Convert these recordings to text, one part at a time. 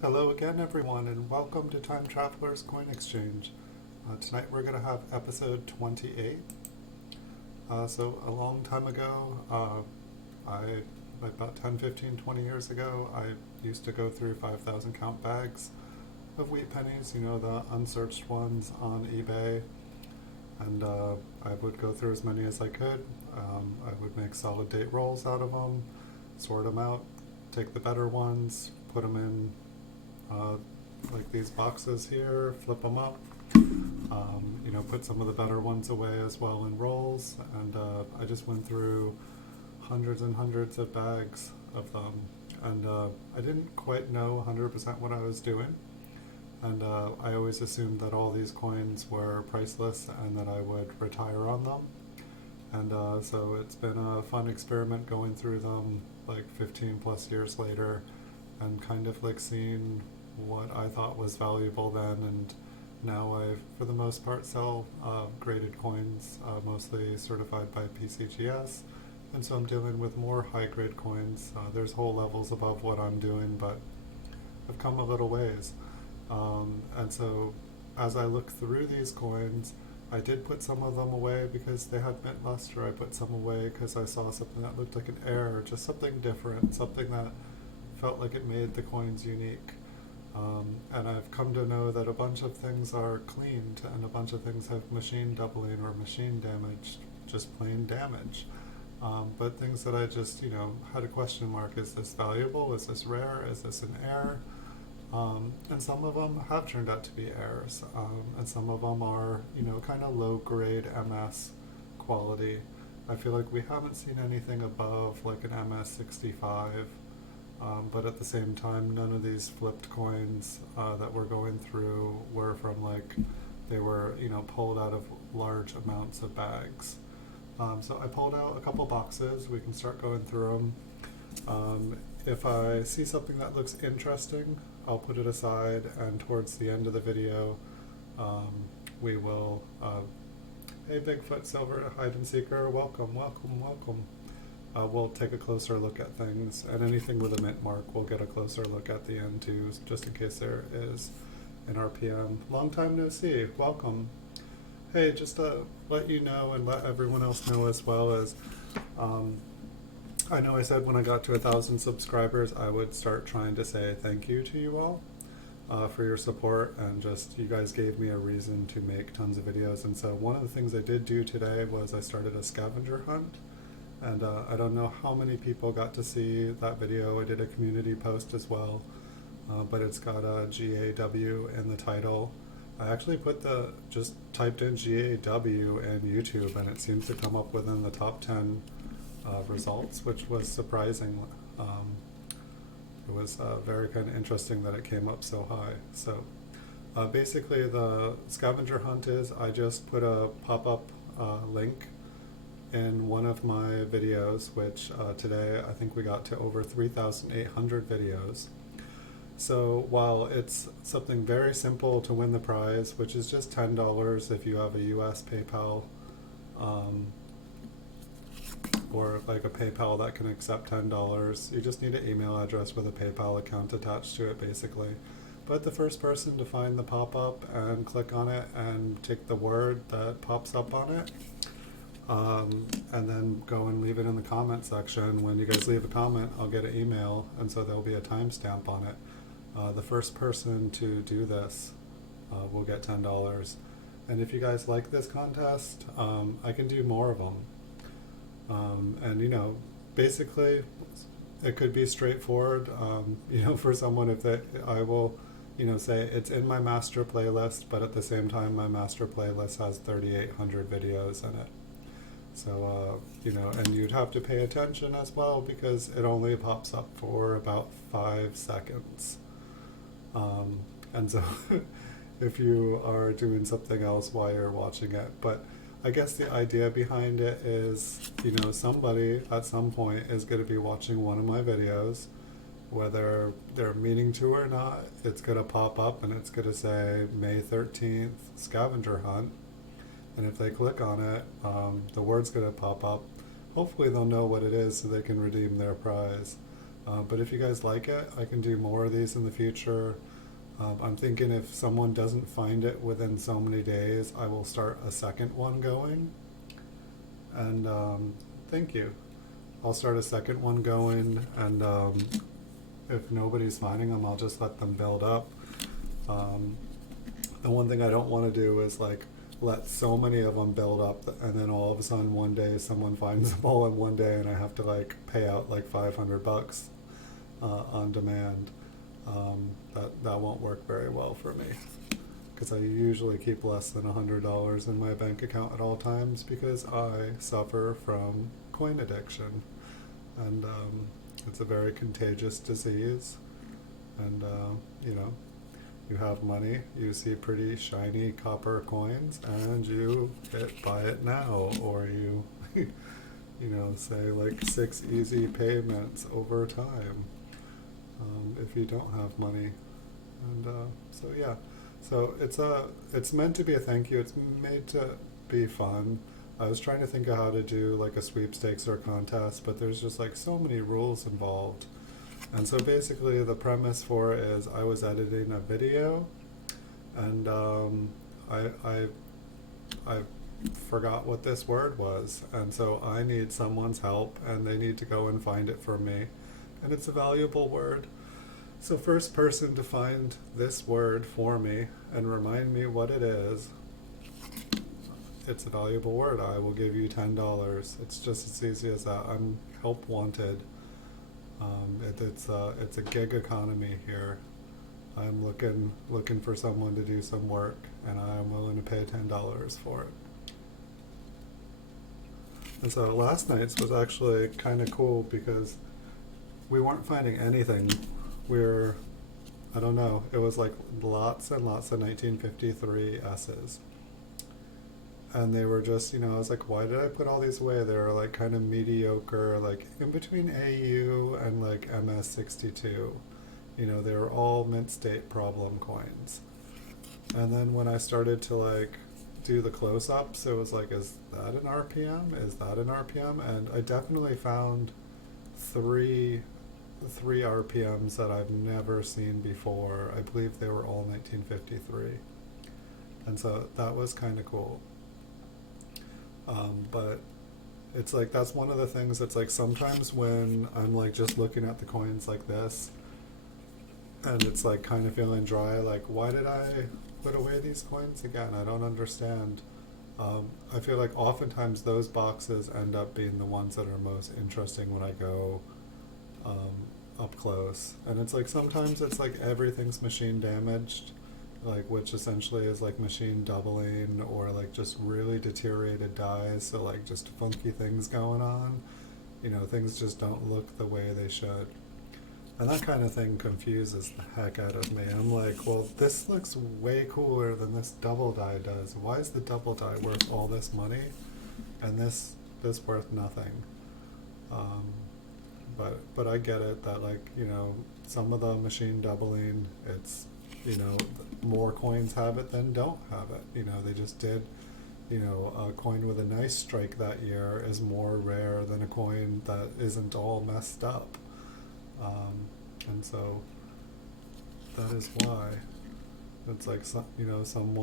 Hello again, everyone, and welcome to Time Traveler's Coin Exchange. Tonight we're going to have episode 28. So a long time ago, like about 10, 15, 20 years ago, I used to go through 5,000 count bags of wheat pennies, the unsearched ones on eBay, and I would go through as many as I could. I would make solid date rolls out of them, sort them out, take the better ones, put them in like these boxes here, flip them up, put some of the better ones away as well in rolls, and I just went through hundreds and hundreds of bags of them, and I didn't quite know 100% what I was doing, and I always assumed that all these coins were priceless and that I would retire on them, and so it's been a fun experiment going through them like 15 plus years later, and kind of like seeing what I thought was valuable then, and now I, for the most part, sell graded coins, mostly certified by PCGS, and so I'm dealing with more high-grade coins. There's whole levels above what I'm doing, but I've come a little ways. And so as I look through these coins, I did put some of them away because they had mint luster. I put some away because I saw something that looked like an error, just something different, something that felt like it made the coins unique. And I've come to know that a bunch of things are cleaned and a bunch of things have machine doubling or machine damage, just plain damage. But things that I just, had a question mark, is this valuable? Is this rare? Is this an error? And some of them have turned out to be errors. And some of them are, kind of low grade MS quality. I feel like we haven't seen anything above like an MS 65. But at the same time, none of these flipped coins that we're going through were from they were, pulled out of large amounts of bags. So I pulled out a couple boxes. We can start going through them. If I see something that looks interesting, I'll put it aside, and towards the end of the video, we will, hey Bigfoot Silver Hide and Seeker, welcome, welcome, welcome. We'll take a closer look at things, and anything with a mint mark we'll get a closer look at the end too, just in case there is an RPM. Long time no see, welcome. Hey, just to let you know and let everyone else know as well, as I know I said when I got to 1,000 subscribers I would start trying to say thank you to you all for your support, and just you guys gave me a reason to make tons of videos. And so one of the things I did do today was I started a scavenger hunt. And I don't know how many people got to see that video. I did a community post as well, but it's got a GAW in the title. I actually just typed in GAW in YouTube, and it seems to come up within the top 10 results, which was surprising. It was very kind of interesting that it came up so high. So basically the scavenger hunt is I just put a pop-up link in one of my videos, which today I think we got to over 3,800 videos. So while it's something very simple to win the prize, which is just $10 if you have a US PayPal, or like a PayPal that can accept $10, you just need an email address with a PayPal account attached to it basically. But the first person to find the pop-up and click on it and take the word that pops up on it, and then go and leave it in the comment section. When you guys leave a comment, I'll get an email, and so there'll be a timestamp on it. The first person to do this will get $10. And if you guys like this contest, I can do more of them. And basically, it could be straightforward. For someone, I will, say it's in my master playlist, but at the same time, my master playlist has 3,800 videos in it. So, and you'd have to pay attention as well because it only pops up for about 5 seconds. And so if you are doing something else while you're watching it, but I guess the idea behind it is, somebody at some point is going to be watching one of my videos, whether they're meaning to or not. It's going to pop up and it's going to say May 13th scavenger hunt. And if they click on it, the word's going to pop up. Hopefully they'll know what it is so they can redeem their prize. But if you guys like it, I can do more of these in the future. I'm thinking if someone doesn't find it within so many days, I will start a second one going. And thank you. I'll start a second one going, and if nobody's finding them, I'll just let them build up. The one thing I don't want to do is like let so many of them build up and then all of a sudden one day someone finds them all in one day and I have to like pay out like $500 on demand. That won't work very well for me because I usually keep less than $100 in my bank account at all times because I suffer from coin addiction, and it's a very contagious disease. And you know, you have money, you see pretty shiny copper coins, and you hit buy it now, or you, you know, say like 6 easy payments over time if you don't have money. And so yeah, so it's meant to be a thank you. It's made to be fun. I was trying to think of how to do like a sweepstakes or a contest, but there's just like so many rules involved. And so basically the premise for it is I was editing a video and I forgot what this word was, and so I need someone's help and they need to go and find it for me, and it's a valuable word. So first person to find this word for me and remind me what it is, it's a valuable word. I will give you $10. It's just as easy as that. I'm help wanted. It's a gig economy here. I'm looking for someone to do some work, and I'm willing to pay $10 for it. And so last night's was actually kind of cool because we weren't finding anything. I don't know, it was like lots and lots of 1953 S's. And they were just, you know, I was like, why did I put all these away? They were like kind of mediocre, like in between AU and like MS62. You know, they were all mint state problem coins. And then when I started to like do the close-ups, it was like, is that an RPM? Is that an RPM? And I definitely found three RPMs that I've never seen before. I believe they were all 1953. And so that was kind of cool. But it's like, that's one of the things that's like sometimes when I'm like just looking at the coins like this and it's like kind of feeling dry, like why did I put away these coins again? I don't understand. I feel like oftentimes those boxes end up being the ones that are most interesting when I go up close. And it's like sometimes it's like everything's machine damaged, like which essentially is like machine doubling or like just really deteriorated dies, so like just funky things going on, you know, things just don't look the way they should, and that kind of thing confuses the heck out of me. I'm like, well, this looks way cooler than this double die does. Why is the double die worth all this money and this worth nothing? But I get it that, like, you know, some of the machine doubling, it's, you know, more coins have it than don't have it. You know, they just did, you know, a coin with a nice strike that year is more rare than a coin that isn't all messed up. And so that is why it's like, some, you know, some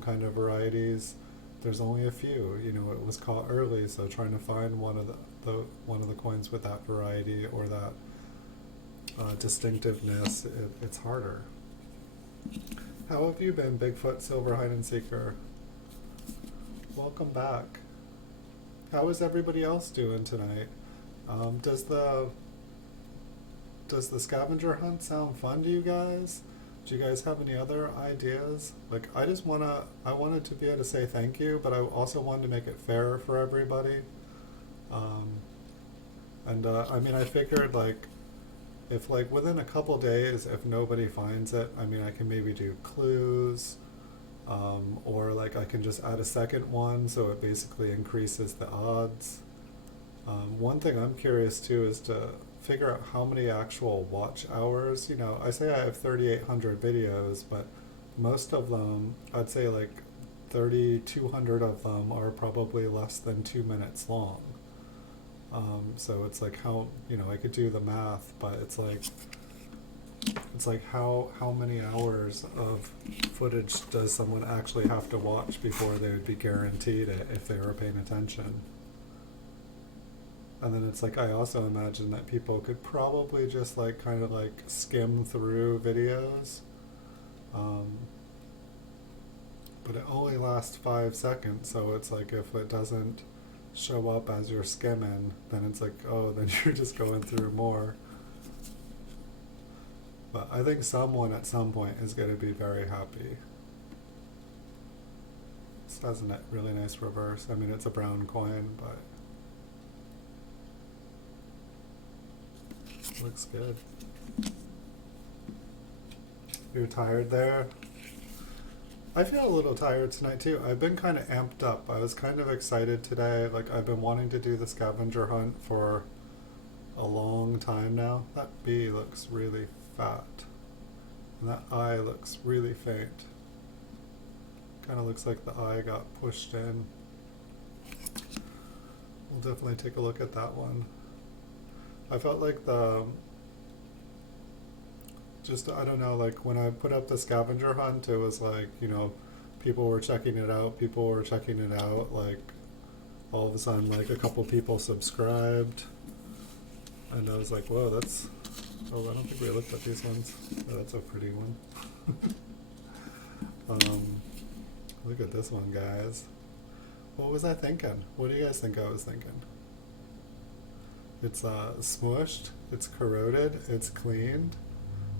kind of varieties, there's only a few. You know, it was caught early, so trying to find one of the coins with that variety or that distinctiveness, it's harder. How have you been, Bigfoot Silver Hide and Seeker? Welcome back. How is everybody else doing tonight? Does the scavenger hunt sound fun to you guys? Do you guys have any other ideas? Like, I wanted to be able to say thank you, but I also wanted to make it fair for everybody. I mean, I figured, like, if, like, within a couple days, if nobody finds it, I mean, I can maybe do clues, or, like, I can just add a second one, so it basically increases the odds. One thing I'm curious, too, is to figure out how many actual watch hours. You know, I say I have 3,800 videos, but most of them, I'd say, like, 3,200 of them are probably less than 2 minutes long. So it's like how, I could do the math, but it's like how many hours of footage does someone actually have to watch before they would be guaranteed it if they were paying attention? And then it's like I also imagine that people could probably just like kind of like skim through videos, um, but it only lasts 5 seconds. So it's like if it doesn't show up as you're skimming, then it's like, oh, then you're just going through more. But I think someone at some point is going to be very happy. This has a really nice reverse. I mean, it's a brown coin, but looks good. You're tired there? I feel a little tired tonight too. I've been kind of amped up. I was kind of excited today. Like I've been wanting to do the scavenger hunt for a long time now. That bee looks really fat. And that eye looks really faint. Kind of looks like the eye got pushed in. We'll definitely take a look at that one. I felt like I don't know, like when I put up the scavenger hunt, it was like, people were checking it out, like all of a sudden like a couple people subscribed, and I was like, whoa, I don't think we looked at these ones. Oh, that's a pretty one. Look at this one, guys. What was I thinking? What do you guys think I was thinking? It's smushed, it's corroded, it's cleaned.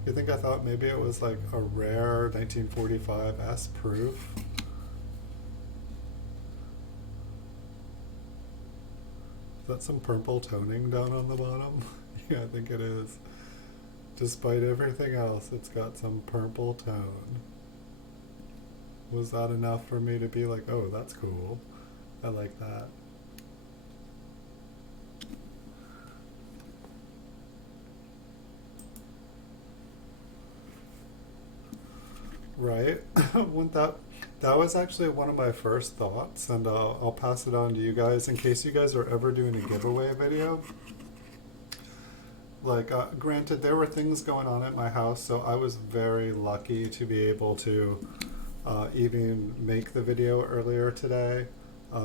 You think I thought maybe it was like a rare 1945 S proof? Is that some purple toning down on the bottom? Yeah, I think it is. Despite everything else, it's got some purple tone. Was that enough for me to be like, oh, that's cool? I like that. Right? That was actually one of my first thoughts, and I'll pass it on to you guys in case you guys are ever doing a giveaway video. Like, granted, there were things going on at my house, so I was very lucky to be able to even make the video earlier today,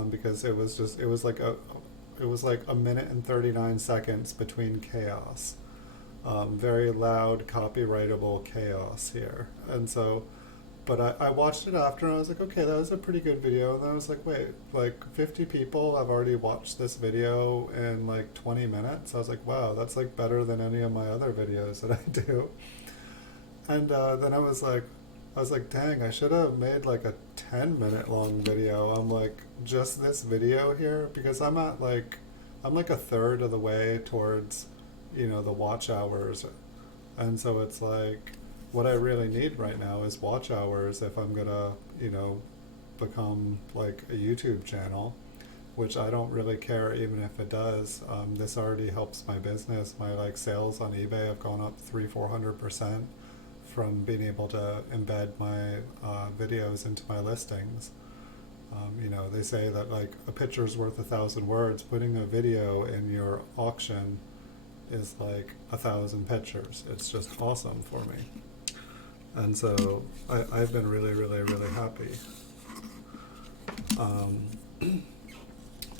because it was like a minute and 39 seconds between chaos. Very loud, copyrightable chaos here, and so. But I watched it after and I was like, okay, that was a pretty good video. And then I was like, wait, like 50 people have already watched this video in like 20 minutes. I was like, wow, that's like better than any of my other videos that I do. And then I was like, dang, I should have made like a 10-minute long video. I'm like, just this video here? Because I'm like a third of the way towards, the watch hours. And so it's like, what I really need right now is watch hours if I'm gonna, become like a YouTube channel, which I don't really care even if it does. This already helps my business. My like sales on eBay have gone up 300-400% from being able to embed my videos into my listings. They say that like a picture's worth 1,000 words. Putting a video in your auction is like 1,000 pictures. It's just awesome for me. And so I've been really, really, really happy.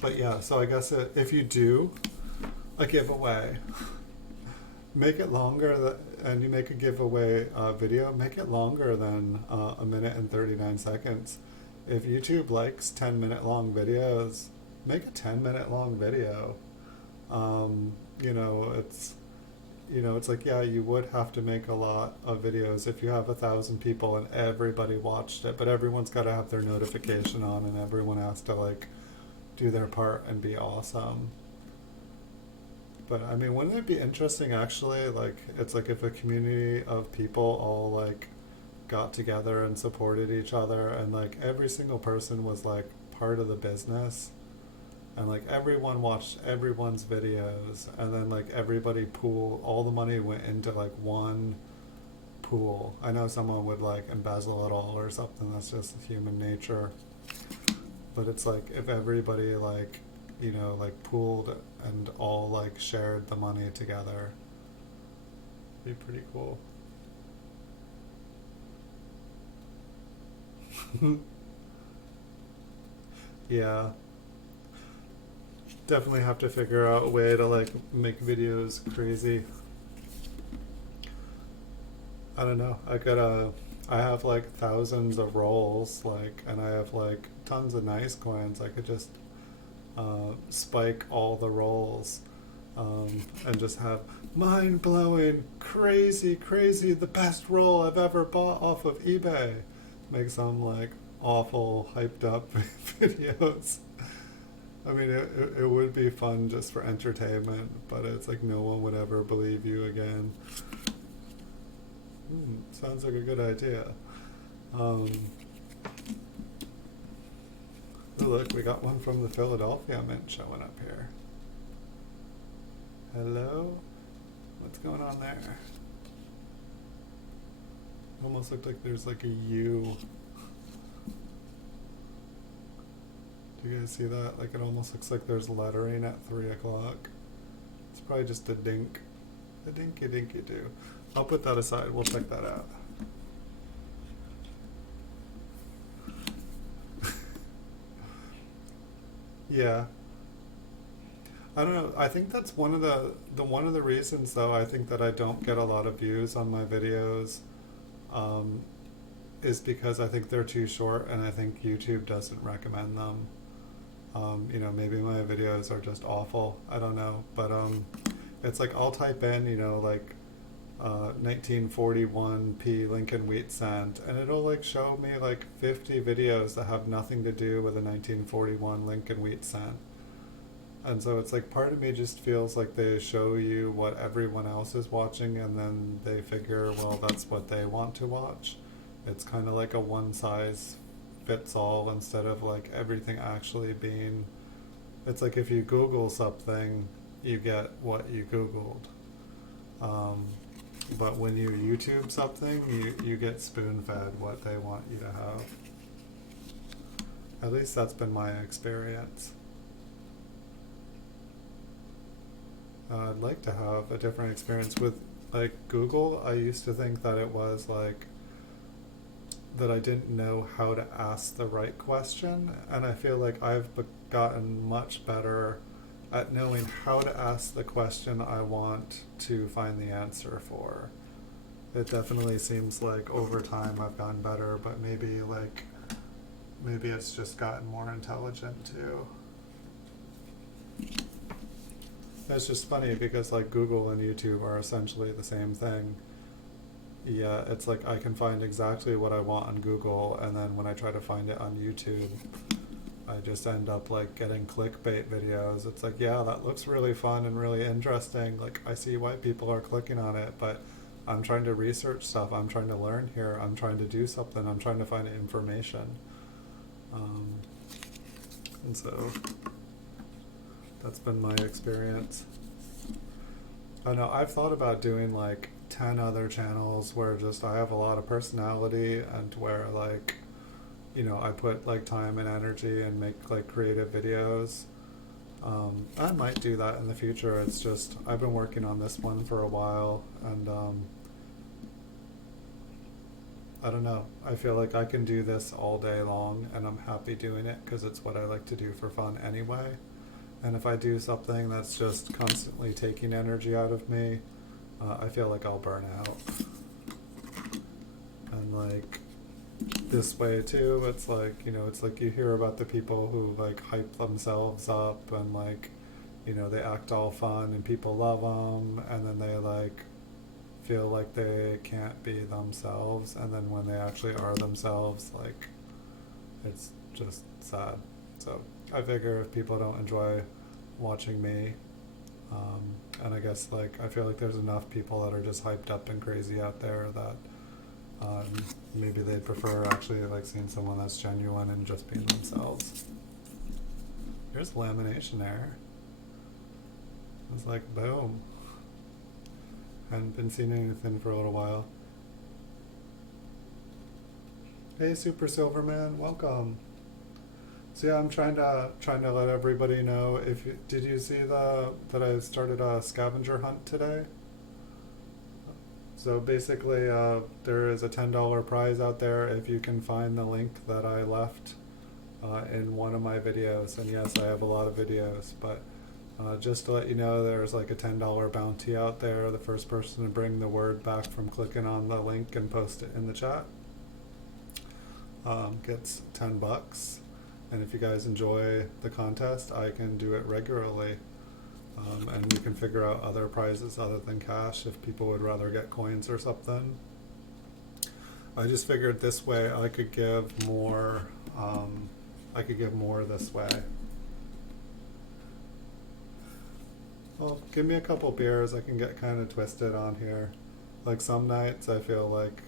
But yeah, so I guess if you do a giveaway, make it longer, and you make a giveaway video, make it longer than a minute and 39 seconds. If YouTube likes 10-minute long videos, make a 10-minute long video. It's like, yeah, you would have to make a lot of videos if you have 1,000 people and everybody watched it, but everyone's got to have their notification on and everyone has to like do their part and be awesome. But I mean, wouldn't it be interesting actually, like, it's like if a community of people all like got together and supported each other and like every single person was like part of the business. And like everyone watched everyone's videos, and then like everybody all the money went into like one pool. I know someone would like embezzle it all or something, that's just human nature. But it's like if everybody like, like pooled and all like shared the money together. Be pretty cool. Yeah, definitely have to figure out a way to like make videos crazy. I don't know. I have like thousands of rolls, like, and I have like tons of nice coins. I could just spike all the rolls, and just have mind blowing, crazy, crazy, the best roll I've ever bought off of eBay. Make some like awful, hyped up videos. I mean, it would be fun just for entertainment, but it's like no one would ever believe you again. Sounds like a good idea. Oh, look, we got one from the Philadelphia Mint showing up here. Hello? What's going on there? Almost looked like there's like a U. Do you guys see that? Like it almost looks like there's lettering at 3 o'clock. It's probably just a dink. A dinky dinky do. I'll put that aside. We'll check that out. Yeah. I don't know. I think that's one of the reasons though I think that I don't get a lot of views on my videos, is because I think they're too short and I think YouTube doesn't recommend them. Maybe my videos are just awful. I don't know. But it's like I'll type in, like 1941 P Lincoln wheat cent, and it'll like show me like 50 videos that have nothing to do with a 1941 Lincoln wheat cent. And so it's like part of me just feels like they show you what everyone else is watching and then they figure, well, that's what they want to watch. It's kind of like a one size fits all instead of like everything actually being, it's like if you Google something, you get what you Googled. But when you YouTube something, you get spoon-fed what they want you to have. At least that's been my experience. I'd like to have a different experience with like Google. I used to think that it was like that I didn't know how to ask the right question, and I feel like I've gotten much better at knowing how to ask the question I want to find the answer for. It definitely seems like over time I've gotten better, but maybe it's just gotten more intelligent too. It's just funny because like Google and YouTube are essentially the same thing. Yeah, it's like I can find exactly what I want on Google, and then when I try to find it on YouTube, I just end up like getting clickbait videos. It's like, yeah, that looks really fun and really interesting. Like I see why people are clicking on it, but I'm trying to research stuff. I'm trying to learn here. I'm trying to do something. I'm trying to find information. And so that's been my experience. I know I've thought about doing like 10 other channels where just I have a lot of personality and where like, I put like time and energy and make like creative videos. I might do that in the future. It's just I've been working on this one for a while, and I don't know. I feel like I can do this all day long, and I'm happy doing it because it's what I like to do for fun anyway. And if I do something that's just constantly taking energy out of me, I feel like I'll burn out. And like this way too, it's like, it's like you hear about the people who like hype themselves up and like, they act all fun and people love them, and then they like feel like they can't be themselves, and then when they actually are themselves, like it's just sad. So I figure if people don't enjoy watching me, and I guess like I feel like there's enough people that are just hyped up and crazy out there that maybe they'd prefer actually like seeing someone that's genuine and just being themselves. Here's lamination error. It's like boom. Hadn't been seeing anything for a little while. Hey Super Silverman, welcome. So yeah, I'm trying to let everybody know. If you, did you see the that I started a scavenger hunt today? So basically, there is a $10 prize out there if you can find the link that I left in one of my videos. And yes, I have a lot of videos, but just to let you know, there's like a $10 bounty out there. The first person to bring the word back from clicking on the link and post it in the chat gets $10. And if you guys enjoy the contest, I can do it regularly. And we can figure out other prizes other than cash if people would rather get coins or something. I just figured this way I could give more. I could give more this way. Well, give me a couple beers. I can get kind of twisted on here. Like some nights I feel like,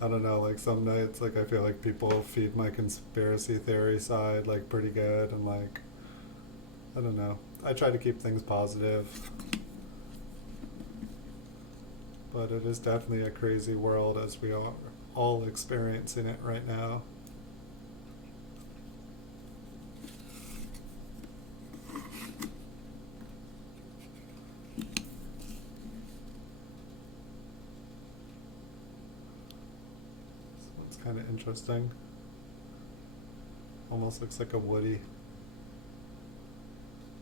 I don't know, like some nights like I feel like people feed my conspiracy theory side like pretty good, and like, I don't know. I try to keep things positive. But it is definitely a crazy world as we are all experiencing it right now. Kind of interesting. Almost looks like a Woody.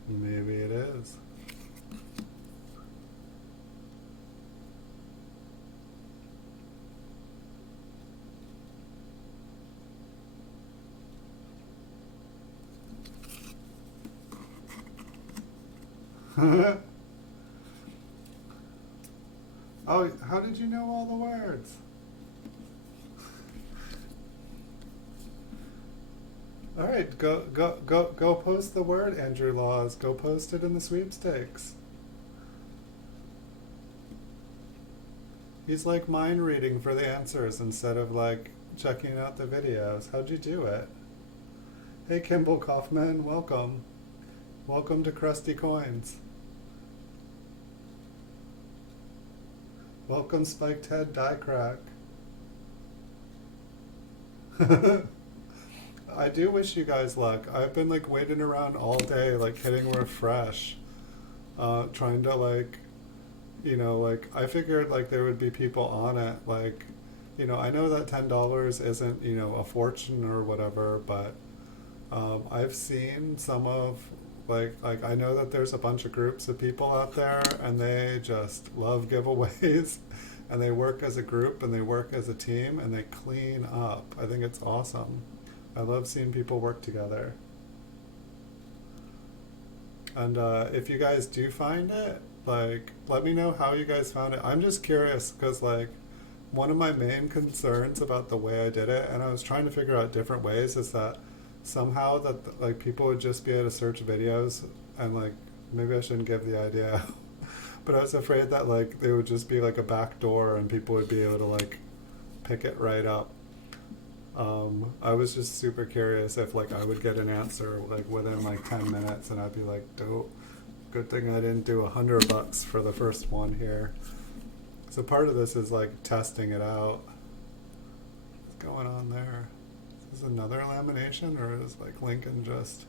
Maybe it is. Oh, how did you know all the words? All right, go post the word, Andrew Laws. Go post it in the sweepstakes. He's like mind reading for the answers instead of like checking out the videos. How'd you do it? Hey, Kimball Kaufman, welcome. Welcome to Krusty Coins. Welcome, Spiked Head Die Crack. I do wish you guys luck. I've been like waiting around all day, like hitting refresh, trying to like, you know, like I figured like there would be people on it. Like, you know, I know that $10 isn't, you know, a fortune or whatever, but I've seen some of like I know that there's a bunch of groups of people out there and they just love giveaways and they work as a group and they work as a team and they clean up. I think it's awesome. I love seeing people work together. And if you guys do find it, like, let me know how you guys found it. I'm just curious because, like, one of my main concerns about the way I did it, and I was trying to figure out different ways, is that somehow that, like, people would just be able to search videos and, like, maybe I shouldn't give the idea out. But I was afraid that, like, there would just be, like, a back door and people would be able to, like, pick it right up. I was just super curious if like I would get an answer like within like 10 minutes and I'd be like, dope, good thing I didn't do $100 for the first one here. So part of this is like testing it out. What's going on there? Is this another lamination or is like Lincoln just...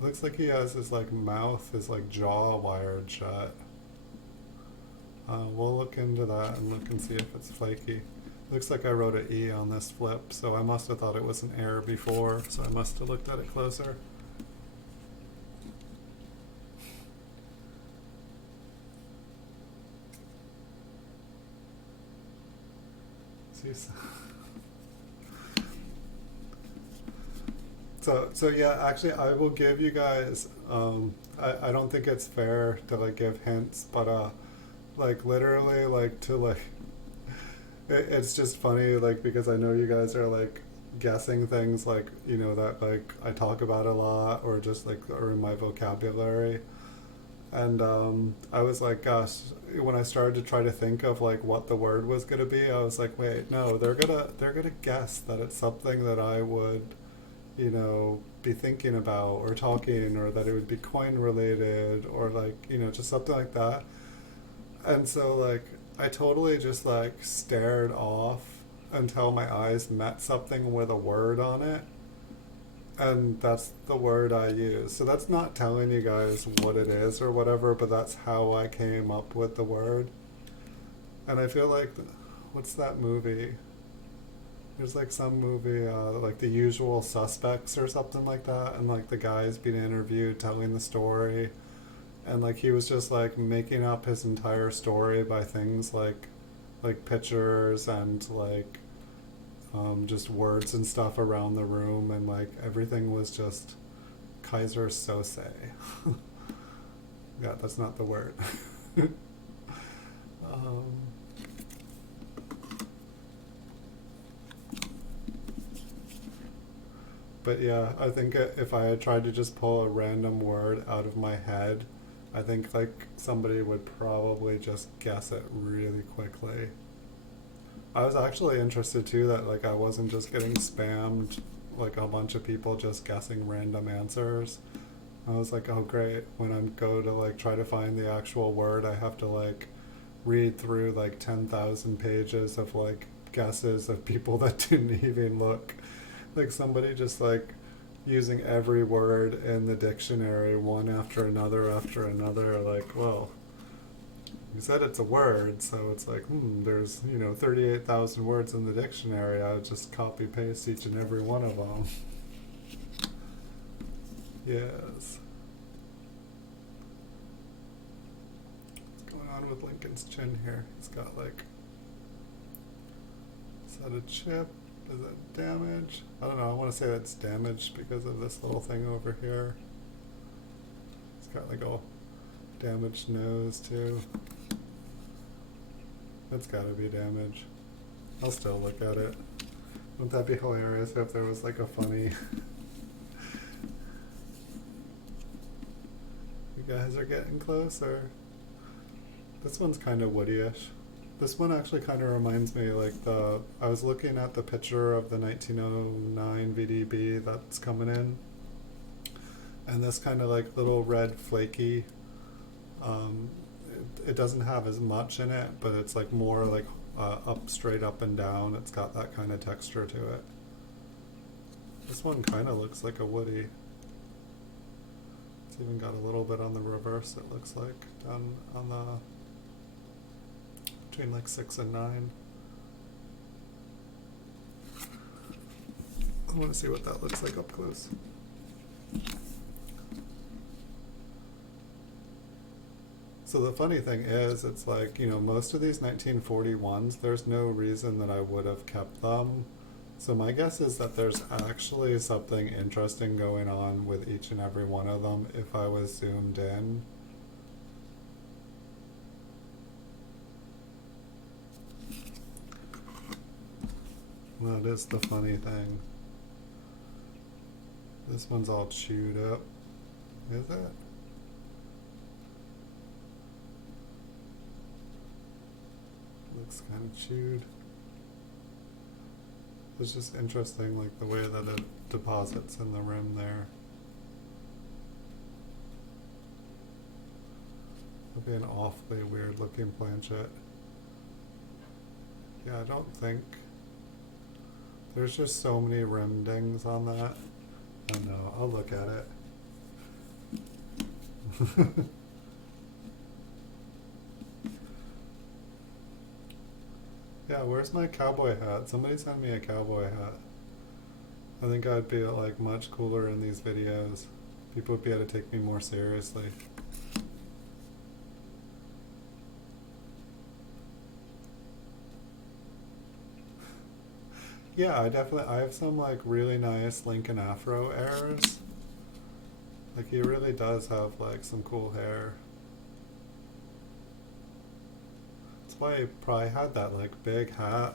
Looks like he has his like mouth, his like jaw wired shut. We'll look into that and look and see if it's flaky. Looks like I wrote an E on this flip, so I must have thought it was an error before, so I must have looked at it closer. So yeah, actually I will give you guys, I don't think it's fair to like give hints, but like literally like to like it's just funny like because I know you guys are like guessing things like, you know, that like I talk about a lot or just like are in my vocabulary, and I was like, gosh, when I started to try to think of like what the word was gonna be, I was like, wait, no, they're gonna guess that it's something that I would, you know, be thinking about or talking, or that it would be coin related or like, you know, just something like that. And so like I totally just like stared off until my eyes met something with a word on it, and that's the word I use. So that's not telling you guys what it is or whatever, but that's how I came up with the word. And I feel like, what's that movie? There's like some movie, like The Usual Suspects or something like that, and like the guy's being interviewed telling the story, and like he was just like making up his entire story by things like pictures and like just words and stuff around the room, and like everything was just Kaiser Sose. Yeah, that's not the word. um, But yeah, I think if I had tried to just pull a random word out of my head, I think like somebody would probably just guess it really quickly. I was actually interested too that like I wasn't just getting spammed like a bunch of people just guessing random answers. I was like, oh great, when I go to like try to find the actual word, I have to like read through like 10,000 pages of like guesses of people that didn't even look. Like somebody just like using every word in the dictionary one after another, like, well, you said it's a word, so it's like, there's, 38,000 words in the dictionary. I would just copy paste each and every one of them. Yes. What's going on with Lincoln's chin here? He's got like, is that a chip? Is it damage? I don't know, I want to say that's damaged because of this little thing over here. It's got like a damaged nose too. That's gotta be damage. I'll still look at it. Wouldn't that be hilarious if there was like a funny... You guys are getting closer. This one's kind of woody-ish. This one actually kind of reminds me, like I was looking at the picture of the 1909 VDB that's coming in, and this kind of like little red flaky, it doesn't have as much in it, but it's like more like straight up and down. It's got that kind of texture to it. This one kind of looks like a woody. It's even got a little bit on the reverse, it looks like, down on the between like 6 and 9. I want to see what that looks like up close. So the funny thing is, it's like, most of these 1941s, there's no reason that I would have kept them. So my guess is that there's actually something interesting going on with each and every one of them if I was zoomed in. That is the funny thing. This one's all chewed up. Is it? Looks kind of chewed. It's just interesting, like the way that it deposits in the rim there. It'll be an awfully weird looking planchet. Yeah, I don't think... There's just so many rim dings on that. I don't know, I'll look at it. Yeah, where's my cowboy hat? Somebody send me a cowboy hat. I think I'd be like much cooler in these videos. People would be able to take me more seriously. Yeah, I have some like really nice Lincoln Afro airs. Like he really does have like some cool hair. That's why he probably had that like big hat.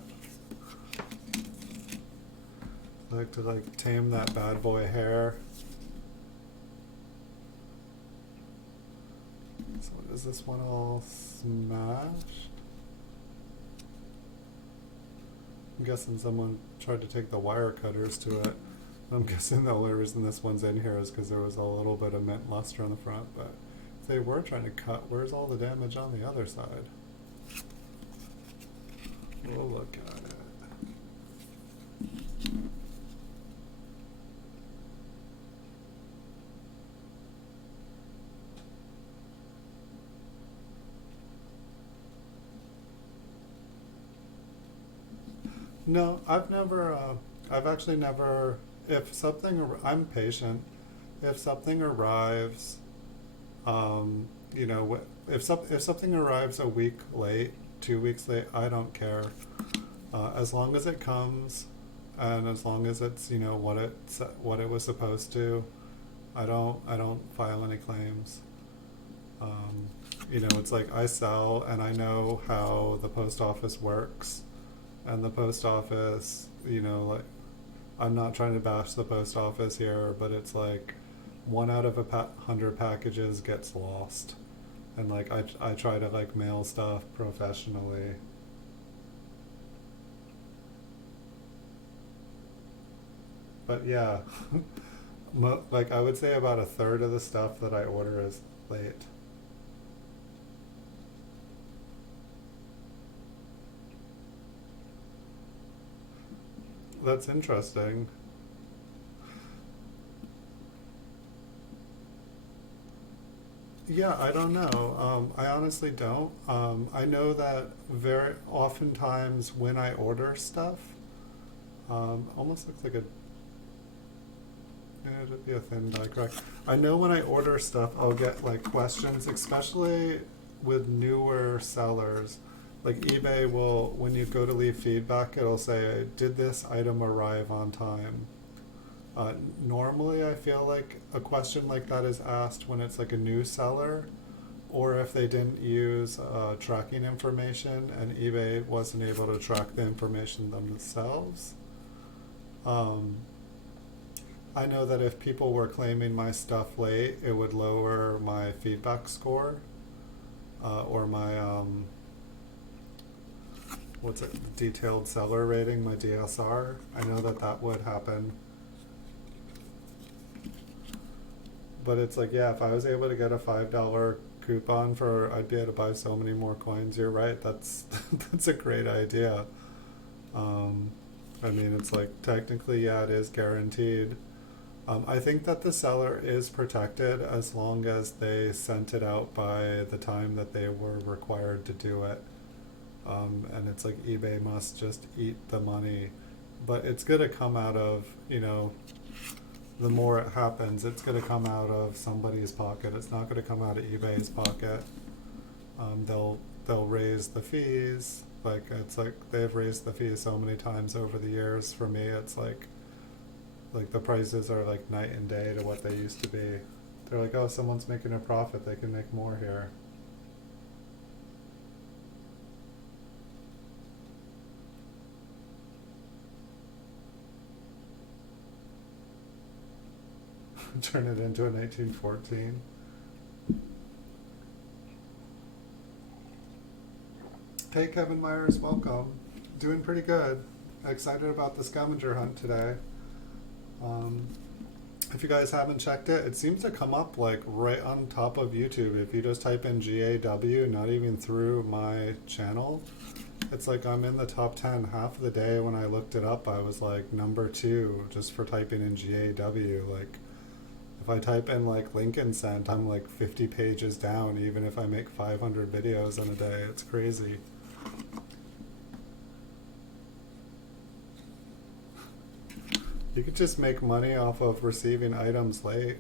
Like to like tame that bad boy hair. So is this one all smashed? I'm guessing someone tried to take the wire cutters to it. I'm guessing the only reason this one's in here is because there was a little bit of mint luster on the front, but if they were trying to cut, where's all the damage on the other side? We'll look at it. No, I've actually never, if something, I'm patient. If something arrives, you know, if something arrives a week late, 2 weeks late, I don't care. As long as it comes, and as long as it's, you know, what it was supposed to, I don't file any claims. Um, you know, it's like I sell and I know how the post office works, and the post office, you know, like, I'm not trying to bash the post office here, but it's like one out of 100 packages gets lost, and like I try to like mail stuff professionally. But yeah, like I would say about a third of the stuff that I order is late. That's interesting. Yeah, I don't know. I honestly don't. I know that very oftentimes when I order stuff, almost looks like a, yeah, it'd be a thin die crack. I know when I order stuff, I'll get like questions, especially with newer sellers. Like eBay will, when you go to leave feedback, it'll say, "Did this item arrive on time?" Normally, I feel like a question like that is asked when it's like a new seller, or if they didn't use tracking information and eBay wasn't able to track the information themselves. Um, I know that if people were claiming my stuff late, it would lower my feedback score, or my what's it, detailed seller rating, my DSR. I know that that would happen. But it's like, yeah, if I was able to get a $5 coupon for, I'd be able to buy so many more coins. You're right. That's that's a great idea. Um, I mean, it's like technically, yeah, it is guaranteed. I think that the seller is protected as long as they sent it out by the time that they were required to do it. And it's like eBay must just eat the money. But it's going to come out of, you know, the more it happens, it's going to come out of somebody's pocket. It's not going to come out of eBay's pocket. They'll raise the fees. Like it's like they've raised the fees so many times over the years. For me, it's like the prices are like night and day to what they used to be. They're like, oh, someone's making a profit. They can make more here. Turn it into a 1914. Hey, Kevin Myers, welcome. Doing pretty good. Excited about the scavenger hunt today. Um, if you guys haven't checked it, it seems to come up like right on top of YouTube. If you just type in GAW, not even through my channel, it's like I'm in the top 10. Half of the day when I looked it up, I was like number 2 just for typing in GAW. Like, if I type in like Lincoln Cent, I'm like 50 pages down, even if I make 500 videos in a day. It's crazy. You could just make money off of receiving items late.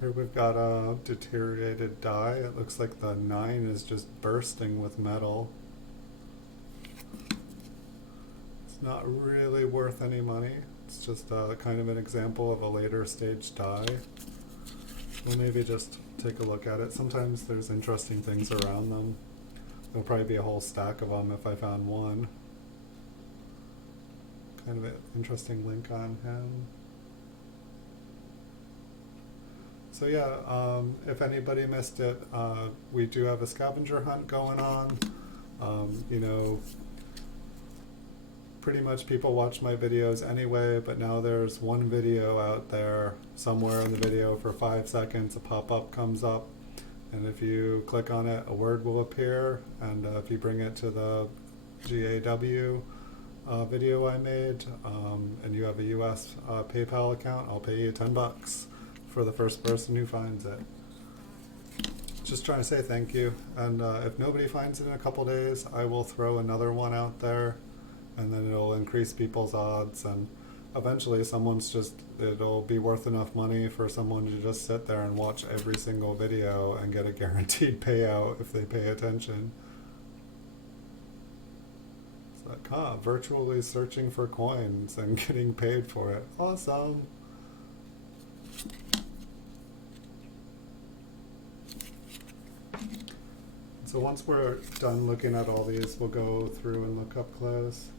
Here we've got a deteriorated die. It looks like the 9 is just bursting with metal. It's not really worth any money. It's just kind of an example of a later stage die. We'll maybe just take a look at it. Sometimes there's interesting things around them. There'll probably be a whole stack of them if I found one. Kind of an interesting link on him. So yeah, if anybody missed it, we do have a scavenger hunt going on. You know, pretty much people watch my videos anyway, but now there's one video out there. Somewhere in the video for 5 seconds, a pop-up comes up, and if you click on it, a word will appear, and if you bring it to the GAW video I made, and you have a US PayPal account, I'll pay you $10 for the first person who finds it. Just trying to say thank you, and if nobody finds it in a couple days, I will throw another one out there, and then it'll increase people's odds, and eventually it'll be worth enough money for someone to just sit there and watch every single video and get a guaranteed payout if they pay attention. It's like, virtually searching for coins and getting paid for it. Awesome. So once we're done looking at all these, we'll go through and look up close.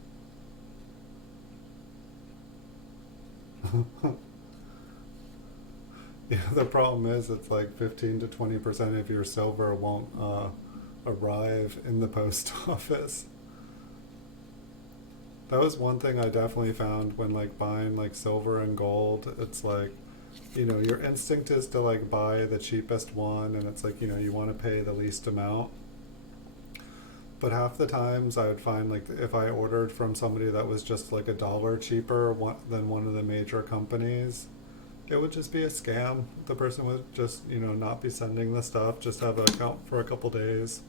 Yeah, the problem is it's like 15 to 20% of your silver won't arrive in the post office. That was one thing I definitely found when like buying like silver and gold. It's like, your instinct is to like buy the cheapest one, and it's like, you want to pay the least amount. But half the times I would find like if I ordered from somebody that was just like $1 cheaper than one of the major companies, it would just be a scam. The person would just, not be sending the stuff, just have an account for a couple days.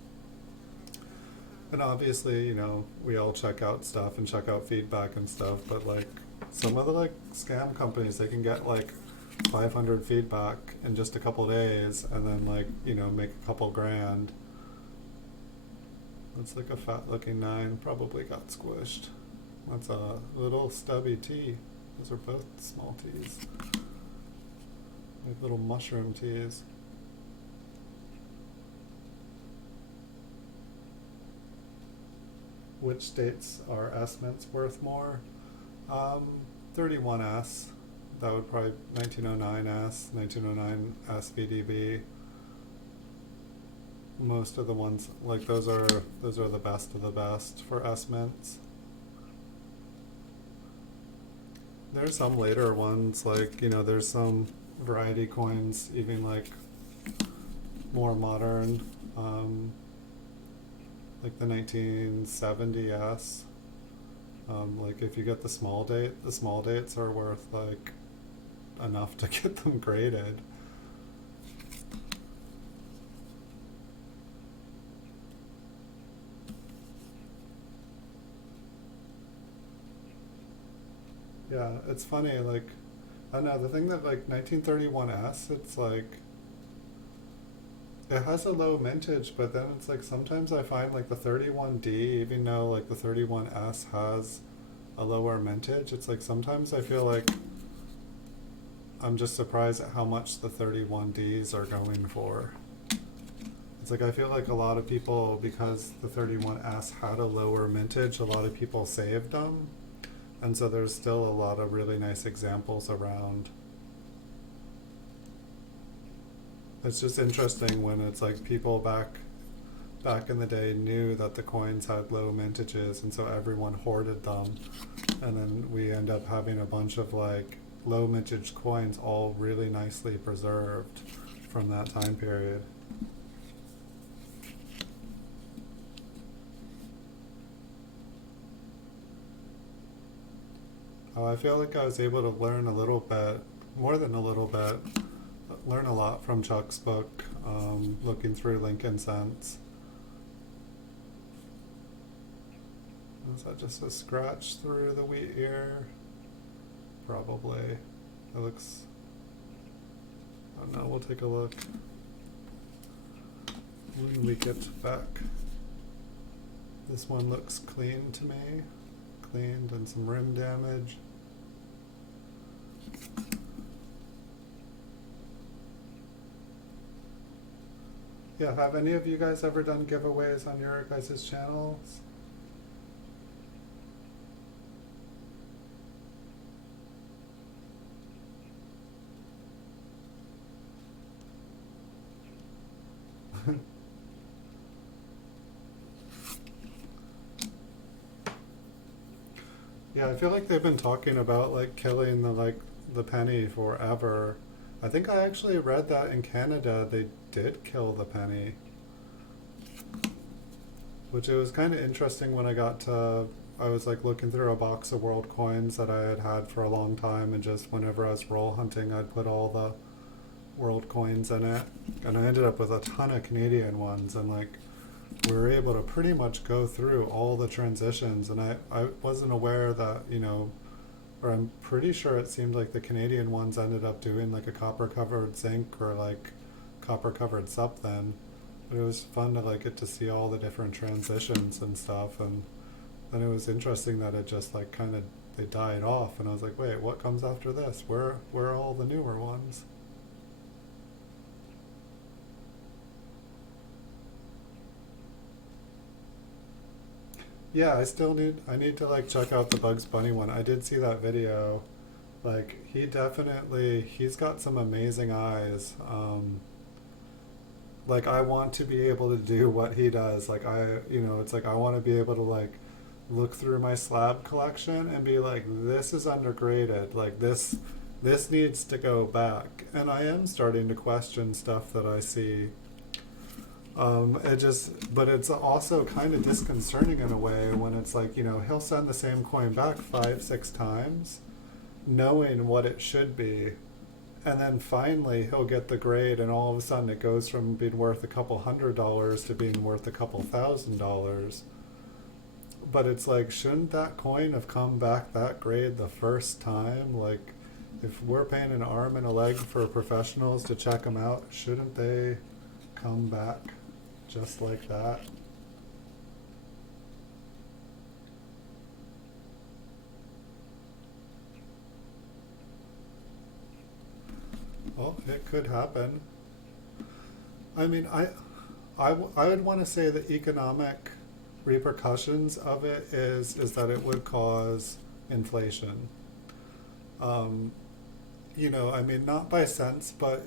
And obviously, we all check out stuff and check out feedback and stuff, but like some of the like scam companies, they can get like 500 feedback in just a couple days and then like, make a couple grand. That's like a fat looking 9, probably got squished. That's a little stubby T. Those are both small T's. Like little mushroom T's. Which states are S mints worth more? 31S. That would probably 1909S, 1909 SVDB. Most of the ones like those are the best of the best for S mints. There's some later ones like there's some variety coins even like more modern, like the 1970S. Like if you get the small dates are worth like enough to get them graded. Yeah, it's funny, like, I don't know, the thing that, like, 1931S, it's like, it has a low mintage, but then it's like, sometimes I find, like, the 31D, even though, like, the 31S has a lower mintage, it's like, sometimes I feel like I'm just surprised at how much the 31Ds are going for. It's like, I feel like a lot of people, because the 31S had a lower mintage, a lot of people saved them. And so there's still a lot of really nice examples around. It's just interesting when it's like people back in the day knew that the coins had low mintages, and so everyone hoarded them. And then we end up having a bunch of like low mintage coins all really nicely preserved from that time period. I feel like I was able to learn a little bit, more than a little bit, learn a lot from Chuck's book, looking through Lincoln Cents. Is that just a scratch through the wheat ear? Probably. It looks, I don't know, we'll take a look when we get back. This one looks clean to me. Cleaned and some rim damage. Yeah, have any of you guys ever done giveaways on your guys' channels? Yeah, I feel like they've been talking about like killing the penny forever. I think I actually read that in Canada they did kill the penny. Which it was kind of interesting when I was like looking through a box of world coins that I had had for a long time, and just whenever I was roll hunting I'd put all the world coins in it. And I ended up with a ton of Canadian ones, and like we were able to pretty much go through all the transitions, and I wasn't aware that, or I'm pretty sure it seemed like the Canadian ones ended up doing like a copper covered zinc or like copper covered something. But it was fun to like get to see all the different transitions and stuff, and then it was interesting that it just like kind of they died off, and I was like, wait, what comes after this? Where are all the newer ones? Yeah, I need to like check out the Bugs Bunny one. I did see that video. Like he's got some amazing eyes. Like I want to be able to do what he does. Like it's like I want to be able to like look through my slab collection and be like, this is undergraded. Like this needs to go back. And I am starting to question stuff that I see. But it's also kind of disconcerting in a way when it's like, he'll send the same coin back 5, 6 times, knowing what it should be, and then finally he'll get the grade, and all of a sudden it goes from being worth a couple $100 to being worth a couple $1,000. But it's like, shouldn't that coin have come back that grade the first time? Like, if we're paying an arm and a leg for professionals to check them out, shouldn't they come back just like that? Well, it could happen. I mean, I would want to say the economic repercussions of it is that it would cause inflation. Um, I mean, not by cents, but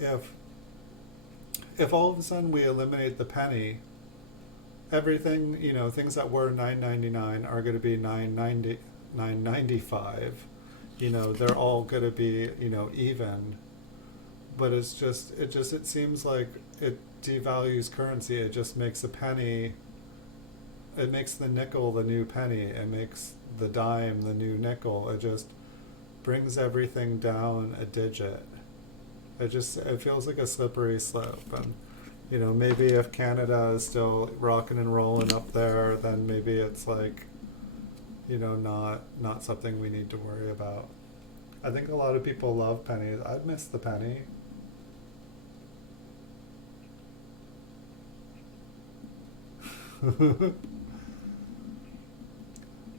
if all of a sudden we eliminate the penny, everything, things that were 9.99 are going to be 9.95. They're all going to be, even. But it seems like it devalues currency. It just makes a penny, it makes the nickel the new penny. It makes the dime the new nickel. It just brings everything down a digit. It feels like a slippery slope. And maybe if Canada is still rocking and rolling up there, then maybe it's like, not something we need to worry about. I think a lot of people love pennies. I'd miss the penny.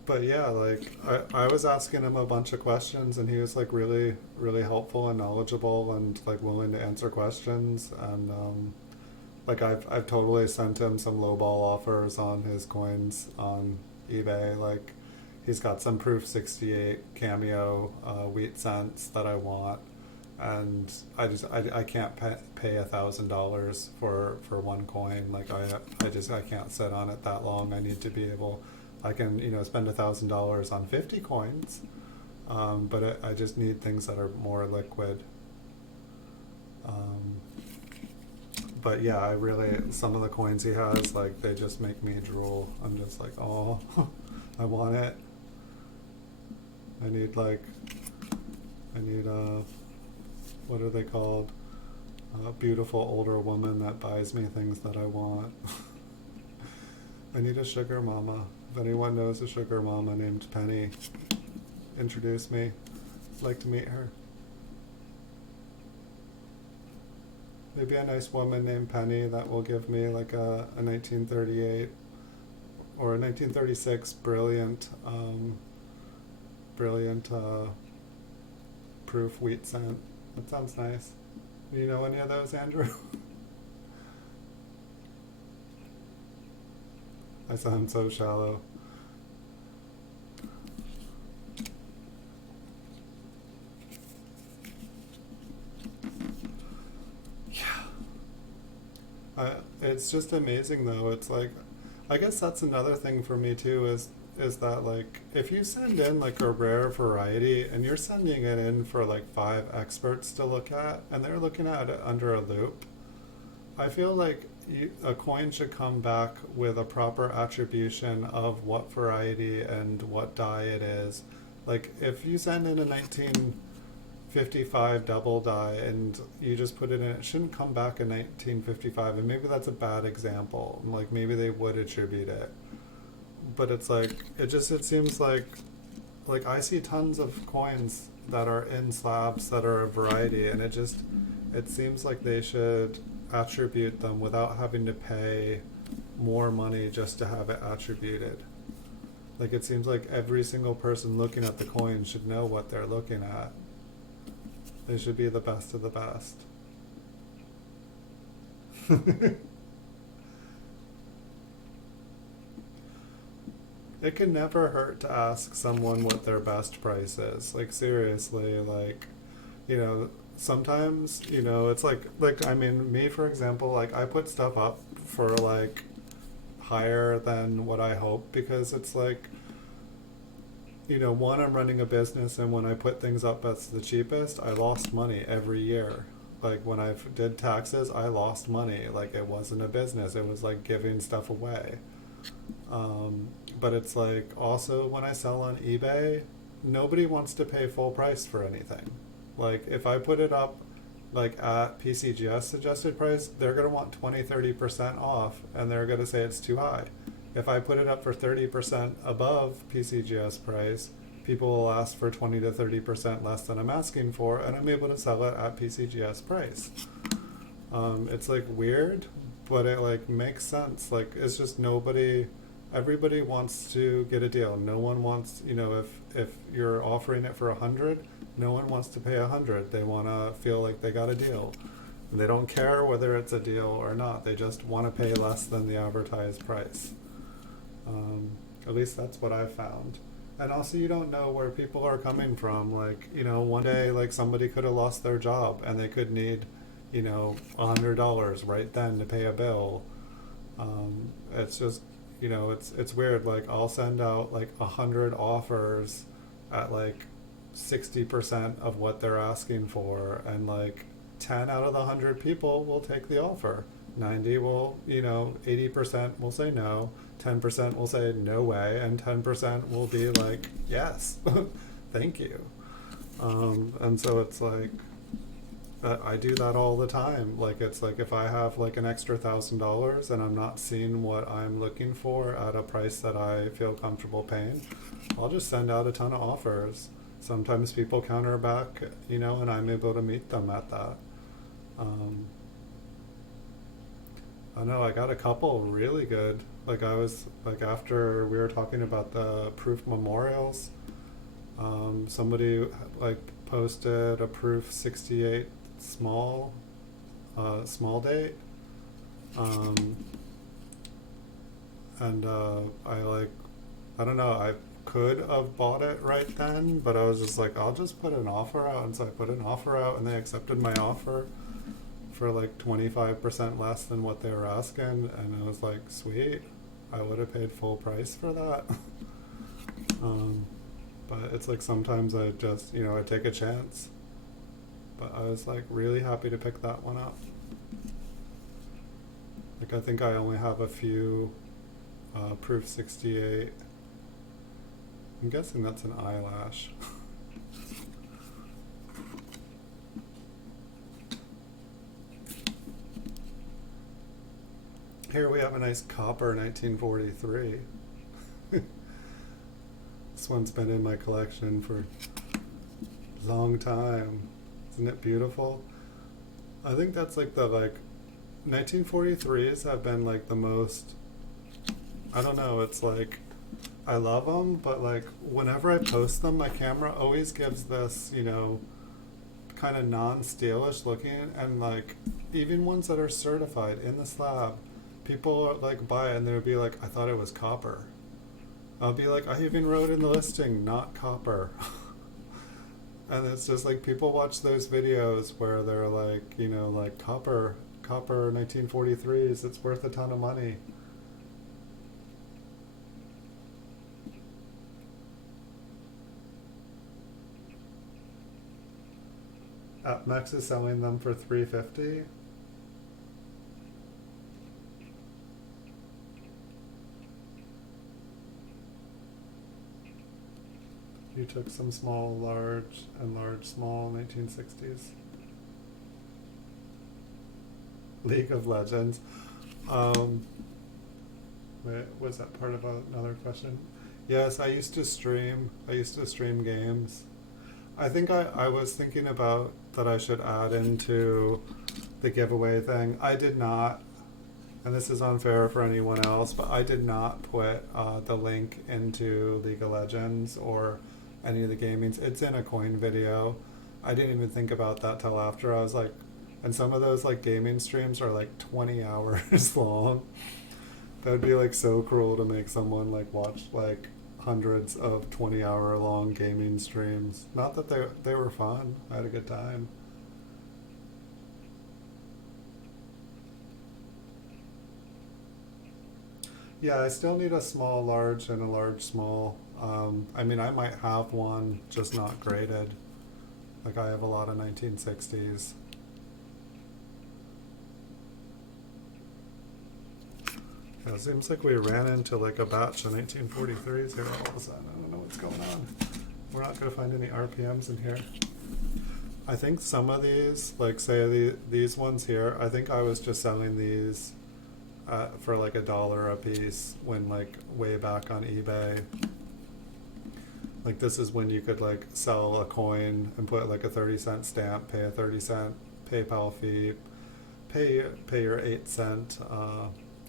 But yeah, like I was asking him a bunch of questions, and he was like really, really helpful and knowledgeable and like willing to answer questions. And like I've totally sent him some lowball offers on his coins on eBay. Like he's got some Proof 68 Cameo wheat cents that I want, and I can't pay $1,000 for one coin. Like I can't sit on it that long. I need to be able. I can spend $1,000 on 50 coins, but I just need things that are more liquid. Um, but yeah, some of the coins he has, like they just make me drool. I'm just like, oh, I want it. I need what are they called? A beautiful older woman that buys me things that I want. I need a sugar mama. If anyone knows a sugar mama named Penny, introduce me. I'd like to meet her. Maybe a nice woman named Penny that will give me like a 1938 or a 1936 brilliant proof wheat cent. That sounds nice. Do you know any of those, Andrew? I sound so shallow. It's just amazing though. It's like, I guess that's another thing for me too is that like if you send in like a rare variety and you're sending it in for like 5 experts to look at and they're looking at it under a loop, I feel like a coin should come back with a proper attribution of what variety and what die it is. Like if you send in a 1950 55 double die and you just put it in, it shouldn't come back in 1955. And maybe that's a bad example. Like maybe they would attribute it. But it's like, it seems like I see tons of coins that are in slabs that are a variety, and it seems like they should attribute them without having to pay more money just to have it attributed. Like it seems like every single person looking at the coin should know what they're looking at. They should be the best of the best. It can never hurt to ask someone what their best price is. Like seriously, like, you know, sometimes, you know, it's like I mean, me for example, like I put stuff up for like higher than what I hope because it's like, you know, one, I'm running a business, and when I put things up that's the cheapest, I lost money every year. Like when I did taxes, I lost money. Like it wasn't a business, it was like giving stuff away. But it's like also when I sell on eBay, nobody wants to pay full price for anything. Like if I put it up like at PCGS suggested price, they're going to want 20-30% off, and they're going to say it's too high. If I put it up for 30% above PCGS price, people will ask for 20 to 30% less than I'm asking for, and I'm able to sell it at PCGS price. It's like weird, but it like makes sense. Like it's just everybody wants to get a deal. No one wants, you know, if you're offering it for 100, no one wants to pay 100. They want to feel like they got a deal. And they don't care whether it's a deal or not. They just want to pay less than the advertised price. At least that's what I've found. And also you don't know where people are coming from. Like, you know, one day like somebody could have lost their job and they could need, you know, $100 right then to pay a bill. It's just, you know, it's weird. Like I'll send out like 100 offers at like 60% of what they're asking for, and like 10 out of the 100 people will take the offer. 90 will, you know, 80% will say no, 10% will say no way, and 10% will be like yes, thank you. And so it's like I do that all the time. Like it's like if I have like an extra $1,000 and I'm not seeing what I'm looking for at a price that I feel comfortable paying, I'll just send out a ton of offers. Sometimes people counter back, you know, and I'm able to meet them at that. I know I got a couple really good. Like I was like after we were talking about the proof memorials, somebody like posted a proof 68 small date, and I don't know, I could have bought it right then, but I was just like, I'll just put an offer out. And so I put an offer out, and they accepted my offer for like 25% less than what they were asking, and I was like, sweet, I would have paid full price for that. But it's like sometimes I just, you know, I take a chance. But I was like really happy to pick that one up. Like I think I only have a few proof 68. I'm guessing that's an eyelash. Here we have a nice copper 1943. This one's been in my collection for a long time. Isn't it beautiful? I think that's like the 1943s have been like the most, I don't know, it's like I love them, but like whenever I post them, my camera always gives this, you know, kind of non-steelish looking, and like even ones that are certified in the slab, people like buy it and they'll be like, I thought it was copper. I'll be like, I even wrote in the listing, not copper. And it's just like people watch those videos where they're like, you know, like copper 1943s, it's worth a ton of money. AppMex is selling them for $350. You took some small, large, and large, small 1960s. League of Legends. Um, Wait, was that part of another question? Yes, I used to stream. I used to stream games. I think I was thinking about that I should add into the giveaway thing. I did not, and this is unfair for anyone else, but I did not put the link into League of Legends or any of the gamings. It's in a coin video. I didn't even think about that till after. I was like, and some of those like gaming streams are like 20 hours long. That would be like so cruel to make someone like watch like hundreds of 20-hour long gaming streams. Not that they were fun. I had a good time. Yeah, I still need a small large and a large small. I mean, I might have one, just not graded. Like I have a lot of 1960s. Yeah, it seems like we ran into like a batch of 1943s here all of a sudden. I don't know what's going on. We're not going to find any RPMs in here. I think some of these, like say these ones here, I think I was just selling these for like $1 a piece when like way back on eBay. Like this is when you could like sell a coin and put like a 30-cent stamp, pay a 30-cent PayPal fee, pay your 8-cent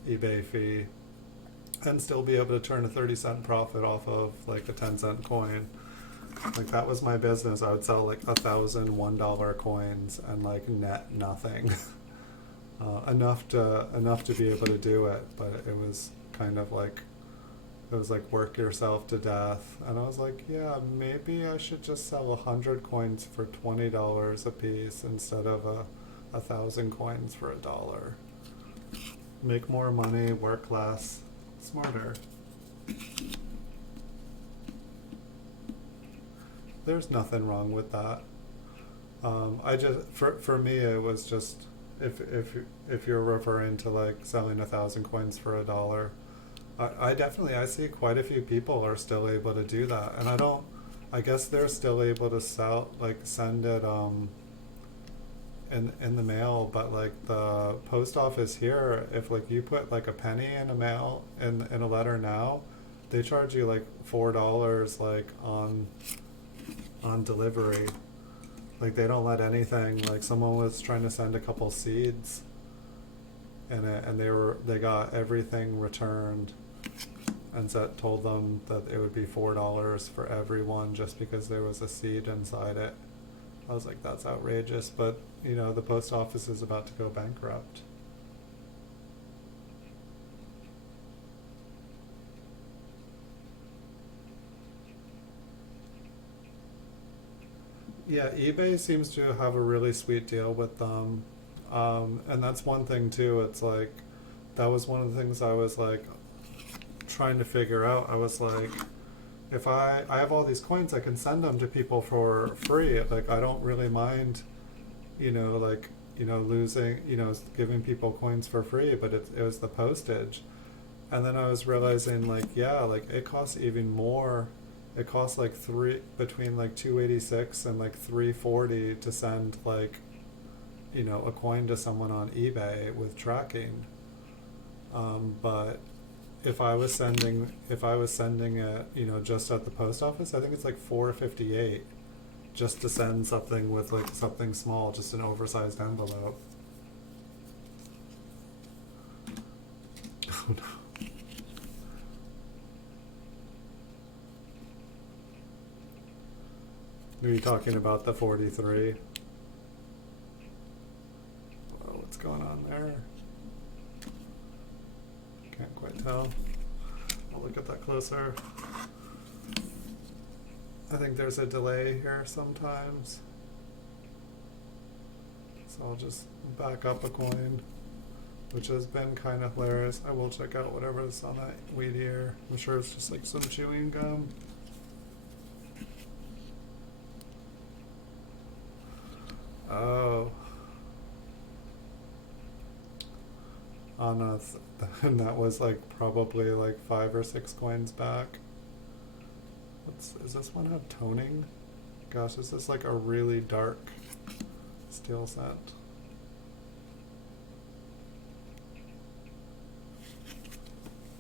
eBay fee, and still be able to turn a 30-cent profit off of like a 10-cent coin. Like that was my business. I would sell like 1,000 $1 coins and like net nothing. Enough to be able to do it, but it was kind of like it was like work yourself to death. And I was like, yeah, maybe I should just sell 100 coins for $20 a piece instead of 1,000 coins for $1. Make more money, work less, smarter. There's nothing wrong with that. I just for me it was just if you're referring to like selling 1,000 coins for $1, I definitely I see quite a few people are still able to do that, and I guess they're still able to send it in the mail, but like the post office here, if like you put like a penny in a mail in a letter now, they charge you like $4 like on delivery. Like they don't let anything, like someone was trying to send a couple seeds and they got everything returned and told them that it would be $4 for everyone just because there was a seed inside it. I was like, that's outrageous, but you know, the post office is about to go bankrupt. Yeah, eBay seems to have a really sweet deal with them. And that's one thing too. It's like, that was one of the things I was like trying to figure out. I was like, if I have all these coins, I can send them to people for free. Like, I don't really mind, like, losing, giving people coins for free, but it was the postage. And then I was realizing like, yeah, like it costs even more. It costs like between like 286 and like 340 to send like, a coin to someone on eBay with tracking. But if I was sending it, just at the post office, I think it's like 458 just to send something with like something small, just an oversized envelope. Oh no. Are you talking about the 43? Whoa, what's going on there? Can't quite tell. I'll look at that closer. I think there's a delay here sometimes. So I'll just back up a coin, which has been kind of hilarious. I will check out whatever's on that weed ear. I'm sure it's just like some chewing gum. Oh. And that was like probably like 5 or 6 coins back. Does this one have toning? Gosh, is this like a really dark steel scent?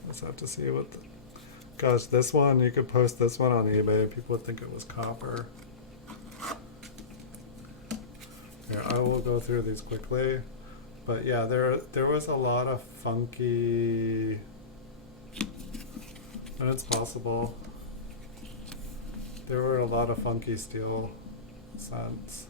Let's have to see what gosh, this one, you could post this one on eBay. People would think it was copper. Here, I will go through these quickly. But yeah, there was a lot of funky, and it's possible. There were a lot of funky steel scents.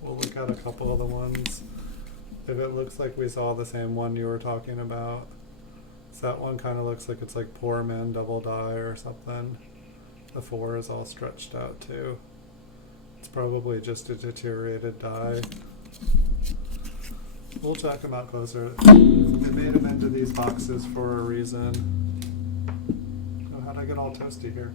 We'll look at a couple of the ones. If it looks like we saw the same one you were talking about. So that one kind of looks like it's like Poor Man Double Die or something. The 4 is all stretched out too. It's probably just a deteriorated die. We'll check them out closer. They made them into these boxes for a reason. Oh, how'd I get all toasty here?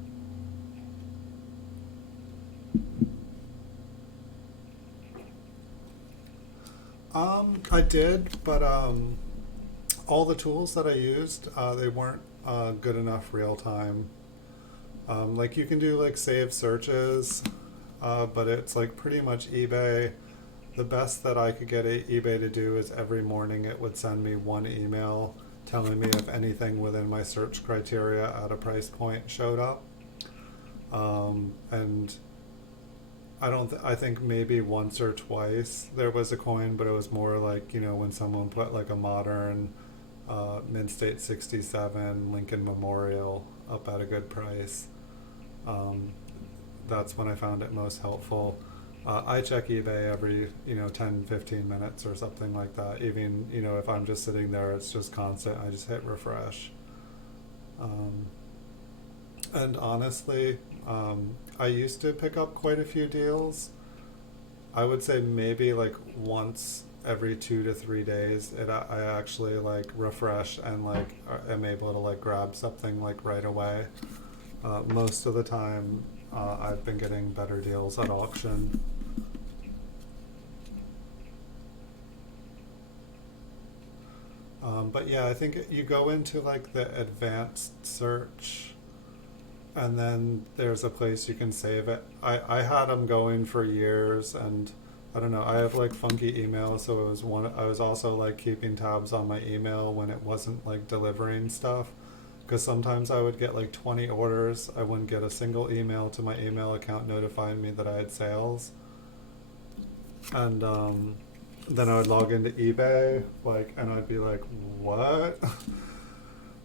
I did, but all the tools that I used, they weren't good enough real time. Like you can do like save searches, but it's like pretty much eBay. The best that I could get eBay to do is every morning it would send me one email telling me if anything within my search criteria at a price point showed up. And I think maybe once or twice there was a coin, but it was more like, you know, when someone put like a modern Mint State 67 Lincoln Memorial up at a good price. That's when I found it most helpful. I check eBay every, 10-15 minutes or something like that. Even, if I'm just sitting there, it's just constant. I just hit refresh. And honestly, I used to pick up quite a few deals. I would say maybe like once every 2 to 3 days, I actually like refresh and like am able to like grab something like right away. Most of the time, I've been getting better deals at auction. But yeah, I think you go into like the advanced search, and then there's a place you can save it. I had them going for years, and I don't know, I have like funky emails, so I was also like keeping tabs on my email when it wasn't like delivering stuff, because sometimes I would get like 20 orders, I wouldn't get a single email to my email account notifying me that I had sales. And then I would log into eBay, and I'd be like, what?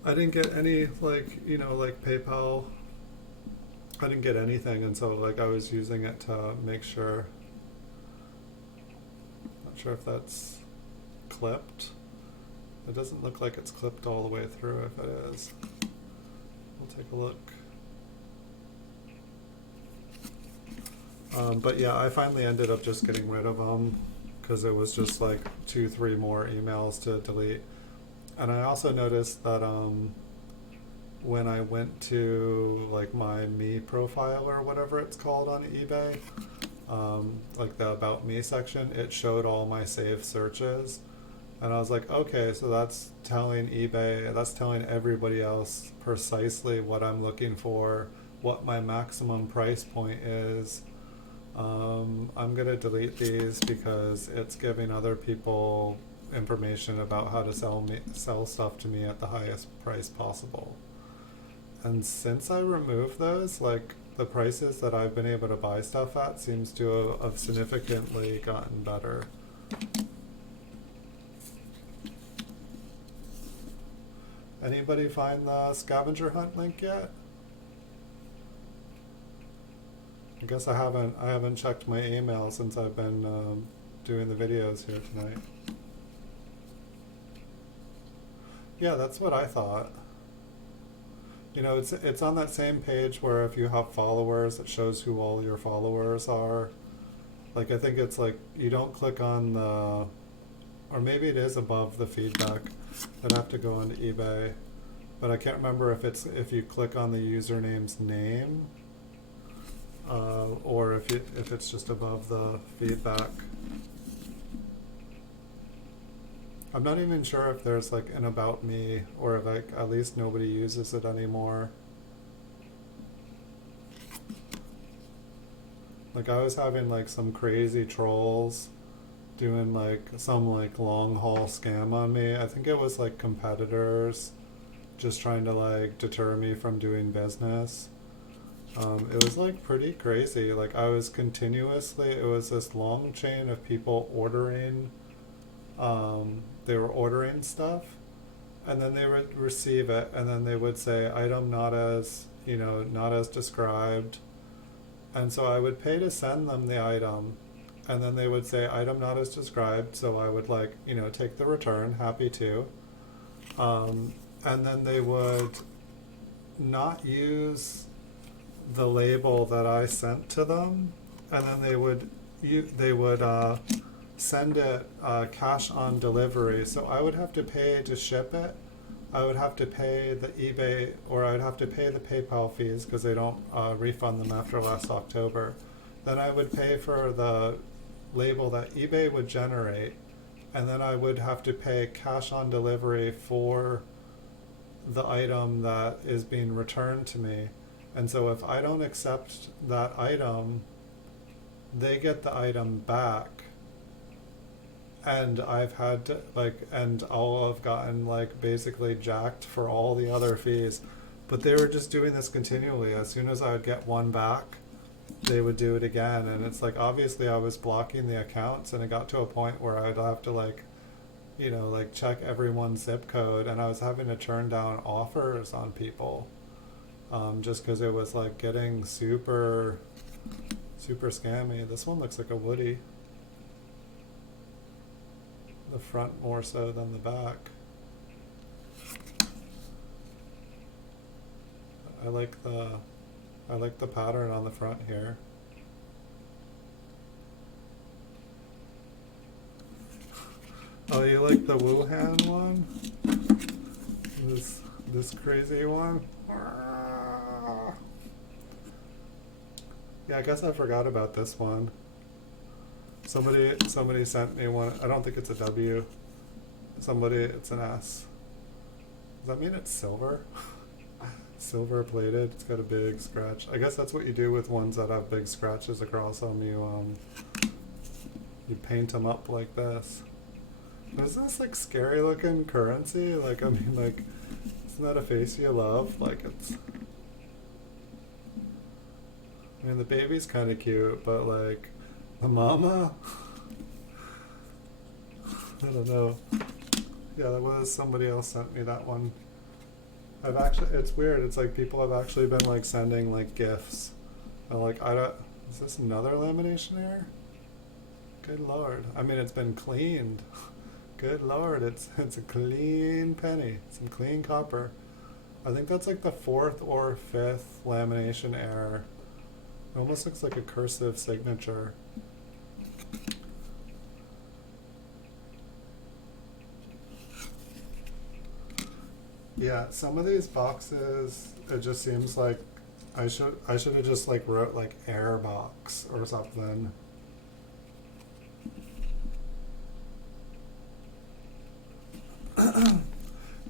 I didn't get any like PayPal. I didn't get anything, and so like I was using it to make sure. Not sure if that's clipped. It doesn't look like it's clipped all the way through. If it is, we'll take a look. But yeah, I finally ended up just getting rid of them because it was just like 2-3 more emails to delete. And I also noticed that when I went to like my me profile or whatever it's called on eBay, like the About Me section, it showed all my saved searches. And I was like, okay, so that's telling eBay, that's telling everybody else precisely what I'm looking for, what my maximum price point is. I'm gonna delete these because it's giving other people information about how to sell stuff to me at the highest price possible. And since I removed those, like the prices that I've been able to buy stuff at seems to have significantly gotten better. Anybody find the scavenger hunt link yet? I guess I haven't checked my email since I've been doing the videos here tonight. Yeah, that's what I thought. It's on that same page where if you have followers, it shows who all your followers are. Like I think it's like you don't click on the, or maybe it is above the feedback. I'd have to go on eBay, but I can't remember if you click on the username's name. Or if it's just above the feedback. I'm not even sure if there's like an about me or if like at least nobody uses it anymore. Like I was having like some crazy trolls doing like some like long haul scam on me. I think it was like competitors just trying to like deter me from doing business. It was like pretty crazy. Like I was continuously, it was this long chain of people ordering. They were ordering stuff, and then they would receive it, and then they would say item not as not as described, and so I would pay to send them the item, and then they would say item not as described. So I would like take the return, happy to, and then they would not use the label that I sent to them, and then they would send it cash on delivery. So I would have to pay to ship it. I would have to pay the eBay, or I would have to pay the PayPal fees because they don't refund them after last October. Then I would pay for the label that eBay would generate, and then I would have to pay cash on delivery for the item that is being returned to me. And so if I don't accept that item, they get the item back. And I've had to and I'll have gotten like basically jacked for all the other fees. But they were just doing this continually. As soon as I would get one back, they would do it again. And it's like, obviously I was blocking the accounts, and it got to a point where I'd have to like check everyone's zip code, and I was having to turn down offers on people, just because it was like getting super scammy. This one looks like a Woody. The front more so than the back. I like the pattern on the front here. Oh, you like the Wuhan one? This crazy one? Yeah, I guess I forgot about this one. Somebody sent me one. I don't think it's a W. It's an S. Does that mean it's silver? Silver plated. It's got a big scratch. I guess that's what you do with ones that have big scratches across them. You paint them up like this. Is this like scary looking currency? Like, I mean, like, isn't that a face you love? Like, it's. I mean, the baby's kind of cute, but like, the mama? I don't know. Yeah, that was somebody else sent me that one. It's weird. It's like people have actually been like sending like gifts. And like, is this another lamination error? Good Lord. I mean, it's been cleaned. Good Lord, it's a clean penny. Some clean copper. I think that's like the 4th or 5th lamination error. It almost looks like a cursive signature. Yeah, some of these boxes, it just seems like I should have just like wrote like air box or something.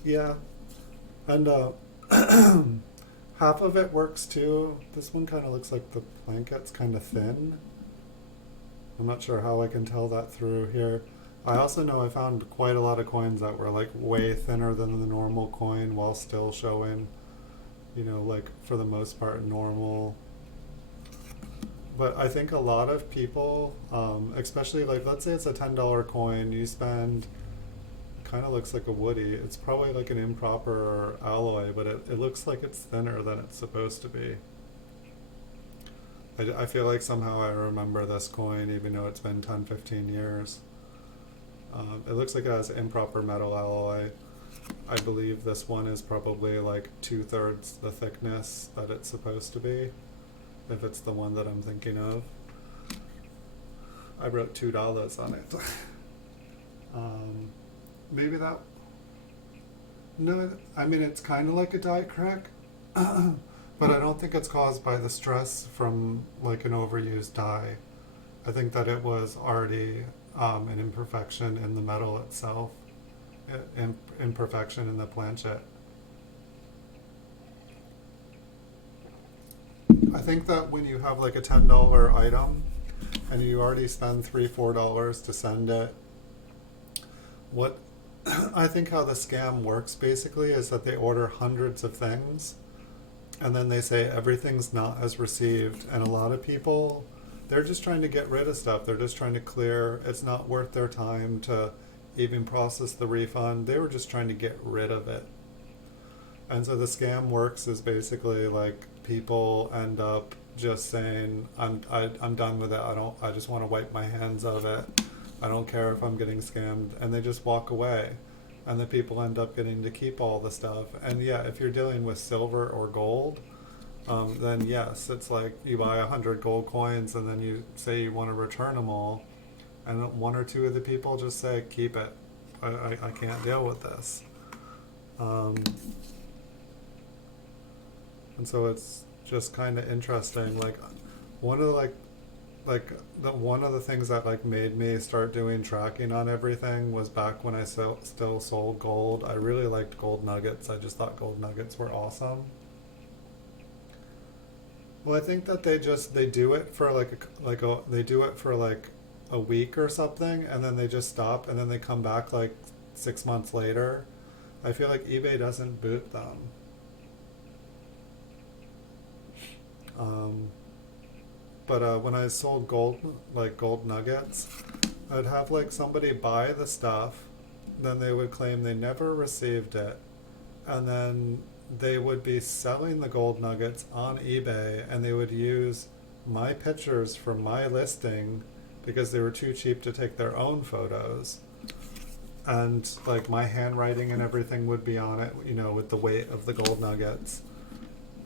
Yeah, and half of it works too. This one kind of looks like the blanket's kind of thin. I'm not sure how I can tell that through here. I also know I found quite a lot of coins that were like way thinner than the normal coin while still showing, like for the most part normal. But I think a lot of people, especially like, let's say it's a $10 coin, you spend, kind of looks like a Woody. It's probably like an improper alloy, but it looks like it's thinner than it's supposed to be. I feel like somehow I remember this coin even though it's been 10-15 years. It looks like it has improper metal alloy. I believe this one is probably like 2/3 the thickness that it's supposed to be, if it's the one that I'm thinking of. I wrote $2 on it. Maybe that. No, I mean, it's kind of like a die crack, but I don't think it's caused by the stress from like an overused die. I think that it was already an imperfection in the metal itself. imperfection in the planchette. I think that when you have like a $10 item and you already spend $3-4 to send it, what I think how the scam works basically is that they order hundreds of things and then they say everything's not as received, and a lot of people, they're just trying to get rid of stuff. They're just trying to clear. It's not worth their time to even process the refund. They were just trying to get rid of it. And so the scam works is basically like people end up just saying, I'm done with it. I just want to wipe my hands of it. I don't care if I'm getting scammed, and they just walk away. And the people end up getting to keep all the stuff. And yeah, if you're dealing with silver or gold, then yes, it's like you buy 100 gold coins and then you say you want to return them all, and one or two of the people just say, keep it. I can't deal with this. And so it's just kind of interesting. Like one of the one of the things that like made me start doing tracking on everything was back when I still sold gold. I really liked gold nuggets. I just thought gold nuggets were awesome. Well, I think that they do it for they do it for like a week or something, and then they just stop, and then they come back like 6 months later. I feel like eBay doesn't boot them. But when I sold gold nuggets, I'd have like somebody buy the stuff, then they would claim they never received it, and then they would be selling the gold nuggets on eBay, and they would use my pictures from my listing because they were too cheap to take their own photos. And like my handwriting and everything would be on it, with the weight of the gold nuggets.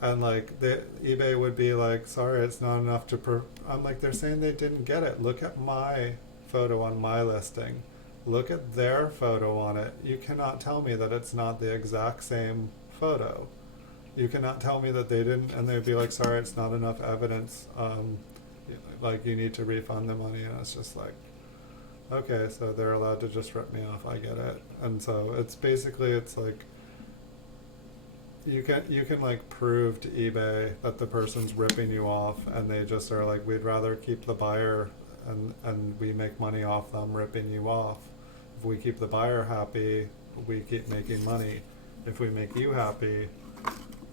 And like eBay would be like, sorry, it's not enough to I'm like, they're saying they didn't get it. Look at my photo on my listing. Look at their photo on it. You cannot tell me that it's not the exact same photo. You cannot tell me that they didn't, and they'd be like, sorry, it's not enough evidence. Like you need to refund the money. And it's just like, okay, so they're allowed to just rip me off. I get it. And so it's basically, it's like, you can like prove to eBay that the person's ripping you off, and they just are like, we'd rather keep the buyer and we make money off them ripping you off. If we keep the buyer happy, we keep making money. If we make you happy,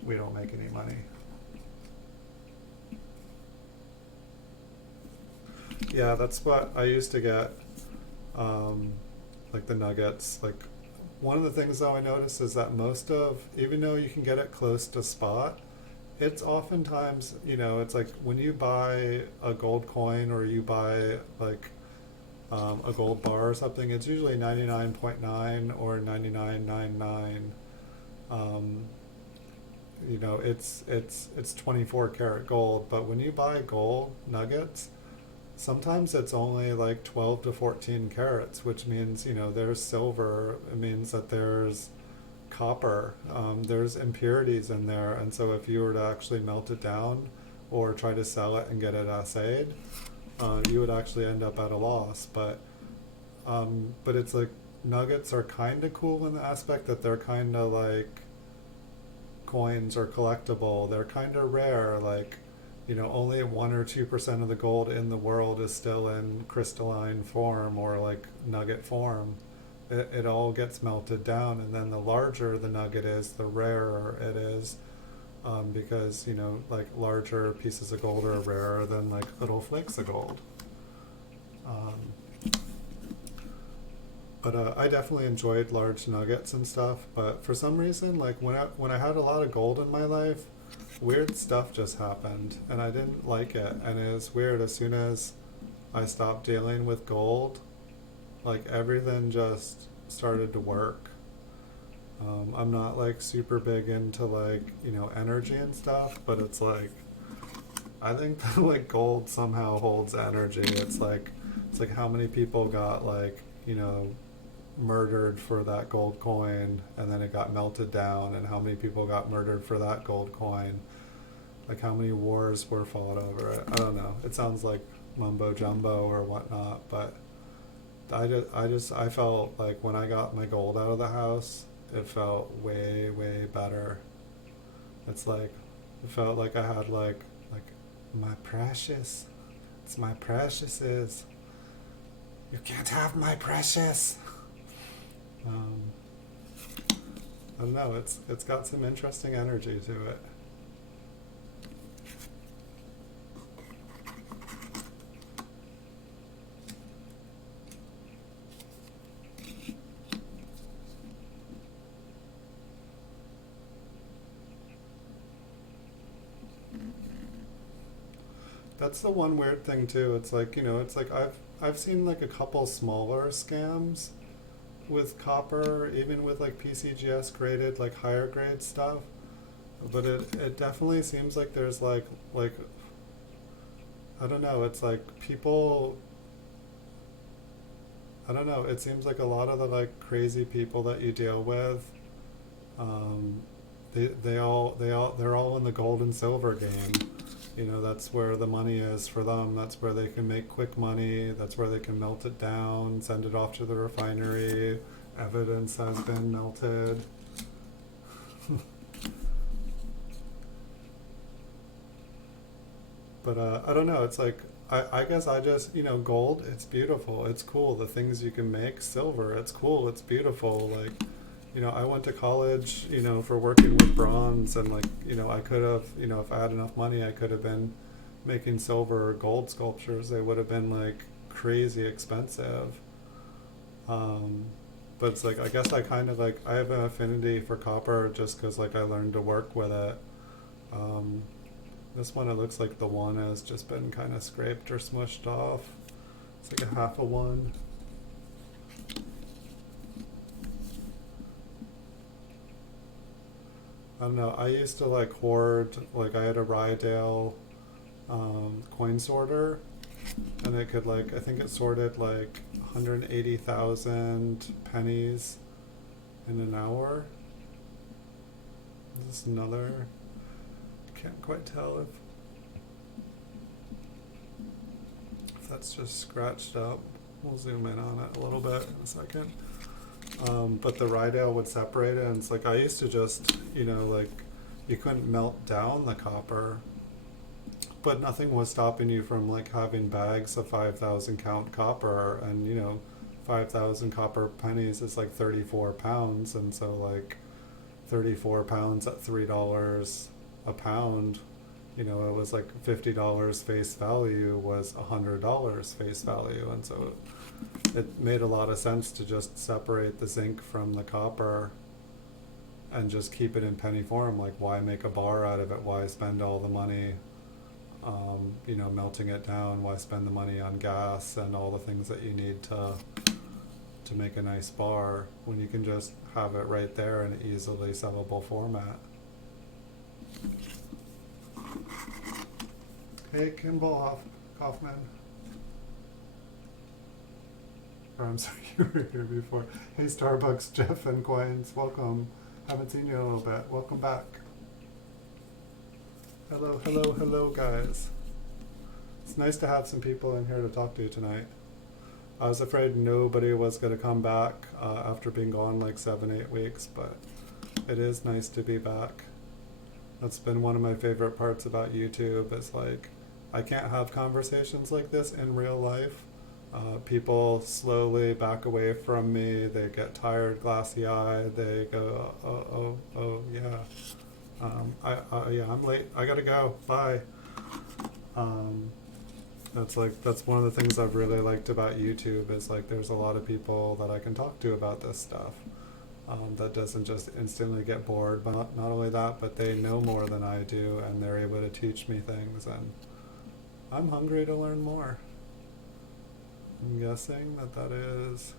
we don't make any money. Yeah, that's what I used to get, like the nuggets. Like one of the things though I noticed is that even though you can get it close to spot, it's oftentimes, it's like when you buy a gold coin or you buy like a gold bar or something, it's usually 99.9 or 99.99. It's 24 karat gold, but when you buy gold nuggets, sometimes it's only like 12 to 14 carats, which means, there's silver. It means that there's copper. There's impurities in there. And so if you were to actually melt it down or try to sell it and get it assayed, you would actually end up at a loss. But it's like nuggets are kind of cool in the aspect that they're kind of like coins or collectible. They're kind of rare. Like, only 1 or 2% of the gold in the world is still in crystalline form or like nugget form. It all gets melted down, and then the larger the nugget is, the rarer it is, because like larger pieces of gold are rarer than like little flakes of gold. But I definitely enjoyed large nuggets and stuff. But for some reason, like when I had a lot of gold in my life, weird stuff just happened, and I didn't like it. And it was weird. As soon as I stopped dealing with gold, like everything just started to work. I'm not like super big into like energy and stuff, but it's like I think that like gold somehow holds energy. It's like how many people got like murdered for that gold coin, and then it got melted down, and how many people got murdered for that gold coin. Like how many wars were fought over it. I don't know. It sounds like mumbo jumbo or whatnot, but I felt like when I got my gold out of the house, it felt way, way better. It's like, it felt like I had like my precious, it's my preciouses. You can't have my precious. Um, I don't know. It's got some interesting energy to it. That's the one weird thing too. It's like, it's like I've seen like a couple smaller scams with copper, even with like PCGS graded like higher grade stuff. But it definitely seems like there's like I don't know, it's like people, I don't know, it seems like a lot of the like crazy people that you deal with, um, they're all in the gold and silver game. That's where the money is for them. That's where they can make quick money. That's where they can melt it down, send it off to the refinery. Evidence has been melted. But I don't know. It's like I guess I just gold. It's beautiful. It's cool. The things you can make. Silver. It's cool. It's beautiful. Like I went to college. For working with bronze, and like I could have if I had enough money, I could have been making silver or gold sculptures. They would have been like crazy expensive. Um, but it's like I guess I kind of like I have an affinity for copper just because like I learned to work with it. Um, This one, it looks like the one has just been kind of scraped or smushed off. It's like a half a one. I don't know. I used to like hoard, like I had a Rydale coin sorter, and it could like, I think it sorted like 180,000 pennies in an hour. This is another, can't quite tell if that's just scratched up. We'll zoom in on it a little bit in a second. But the Rydale would separate it, and it's like I used to just, like you couldn't melt down the copper, but nothing was stopping you from like having bags of 5,000 count copper, and 5,000 copper pennies is like 34 pounds, and so like 34 pounds at $3 a pound, it was like $50 face value was $100 face value, and so it made a lot of sense to just separate the zinc from the copper and just keep it in penny form. Like, why make a bar out of it? Why spend all the money, melting it down? Why spend the money on gas and all the things that you need to make a nice bar when you can just have it right there in an easily sellable format? Hey, Kimball Kaufman. Or I'm sorry, you were here before. Hey, Starbucks, Jeff and Coins, welcome. Haven't seen you in a little bit. Welcome back. Hello, hello, hello, guys. It's nice to have some people in here to talk to tonight. I was afraid nobody was going to come back after being gone like 7-8 weeks, but it is nice to be back. That's been one of my favorite parts about YouTube, is like I can't have conversations like this in real life. People slowly back away from me. They get tired, glassy-eyed. They go, yeah. Yeah, I'm late. I gotta go. Bye. That's one of the things I've really liked about YouTube, is like there's a lot of people that I can talk to about this stuff. That doesn't just instantly get bored. But not only that, but they know more than I do, and they're able to teach me things, and I'm hungry to learn more. I'm guessing that is,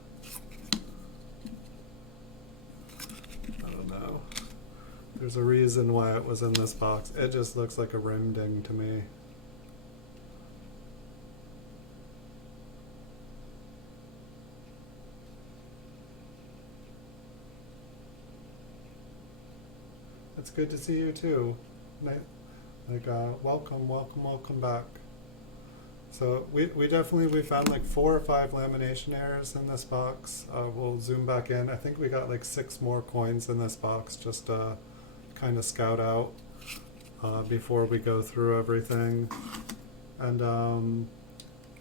I don't know. There's a reason why it was in this box. It just looks like a rim ding to me. It's good to see you too. Welcome, welcome, welcome back. So we definitely, we found like 4 or 5 lamination errors in this box. We'll zoom back in. I think we got like 6 more coins in this box, just kind of scout out before we go through everything. And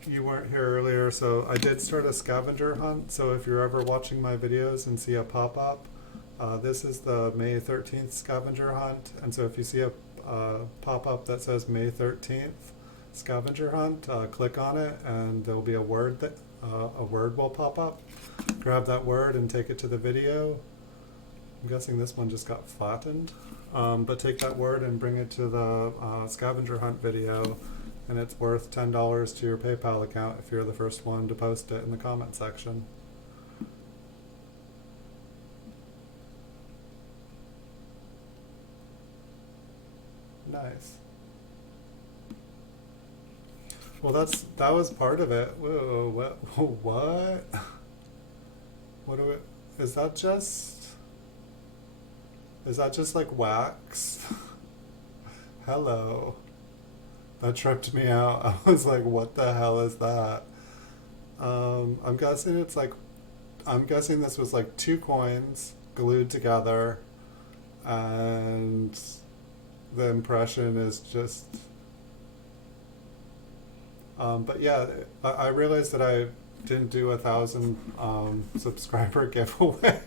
you weren't here earlier, so I did start a scavenger hunt. So if you're ever watching my videos and see a pop-up, this is the May 13th scavenger hunt. And so if you see a pop-up that says May 13th scavenger hunt, click on it and there'll be a word that a word will pop up. Grab that word and take it to the video. I'm guessing this one just got flattened, but take that word and bring it to the scavenger hunt video, and it's worth $10 to your PayPal account if you're the first one to post it in the comment section. Nice. Well, that was part of it. Whoa, what? What? What do we? Is that just? Is that just like wax? Hello. That tripped me out. I was like, what the hell is that? I'm guessing it's like, I'm guessing this was like 2 coins glued together, and the impression is just. But yeah, I realized that I didn't do 1,000 subscriber giveaway.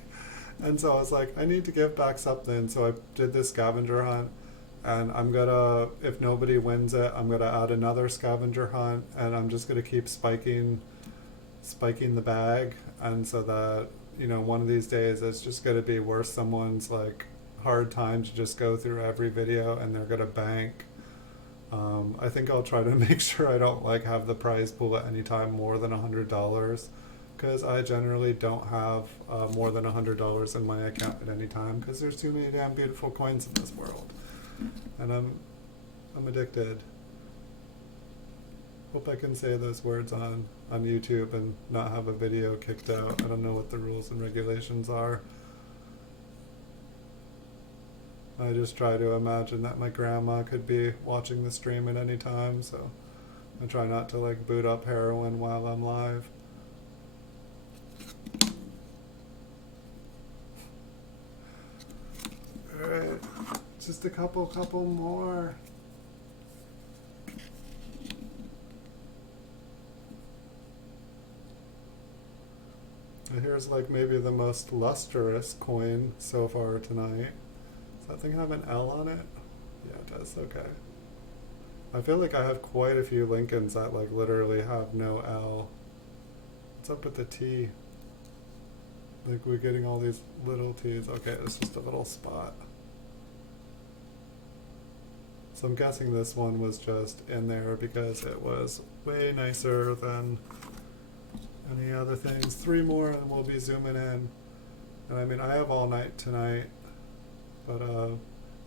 And so I was like, I need to give back something. So I did this scavenger hunt, and I'm gonna, if nobody wins it, I'm gonna add another scavenger hunt, and I'm just gonna keep spiking the bag. And so that, you know, one of these days it's just gonna be worth someone's like hard time to just go through every video, and they're gonna bank. I think I'll try to make sure I don't like have the prize pool at any time more than $100, because I generally don't have more than $100 in my account at any time, because there's too many damn beautiful coins in this world, and I'm addicted. Hope I can say those words on YouTube and not have a video kicked out. I don't know what the rules and regulations are. I just try to imagine that my grandma could be watching the stream at any time, so I try not to like boot up heroin while I'm live. Alright, just a couple more. And here's like maybe the most lustrous coin so far tonight. Does that thing have an L on it? Yeah, it does. Okay. I feel like I have quite a few Lincolns that like literally have no L. What's up with the T? Like we're getting all these little T's. Okay, it's just a little spot. So I'm guessing this one was just in there because it was way nicer than any other things. 3 more and we'll be zooming in. And I mean, I have all night tonight. But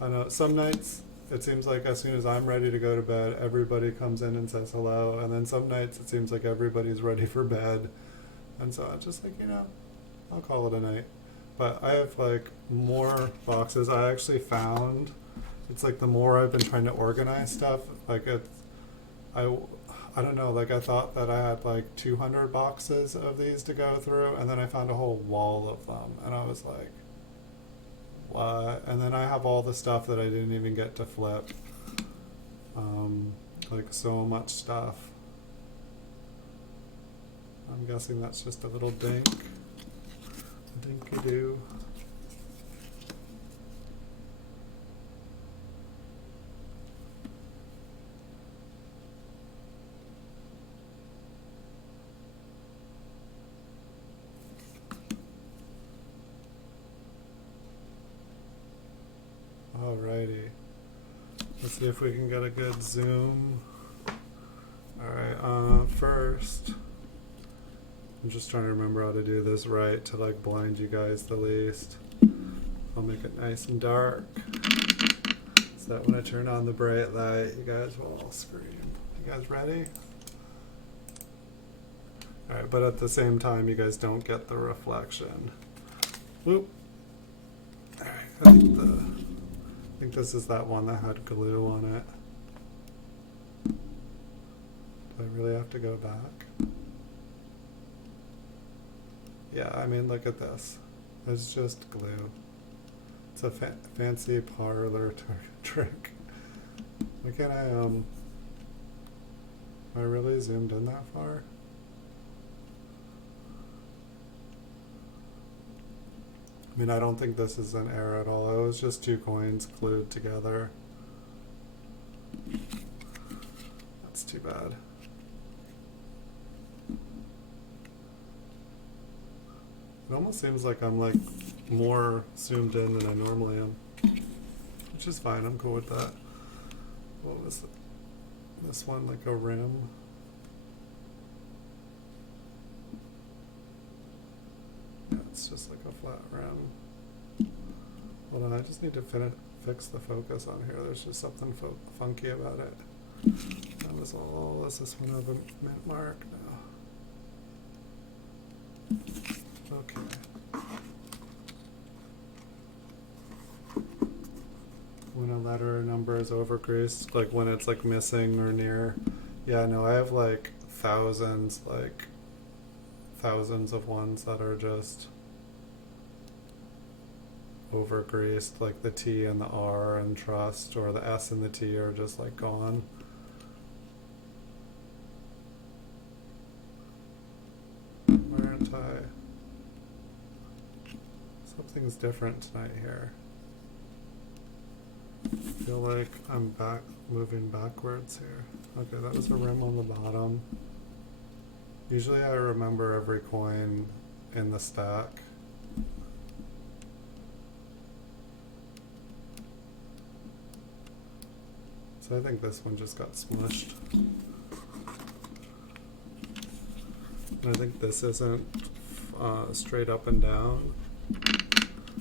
I know some nights it seems like as soon as I'm ready to go to bed, everybody comes in and says hello. And then some nights it seems like everybody's ready for bed. And so I'm just like, you know, I'll call it a night. But I have like more boxes. I actually found, it's like the more I've been trying to organize stuff, like I don't know, like I thought that I had like 200 boxes of these to go through, and then I found a whole wall of them. And I was like, what? And then I have all the stuff that I didn't even get to flip. Like so much stuff. I'm guessing that's just a little dink. Dinky-doo. Alrighty. Let's see if we can get a good zoom. Alright, first, I'm just trying to remember how to do this right to like blind you guys the least. I'll make it nice and dark so that when I turn on the bright light, you guys will all scream. You guys ready? Alright, but at the same time, you guys don't get the reflection. Whoop. Alright, I think this is that one that had glue on it. Do I really have to go back? Yeah, I mean, look at this. It's just glue. It's a fancy parlor trick. Why can't am I really zoomed in that far? I mean, I don't think this is an error at all. It was just two coins glued together. That's too bad. It almost seems like I'm like more zoomed in than I normally am, which is fine. I'm cool with that. What was this one, like a rim? Yeah, it's just like a flat rim. Hold on, I just need to fix the focus on here. There's just something funky about it. That was all. Is this one have a mint mark? No. Okay. When a letter or number is overgreased, like when it's like missing or near. Yeah, no, I have like thousands of ones that are just overgreased, like the T and the R and trust, or the S and the T are just like gone. Why aren't I? Something's different tonight here. I feel like I'm moving backwards here. Okay, that was a rim on the bottom. Usually I remember every coin in the stack. So I think this one just got smushed. And I think this isn't straight up and down.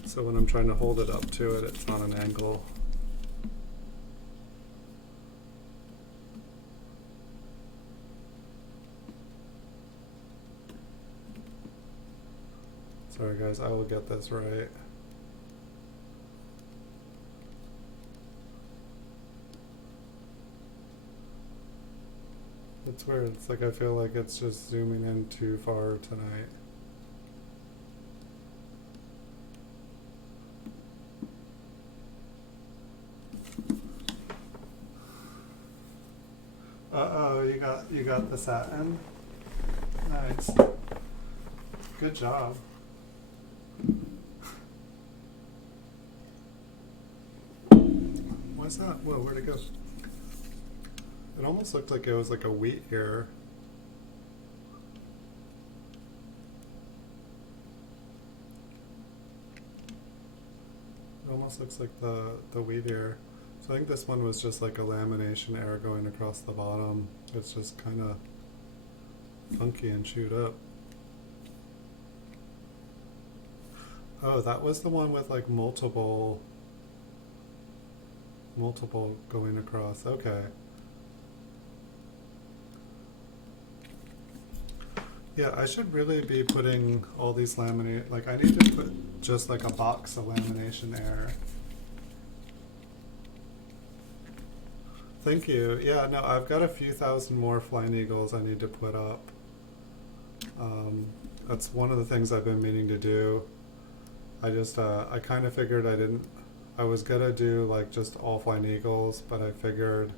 So when I'm trying to hold it up to it, it's on an angle. Sorry guys, I will get this right. It's weird, it's like I feel like it's just zooming in too far tonight. Uh-oh, you got the satin? Nice. Good job. What's that? Whoa, where'd it go? It almost looked like it was like a wheat ear. It almost looks like the wheat ear. So I think this one was just like a lamination error going across the bottom. It's just kind of funky and chewed up. Oh, that was the one with like multiple going across. Okay. Yeah, I should really be putting all these laminate, like I need to put just like a box of lamination error. Thank you. Yeah, no, I've got a few thousand more flying eagles I need to put up. That's one of the things I've been meaning to do. I just, I kind of figured I was gonna do like just all flying eagles, but I figured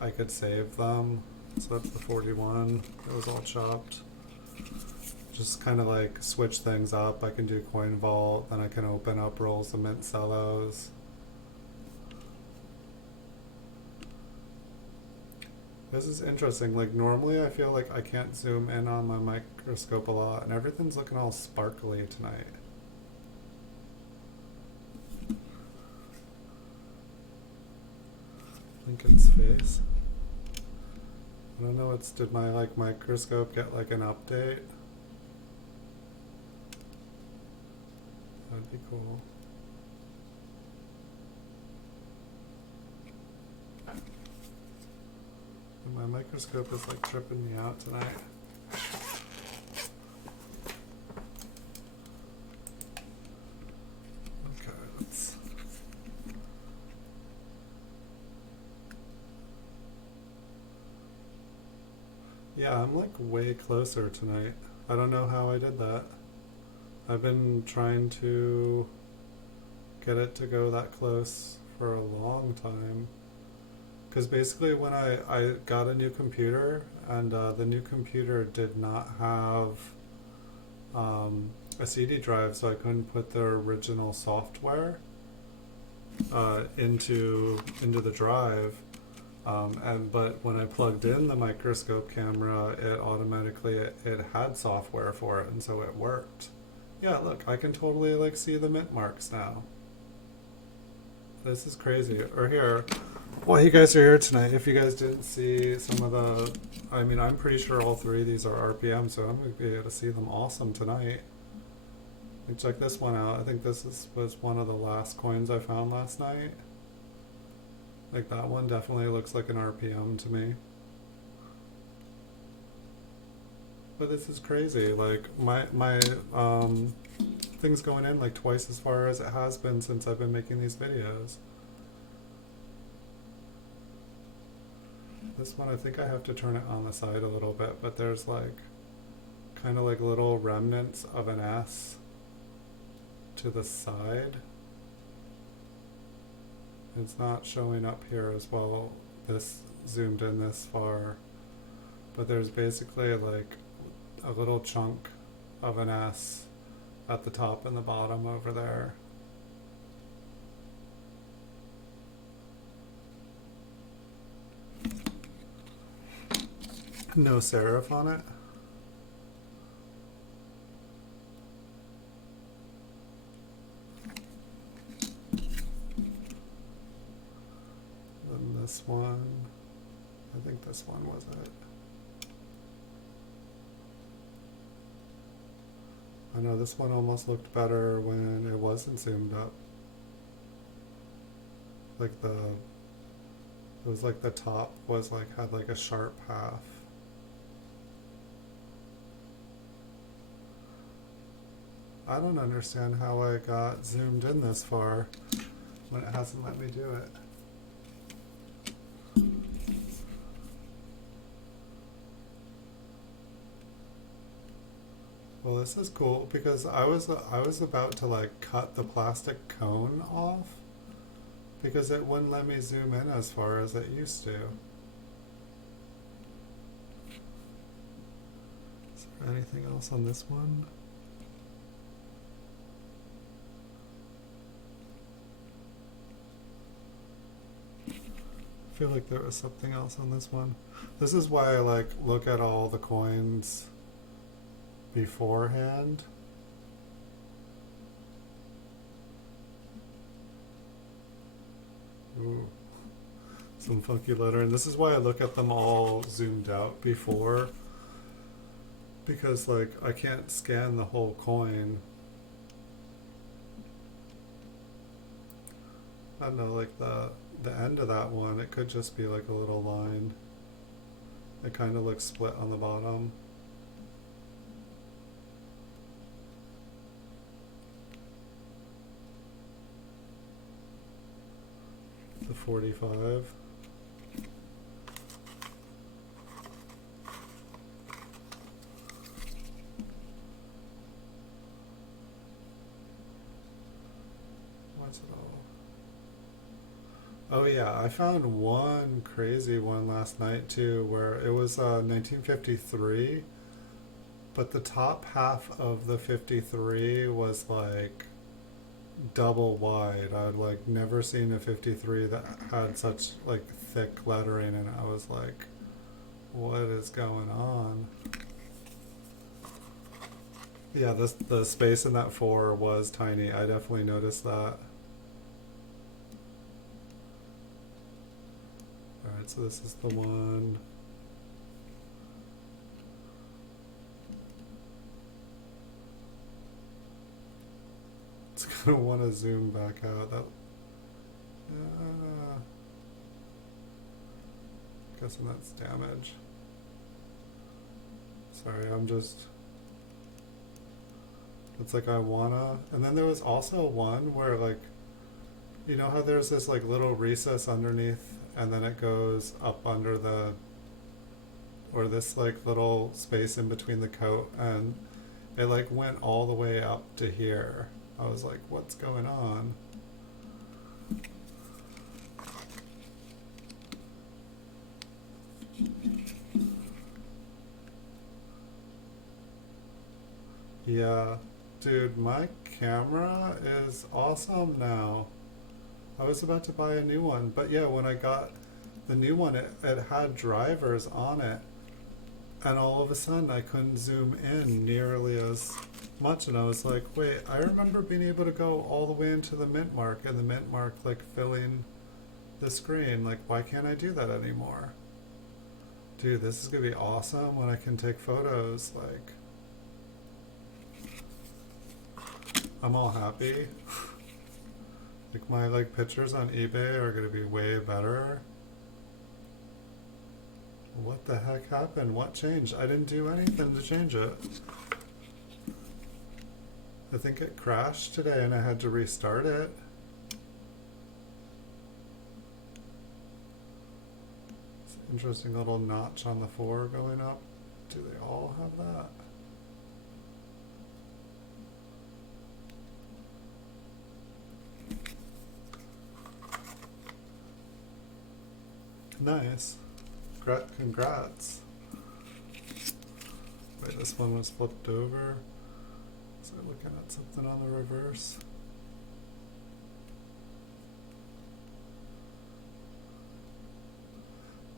I could save them. So that's the 41. It was all chopped. Just kind of like switch things up. I can do coin vault, then I can open up rolls of mint cellos. This is interesting. Like normally I feel like I can't zoom in on my microscope a lot, and everything's looking all sparkly tonight. Lincoln's face. I don't know, did my like microscope get like an update? That'd be cool. And my microscope is like tripping me out tonight. Okay, let's. Yeah, I'm like way closer tonight. I don't know how I did that. I've been trying to get it to go that close for a long time. Because basically, when I got a new computer, and the new computer did not have a CD drive, so I couldn't put the original software into the drive. But when I plugged in the microscope camera, it had software for it, and so it worked. Yeah, look, I can totally like see the mint marks now. This is crazy. Or here, while you guys are here tonight, if you guys didn't see some of the, I mean, I'm pretty sure all three of these are RPM, so I'm gonna be able to see them awesome tonight. And check this one out. I think was one of the last coins I found last night. Like that one definitely looks like an RPM to me. But this is crazy. Like my thing's going in like twice as far as it has been since I've been making these videos. This one I think I have to turn it on the side a little bit, but there's like kind of like little remnants of an S to the side. It's not showing up here as well, this zoomed in this far, but there's basically like a little chunk of an S at the top and the bottom over there. No serif on it. Then this one, I think this one was it. I know this one almost looked better when it wasn't zoomed up. Like it was like the top was like, had like a sharp half. I don't understand how I got zoomed in this far when it hasn't let me do it. Well, this is cool because I was about to like cut the plastic cone off because it wouldn't let me zoom in as far as it used to. Is there anything else on this one? I feel like there was something else on this one. This is why I like look at all the coins beforehand. Ooh, some funky lettering. This is why I look at them all zoomed out before, because like I can't scan the whole coin. I don't know, like the end of that one, it could just be like a little line. It kind of looks split on the bottom. The 45. What's it all? Oh yeah, I found one crazy one last night too, where it was 1953, but the top half of the 53 was like double wide. I'd like never seen a 53 that had such like thick lettering, and I was like, what is going on? Yeah, the space in that 4 was tiny. I definitely noticed that. Alright, so this is the one. It's gonna want to zoom back out. That, guessing that's damage. Sorry, I'm just. It's like I wanna. And then there was also one where like, you know how there's this like little recess underneath, and then it goes up under the or this like little space in between the coat, and it like went all the way up to here. I was like, what's going on? Yeah, dude, my camera is awesome now. I was about to buy a new one, but yeah, when I got the new one, it had drivers on it, and all of a sudden I couldn't zoom in nearly as much, and I was like, wait, I remember being able to go all the way into the mint mark, and the mint mark like filling the screen. Like, why can't I do that anymore? Dude, this is gonna be awesome when I can take photos. Like, I'm all happy. Like, my like pictures on eBay are gonna be way better. What the heck happened? What changed? I didn't do anything to change it. I think it crashed today and I had to restart it. It's an interesting little notch on the 4 going up. Do they all have that? Nice. Congrats. Wait, this one was flipped over. Was I looking at something on the reverse?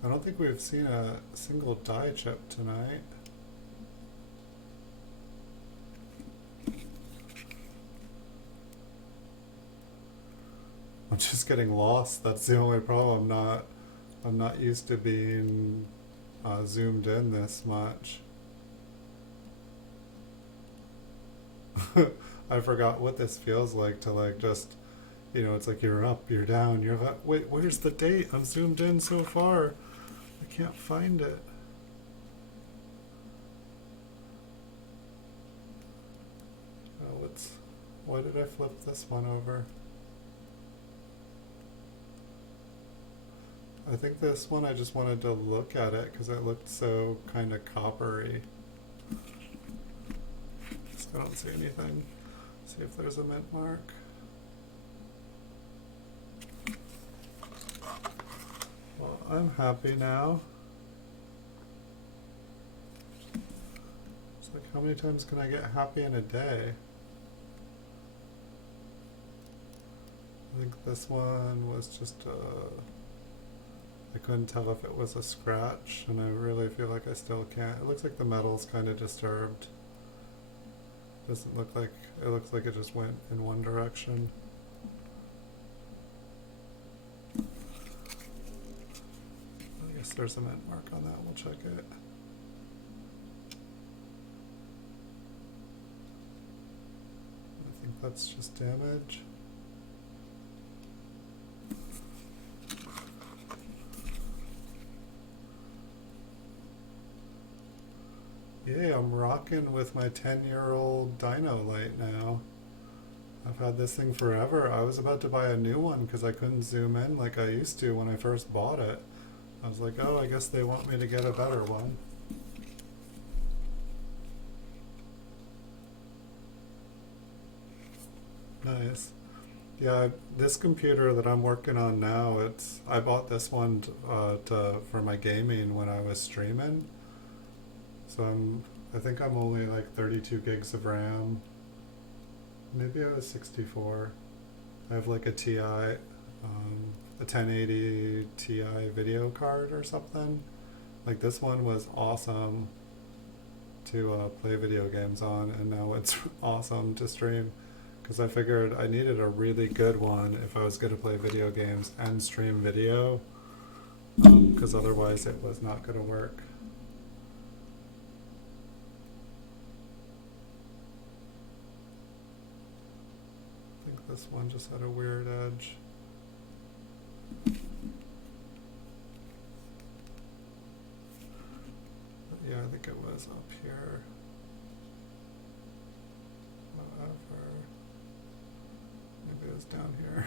I don't think we've seen a single die chip tonight. I'm just getting lost. That's the only problem. I'm not used to being zoomed in this much. I forgot what this feels like to like just, you know, it's like you're up, you're down, you're like, wait, where's the date? I'm zoomed in so far. I can't find it. Oh, why did I flip this one over? I think this one I just wanted to look at it because it looked so kind of coppery. I don't see anything. See if there's a mint mark. Well, I'm happy now. It's like, how many times can I get happy in a day? I think this one was just I couldn't tell if it was a scratch, and I really feel like I still can't. It looks like the metal's kind of disturbed. Doesn't look like, it looks like it just went in one direction. I guess there's a mint mark on that, we'll check it. I think that's just damage. Yay, I'm rocking with my 10-year-old dyno light now. I've had this thing forever. I was about to buy a new one because I couldn't zoom in like I used to when I first bought it. I was like, oh, I guess they want me to get a better one. Nice. Yeah, this computer that I'm working on now, I bought this one for my gaming when I was streaming. So I think I'm only like 32 gigs of RAM. Maybe I was 64. I have like a TI, a 1080 Ti video card or something. Like, this one was awesome to play video games on, and now it's awesome to stream. Because I figured I needed a really good one if I was going to play video games and stream video. Because otherwise it was not going to work. This one just had a weird edge. Yeah, I think it was up here. Whatever. Maybe it was down here.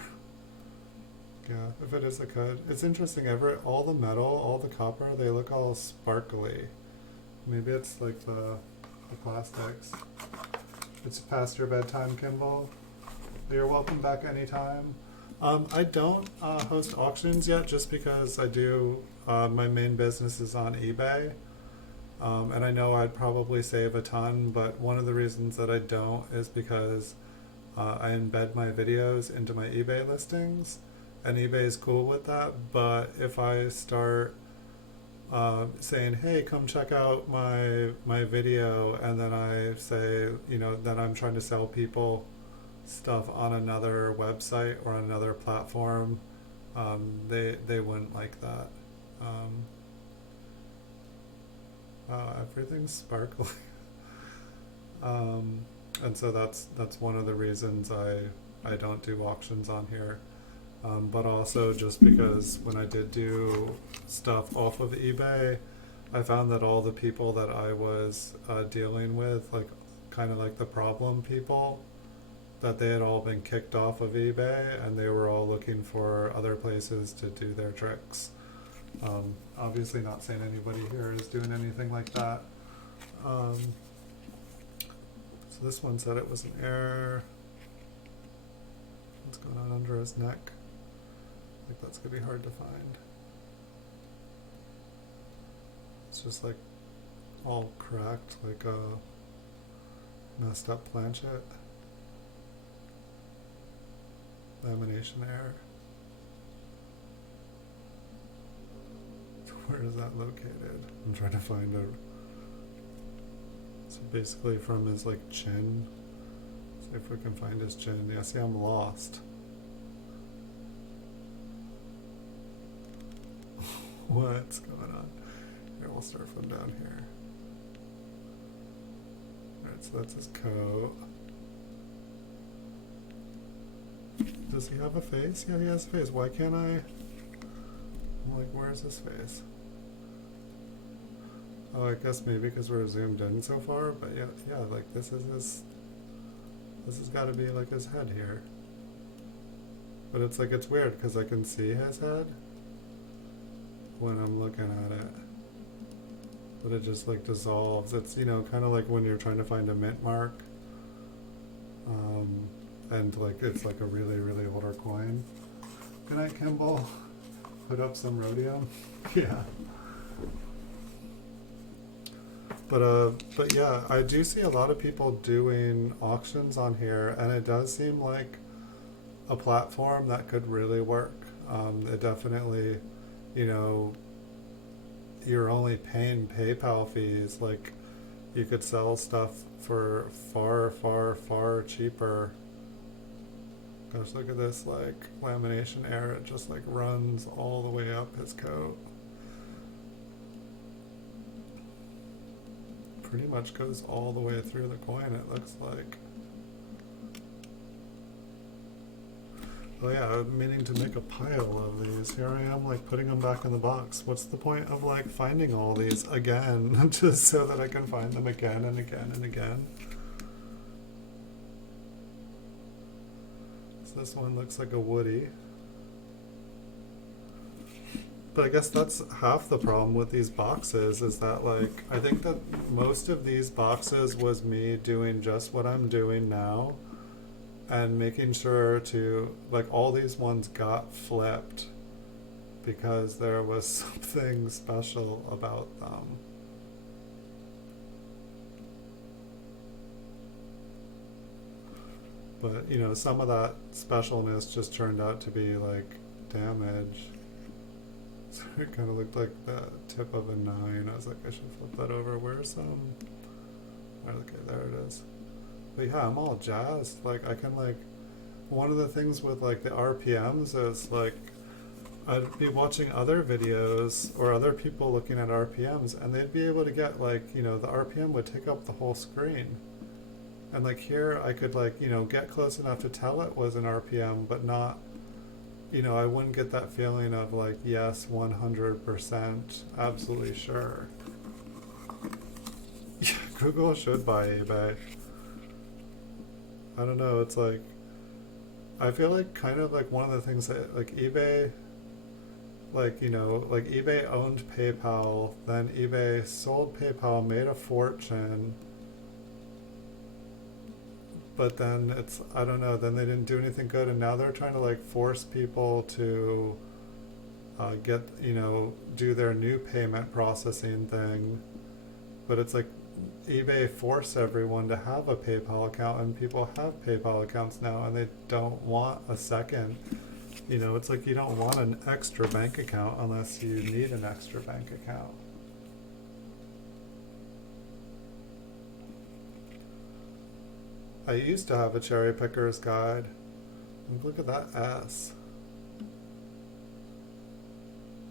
Yeah, if it is, it could. It's interesting, all the metal, all the copper, they look all sparkly. Maybe it's like the plastics. It's past your bedtime, Kimball. You're welcome back anytime. I don't host auctions yet just because I do, my main business is on eBay. And I know I'd probably save a ton, but one of the reasons that I don't is because I embed my videos into my eBay listings, and eBay is cool with that. But if I start saying, hey, come check out my video, and then I say, that I'm trying to sell people stuff on another website or on another platform, they wouldn't like that. Everything's sparkly. And so that's one of the reasons I don't do auctions on here. But also just because when I did do stuff off of eBay, I found that all the people that I was dealing with, like kind of like the problem people, that they had all been kicked off of eBay and they were all looking for other places to do their tricks. Obviously not saying anybody here is doing anything like that. So this one said it was an error. What's going on under his neck? I think that's gonna be hard to find. It's just like all cracked, like a messed up planchet. Lamination error. Where is that located? I'm trying to find a. So basically from his like chin. See if we can find his chin. Yeah, see, I'm lost. What's going on? Here, we'll start from down here. Alright, so that's his coat. Does he have a face? Yeah, he has a face. Why can't I? I'm like, where's his face? Oh, I guess maybe because we're zoomed in so far, but yeah, like this is his. This has got to be like his head here. But it's like, it's weird because I can see his head when I'm looking at it. But it just like dissolves. It's, kind of like when you're trying to find a mint mark. And like, it's like a really, really older coin. Good night, Kimball. Put up some rhodium. Yeah. But yeah, I do see a lot of people doing auctions on here, and it does seem like a platform that could really work. It definitely, you're only paying PayPal fees. Like, you could sell stuff for far, far, far cheaper. Gosh, look at this, like, lamination error. It just like runs all the way up his coat. Pretty much goes all the way through the coin, it looks like. Oh yeah, I'm meaning to make a pile of these. Here I am, like, putting them back in the box. What's the point of, like, finding all these again, just so that I can find them again and again and again? So this one looks like a Woody. But I guess that's half the problem with these boxes, is that, like, I think that most of these boxes was me doing just what I'm doing now and making sure to, like, all these ones got flipped because there was something special about them. But, some of that specialness just turned out to be, like, damage. So it kind of looked like the tip of a 9. I was like, I should flip that over. Where's some? Okay, there it is. But yeah, I'm all jazzed. Like, I can, like, one of the things with, like, the RPMs is, like, I'd be watching other videos or other people looking at RPMs, and they'd be able to get, like, the RPM would take up the whole screen. And, like, here I could, like, get close enough to tell it was an RPM, but not, I wouldn't get that feeling of, like, yes, 100%, absolutely sure. Yeah, Google should buy eBay. I don't know, it's like, I feel like kind of like one of the things that like eBay, like, you know, like eBay owned PayPal, then eBay sold PayPal, made a fortune, but then it's, I don't know, then they didn't do anything good, and now they're trying to like force people to get, you know, do their new payment processing thing. But it's like eBay forced everyone to have a PayPal account, and people have PayPal accounts now, and they don't want a second. You know, it's like you don't want an extra bank account unless you need an extra bank account. I used to have a cherry picker's guide. And look at that S.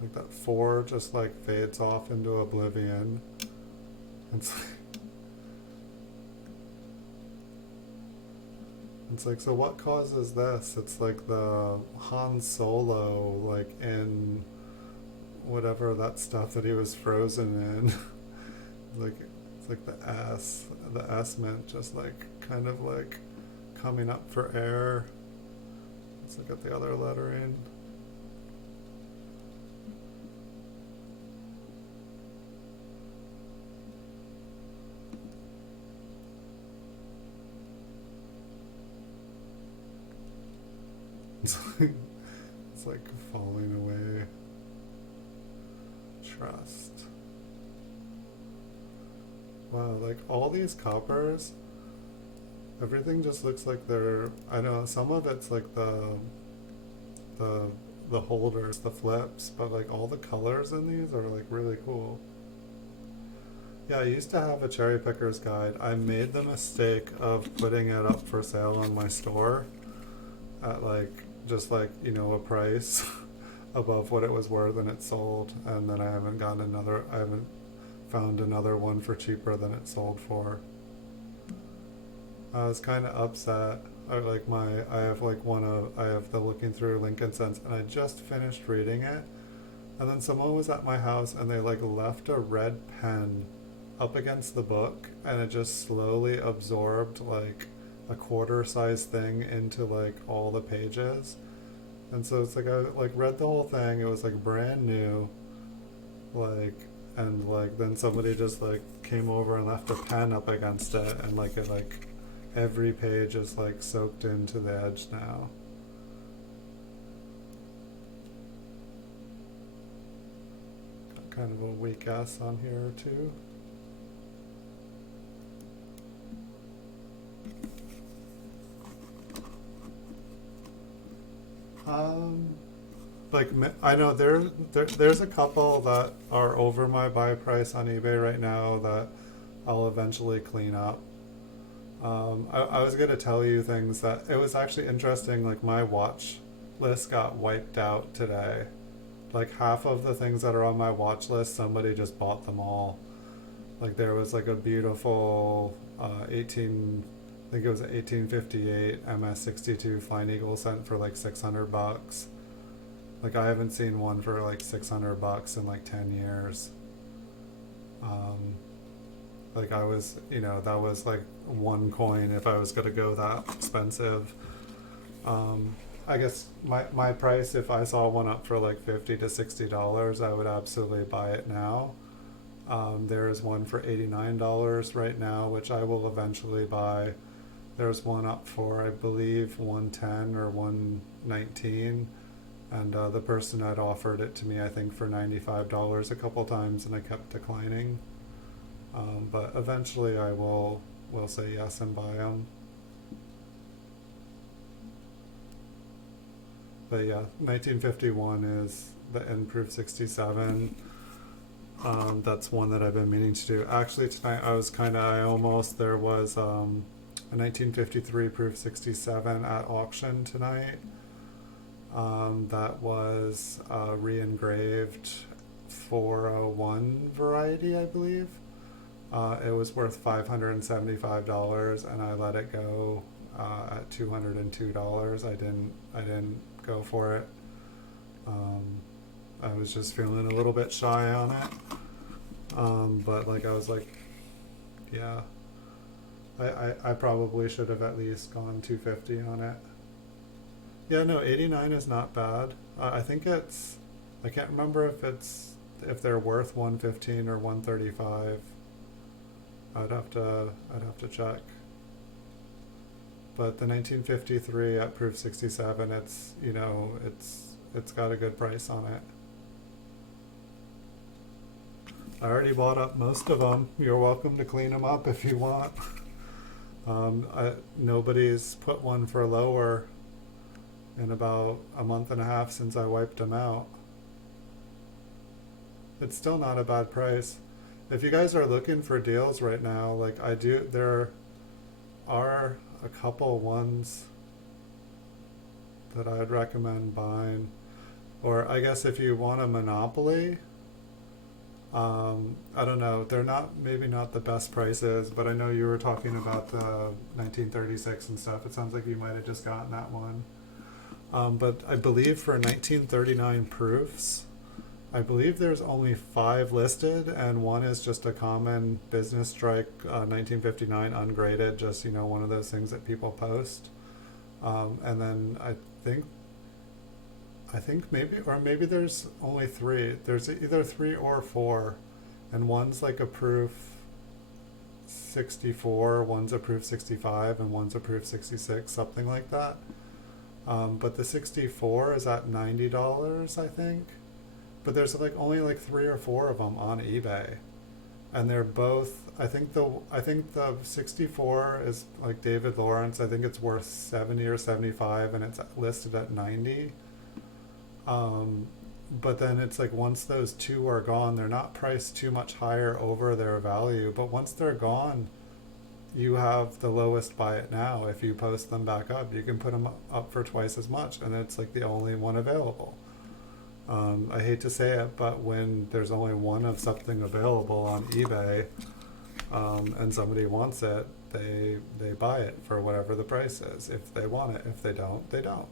Like that 4 just like fades off into oblivion. It's like, so what causes this? It's like the Han Solo, like in whatever that stuff that he was frozen in. Like, it's like the S meant just like kind of like coming up for air. Let's look at the other lettering. It's like falling away. Trust. Wow, like all these coppers, everything just looks like they're, I know some of it's like the the holders, the flips, but like all the colors in these are like really cool. Yeah, I used to have a cherry picker's guide. I made the mistake of putting it up for sale on my store at like just like, you know, a price above what it was worth, and it sold, and then I haven't found another one for cheaper than it sold for. I was kind of upset. I have the Looking Through Lincoln Sense, and I just finished reading it, and then someone was at my house and they like left a red pen up against the book, and it just slowly absorbed like a quarter size thing into like all the pages. And so it's like I like read the whole thing, it was like brand new, like, and like then somebody just like came over and left a pen up against it, and like it like every page is like soaked into the edge now. Got kind of a weak S on here too. Um, like I know there's a couple that are over my buy price on eBay right now that I'll eventually clean up. I was gonna tell you things that it was actually interesting. Like my watch list got wiped out today. Like half of the things that are on my watch list, somebody just bought them all. Like there was like a beautiful 18, I think it was an 1858 MS62 Flying Eagle sent for like $600. Like I haven't seen one for like $600 in like 10 years. Um, like I was, you know, that was like one coin if I was gonna go that expensive. Um, I guess my price, if I saw one up for like $50 to $60, I would absolutely buy it now. There is one for $89 right now, which I will eventually buy. There's one up for, I believe, 110 or 119, and the person had offered it to me, I think, for $95 a couple times, and I kept declining. But eventually, I will say yes and buy them. But yeah, 1951 is the N Proof 67. That's one that I've been meaning to do. Actually, tonight there was a 1953 Proof 67 at auction tonight. That was re-engraved 401 variety, I believe. It was worth $575, and I let it go at $202. I didn't go for it. I was just feeling a little bit shy on it. But like I was like, yeah, I probably should have at least gone 250 on it. Yeah, no, 89 is not bad. I think I can't remember if they're worth 115 or 135. I'd have to check. But the 1953 at proof 67, it's got a good price on it. I already bought up most of them. You're welcome to clean them up if you want. Nobody's put one for lower in about a month and a half since I wiped them out. It's still not a bad price. If you guys are looking for deals right now, like I do, there are a couple ones that I'd recommend buying. Or I guess if you want a monopoly, I don't know, they're maybe not the best prices, but I know you were talking about the 1936 and stuff. It sounds like you might have just gotten that one. But I believe for 1939 proofs, I believe there's only 5 listed, and one is just a common business strike, 1959 ungraded, just, one of those things that people post. And then I think maybe there's only 3. There's either 3 or 4, and one's like a proof 64, one's a proof 65, and one's a proof 66, something like that. But the 64 is at $90, I think. But there's only 3 or 4 of them on eBay, and they're both. I think the 64 is like David Lawrence. I think it's worth 70 or 75, and it's listed at 90. But then it's like once those 2 are gone, they're not priced too much higher over their value. But once they're gone, you have the lowest buy it now. If you post them back up, you can put them up for twice as much, and it's like the only one available. I hate to say it, but when there's only one of something available on eBay, and somebody wants it, they buy it for whatever the price is. If they want it, if they don't, they don't.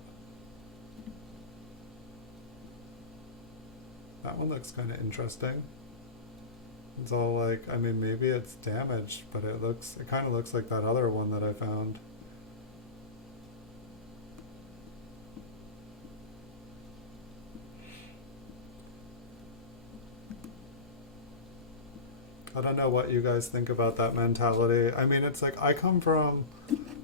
That one looks kind of interesting. It's all maybe it's damaged, but it kind of looks like that other one that I found. I don't know what you guys think about that mentality. I mean, it's like I come from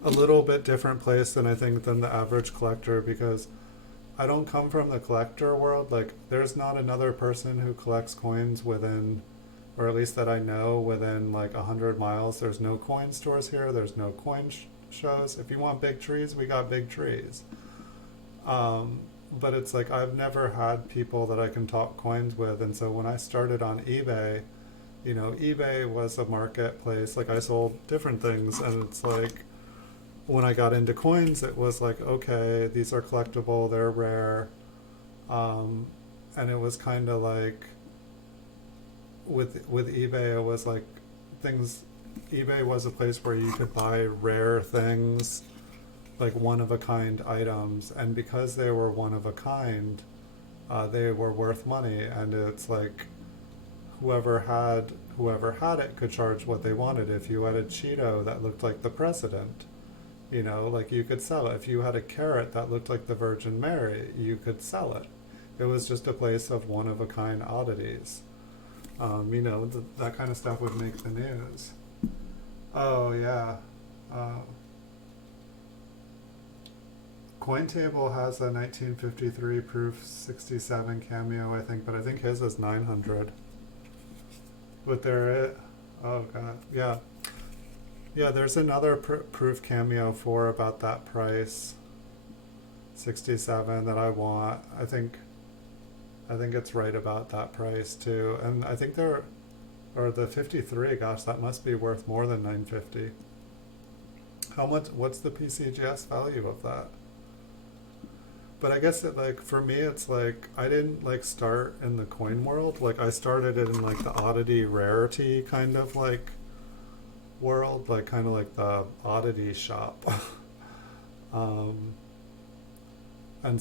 a little bit different place than the average collector, because I don't come from the collector world. Like, there's not another person who collects coins within, or at least that I know, within 100 miles. There's no coin stores here. There's no coin shows. If you want big trees, we got big trees. But it's like I've never had people that I can talk coins with, and so when I started on eBay, eBay was a marketplace. Like, I sold different things, and it's like when I got into coins, it was like, okay, these are collectible, they're rare. And it was kind of like with eBay, it was like things. eBay was a place where you could buy rare things, like one of a kind items, and because they were one of a kind, they were worth money. And it's like whoever had it could charge what they wanted. If you had a Cheeto that looked like the president, you could sell it. If you had a carrot that looked like the Virgin Mary, you could sell it. It was just a place of one of a kind oddities. That kind of stuff would make the news. Oh yeah. Cointable has a 1953 proof 67 cameo, I think, but I think his is 900. But oh god, yeah. Yeah, there's another proof cameo for about that price, 67, that I want. I think it's right about that price too. And I think or the 53, gosh, that must be worth more than 950. What's the PCGS value of that? But I guess for me, it's I didn't start in the coin world. I started it in the oddity rarity kind of world, kind of like the oddity shop. And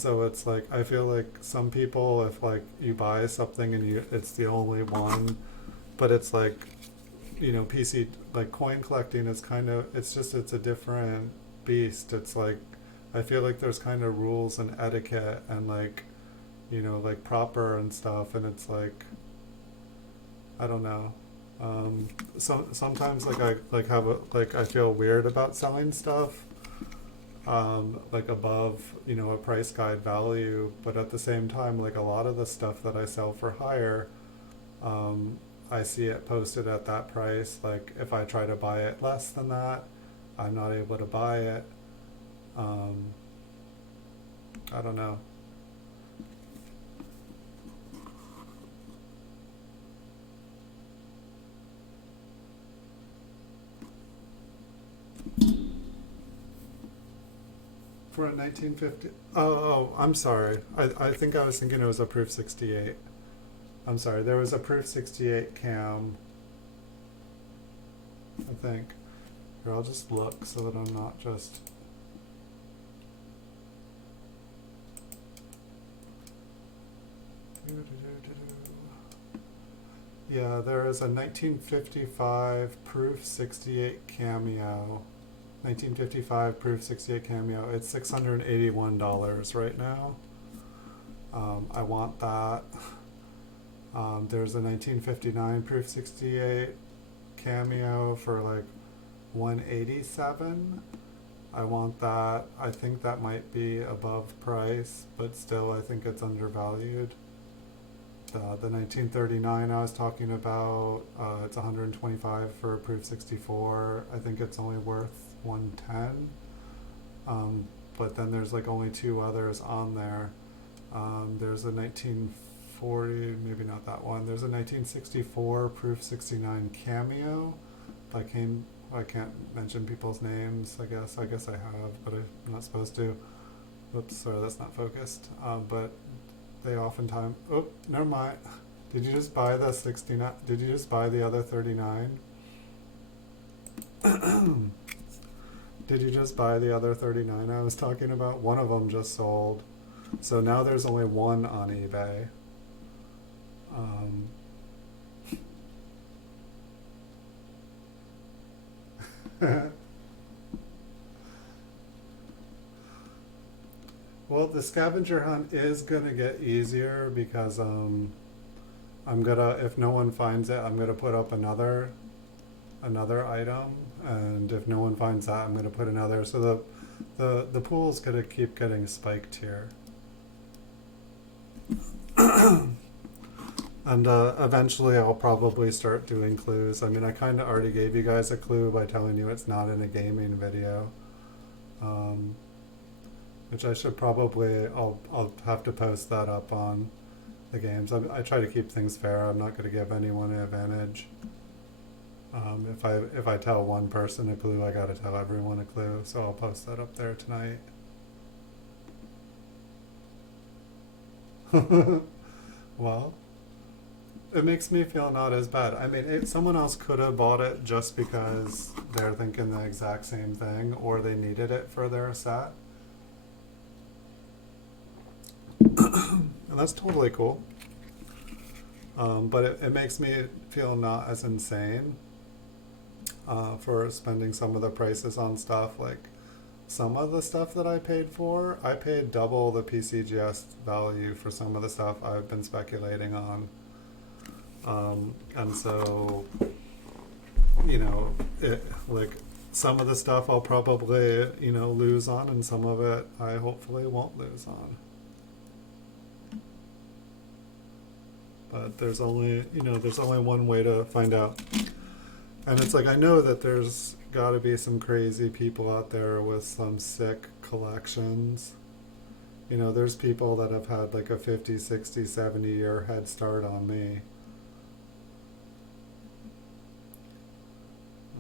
so it's I feel like some people, if you buy something and it's the only one, but it's PC, coin collecting is it's a different beast. It's I feel like there's kind of rules and etiquette and like, you know, like proper and stuff, and it's like, I don't know. Sometimes like I like have a like I feel weird about selling stuff like above, you know, a price guide value, but at the same time, like a lot of the stuff that I sell for higher, um, I see it posted at that price. Like if I try to buy it less than that, I'm not able to buy it. Um, I don't know. For a 1950, oh, I'm sorry. I think I was thinking it was a Proof 68. I'm sorry, there was a Proof 68 cam, I think. Here, I'll just look so that I'm not just... Yeah, there is a 1955 Proof 68 Cameo. 1955 Proof 68 Cameo. It's $681 right now. I want that. There's a 1959 Proof 68 Cameo for like 187. I want that. I think that might be above price, but still I think it's undervalued. The 1939 I was talking about, it's 125 for a Proof 64. I think it's only worth 110. But then there's like only two others on there. There's a 1940, maybe not that one. There's a 1964 Proof 69 Cameo. I can't mention people's names, I guess. I guess I have, but I'm not supposed to. Oops, sorry, that's not focused. But they oftentimes... Oh, never mind. Did you just buy the 69? Did you just buy the other 39? Did you just buy the other 39 I was talking about? One of them just sold. So now there's only one on eBay. Well, the scavenger hunt is gonna get easier because I'm gonna, if no one finds it, I'm gonna put up another item, and if no one finds that, I'm gonna put another. So the pool's gonna keep getting spiked here. And eventually I'll probably start doing clues. I mean, I kind of already gave you guys a clue by telling you it's not in a gaming video. Which I should probably, I'll have to post that up on the games. I try to keep things fair. I'm not going to give anyone an advantage. If I tell one person a clue, I got to tell everyone a clue. So I'll post that up there tonight. Well, it makes me feel not as bad. I mean, someone else could have bought it just because they're thinking the exact same thing, or they needed it for their set. And that's totally cool. But it makes me feel not as insane for spending some of the prices on stuff. Like some of the stuff that I paid double the PCGS value for some of the stuff I've been speculating on. And so, you know, like some of the stuff I'll probably, you know, lose on, and some of it I hopefully won't lose on. But there's only one way to find out. And it's like, I know that there's got to be some crazy people out there with some sick collections. You know, there's people that have had like a 50, 60, 70 year head start on me.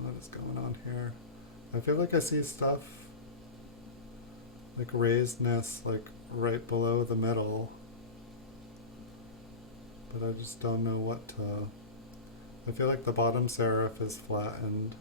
What is going on here? I feel like I see stuff like raisedness like right below the middle. But I just don't know what to... I feel like the bottom serif is flattened.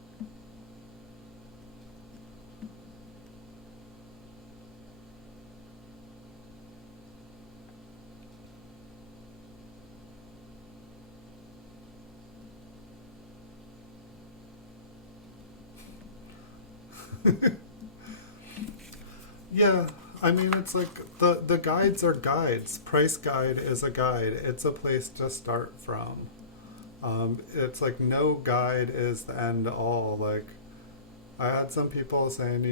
Yeah, I mean, it's like the guides are guides. Price guide is a guide. It's a place to start from. It's like no guide is the end all. Like I had some people saying,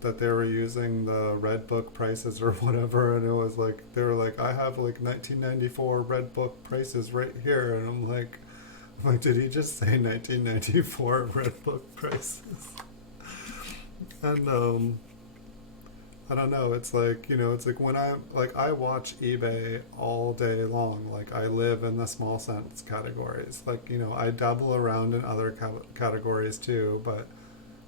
that they were using the Red Book prices or whatever, and it was like they were like, I have like 1994 Red Book prices right here, and I'm like, did he just say 1994 Red Book prices? And I don't know. It's like, it's like when I watch eBay all day long. Like I live in the small cents categories. Like, I dabble around in other categories too, but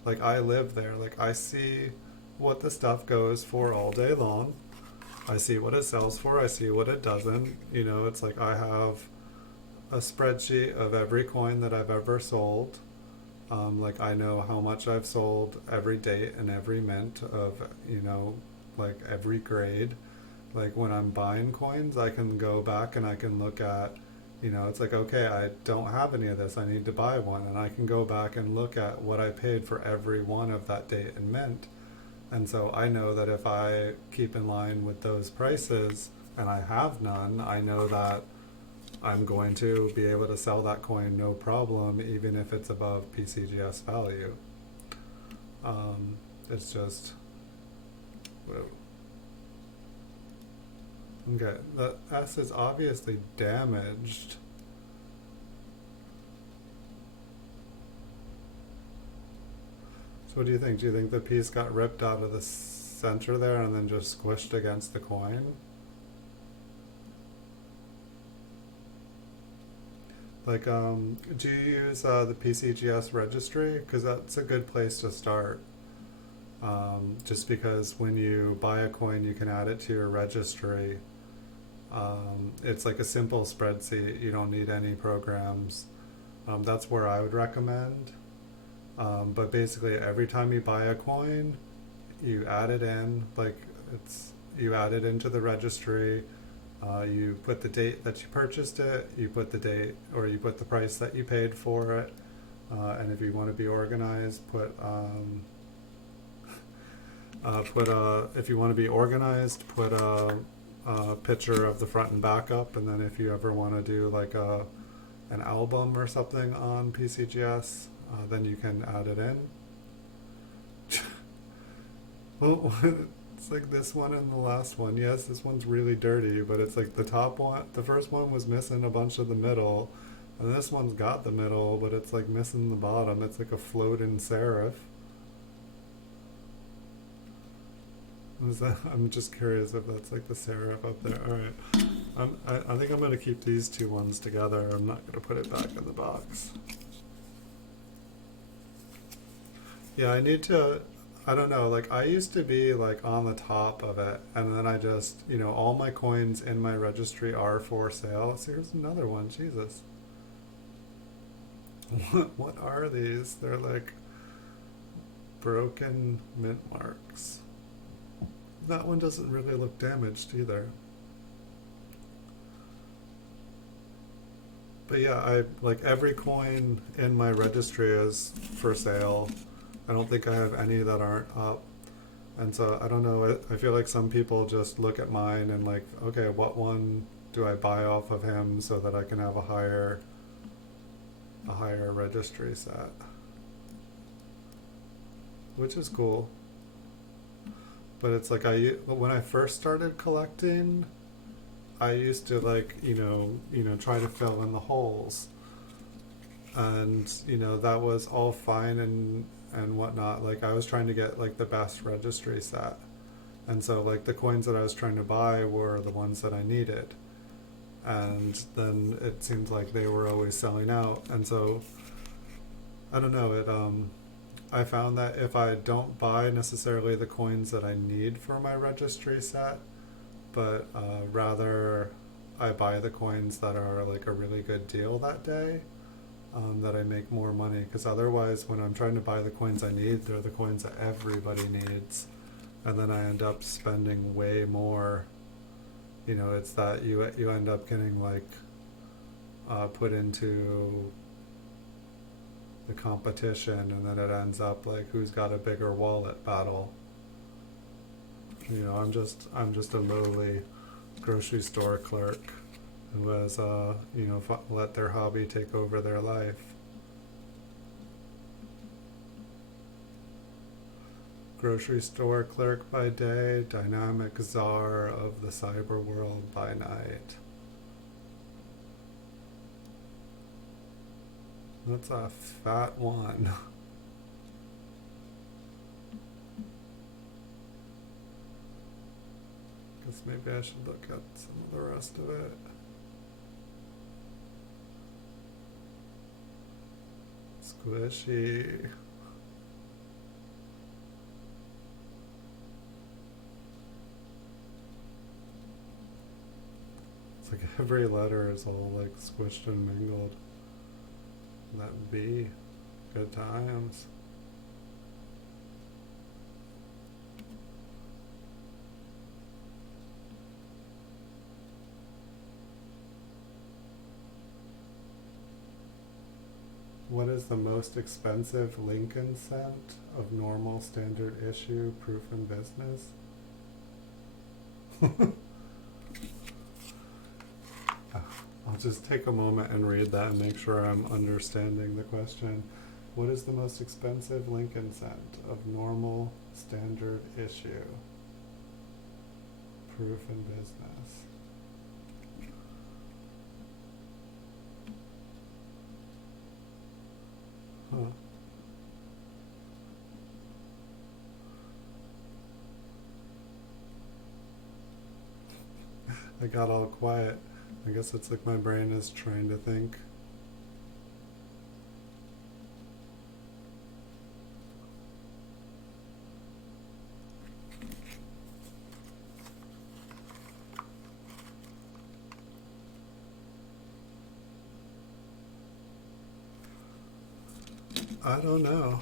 like I live there. Like I see what the stuff goes for all day long. I see what it sells for. I see what it doesn't. It's like I have a spreadsheet of every coin that I've ever sold. Like I know how much I've sold every date and every mint of, like every grade. Like when I'm buying coins, I can go back and I can look at, it's like, okay, I don't have any of this. I need to buy one. And I can go back and look at what I paid for every one of that date and mint. And so I know that if I keep in line with those prices and I have none, I know that I'm going to be able to sell that coin no problem, even if it's above PCGS value. It's just, whoa. Okay, the S is obviously damaged. So what do you think? Do you think the piece got ripped out of the center there and then just squished against the coin? Like, do you use the PCGS registry? Because that's a good place to start. Just because when you buy a coin, you can add it to your registry. It's like a simple spreadsheet. You don't need any programs. That's where I would recommend. But basically, every time you buy a coin, you add it in. Like you add it into the registry. You put the date that you purchased it, you put the date or you put the price that you paid for it, and if you want to be organized, if you want to be organized, put a picture of the front and back up, and then if you ever want to do like an album or something on PCGS, then you can add it in. Well, it's like this one and the last one. Yes, this one's really dirty, but it's like the top one, the first one was missing a bunch of the middle, and this one's got the middle, but it's like missing the bottom. It's like a floating serif. I'm just curious if that's like the serif up there. Alright. I think I'm going to keep these two ones together. I'm not going to put it back in the box. Yeah, I need to, I don't know, like I used to be like on the top of it, and then I just, all my coins in my registry are for sale. So here's another one, Jesus. What are these? They're like broken mint marks. That one doesn't really look damaged either. But yeah, I like every coin in my registry is for sale. I don't think I have any that aren't up. And so I don't know, I feel like some people just look at mine and like, okay, what one do I buy off of him so that I can have a higher registry set. Which is cool. But it's like when I first started collecting, I used to like, try to fill in the holes. And, that was all fine and whatnot. Like I was trying to get like the best registry set. And so like the coins that I was trying to buy were the ones that I needed. And then it seemed like they were always selling out. And so I don't know, I found that if I don't buy necessarily the coins that I need for my registry set, but rather I buy the coins that are like a really good deal that day, that I make more money. Because otherwise, when I'm trying to buy the coins I need, they're the coins that everybody needs, and then I end up spending way more. It's that you end up getting like put into the competition, and then it ends up like who's got a bigger wallet battle. You know, I'm just a lowly grocery store clerk who has, you know, let their hobby take over their life. Grocery store clerk by day, dynamic czar of the cyber world by night. That's a fat one. Guess maybe I should look at some of the rest of it. Squishy. It's like every letter is all like squished and mingled. That B, good times. What is the most expensive Lincoln cent of normal standard issue proof in business? I'll just take a moment and read that and make sure I'm understanding the question. What is the most expensive Lincoln cent of normal standard issue proof in business? Huh. I got all quiet. I guess it's like my brain is trying to think. I don't know.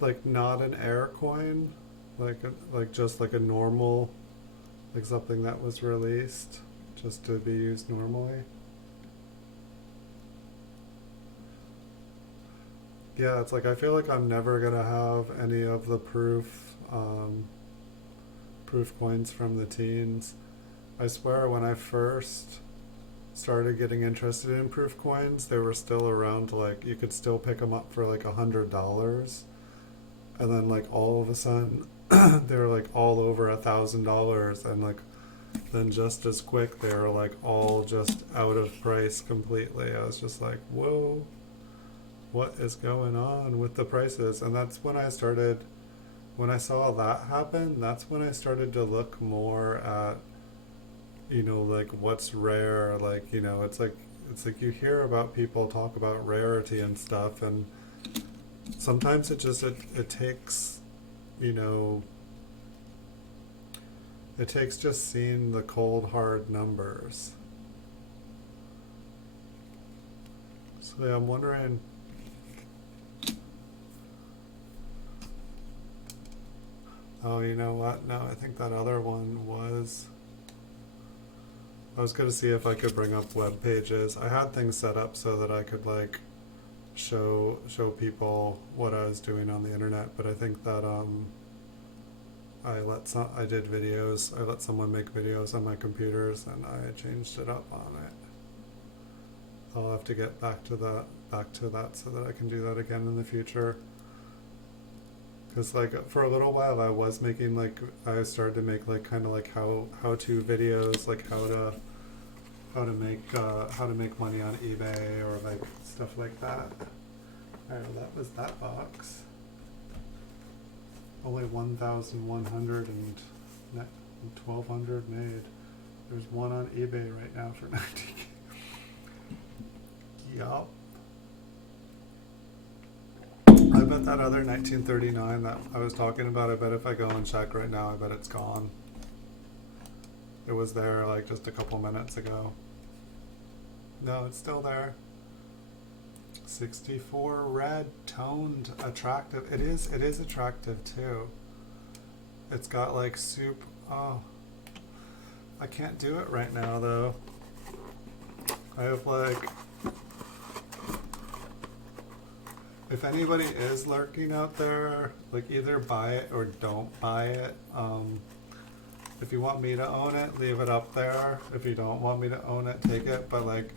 Like not an air coin, like just like a normal, like something that was released just to be used normally. Yeah, it's like I feel like I'm never gonna have any of the proof coins from the teens. I swear when I first started getting interested in proof coins, they were still around, like you could still pick them up for like $100, and then like all of a sudden they were like all over $1,000, and like then just as quick they were like all just out of price completely. I was just like, whoa, what is going on with the prices? And that's when I started, when I saw that happen, that's when I started to look more at, you know, like what's rare. Like, you know, it's like you hear about people talk about rarity and stuff, and sometimes it takes, you know, it takes just seeing the cold hard numbers. So yeah, I'm wondering, oh, you know what, no, I think that other one was, I was going to see if I could bring up web pages. I had things set up so that I could like show people what I was doing on the internet, but I think that I did videos. I let someone make videos on my computers, and I changed it up on it. I'll have to get back to that so that I can do that again in the future. Because like for a little while I was making like, I started to make like kind of like how-to videos, like how to make money on eBay or like stuff like that. Alright, well, that was that box. Only 1,100 and 1,200 made. There's one on eBay right now for 90. Yup. I bet that other 1939 that I was talking about, I bet if I go and check right now, I bet it's gone. It was there like just a couple minutes ago. No, it's still there. 64 red, toned, attractive. It is attractive too. It's got like soup. Oh, I can't do it right now though. I have like, if anybody is lurking out there, like either buy it or don't buy it. If you want me to own it, leave it up there. If you don't want me to own it, take it. But like,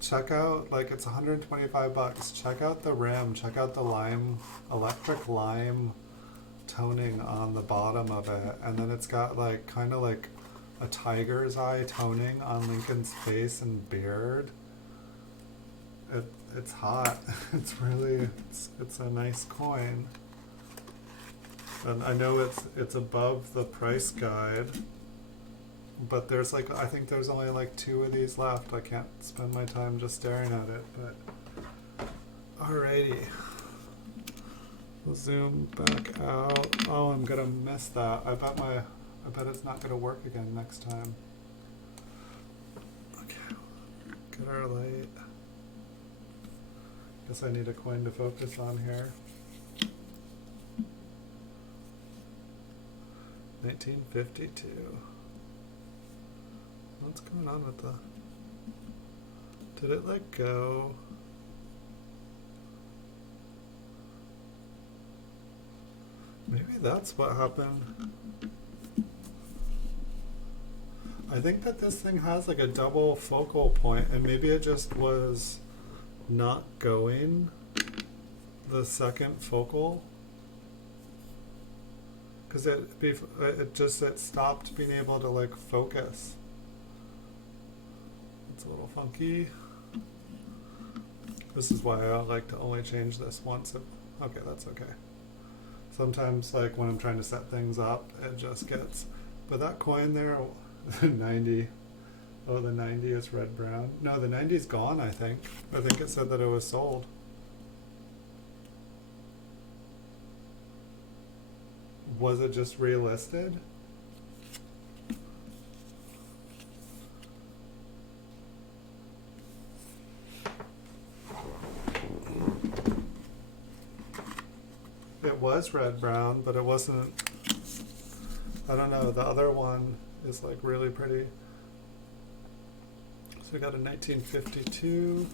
check out, like it's 125 bucks. Check out the rim. Check out the lime, electric lime toning on the bottom of it. And then it's got like, kind of like a tiger's eye toning on Lincoln's face and beard. It's hot. It's really, it's a nice coin. And I know it's above the price guide, but there's like, I think there's only like 2 of these left. I can't spend my time just staring at it, but alrighty. We'll zoom back out. Oh, I'm gonna miss that. I bet it's not gonna work again next time. Okay, get our light. Guess I need a coin to focus on here. 1952. What's going on with the... Did it let go? Maybe that's what happened. I think that this thing has like a double focal point, and maybe it just was not going the second focal, because it stopped being able to like focus. It's a little funky. This is why I like to only change this once. Okay, that's okay. Sometimes like when I'm trying to set things up, it just gets, but that coin there, 90. Oh, the 90 is red brown. No, the 90's gone, I think. I think it said that it was sold. Was it just relisted? It was red brown, but it wasn't, I don't know, the other one is like really pretty. So we got a 1952,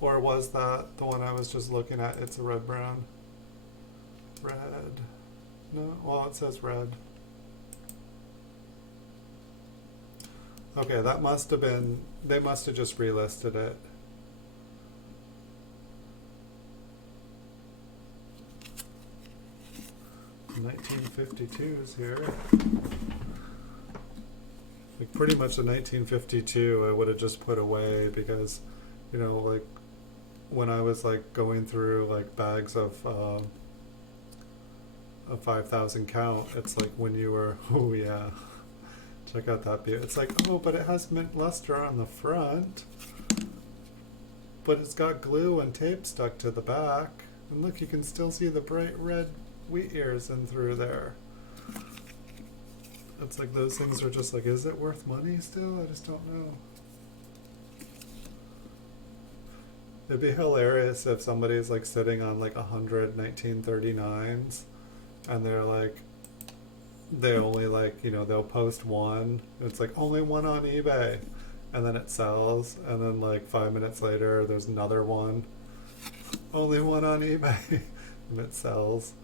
or was that the one I was just looking at? It's a red brown. Red. No, well, it says red. Okay, that must have been, they must have just relisted it. $1952s here. Like pretty much the 1952 I would have just put away, because, you know, like when I was like going through like bags of a 5,000 count, it's like when you were, oh yeah, check out that beauty. It's like, oh, but it has mint luster on the front, but it's got glue and tape stuck to the back, and look, you can still see the bright red wheat ears in through there. It's like those things are just like, is it worth money still? I just don't know. It'd be hilarious if somebody's like sitting on like 100 1939s and they're like, they only like, you know, they'll post one. It's like only one on eBay, and then it sells, and then like 5 minutes later there's another one, only one on eBay, and it sells.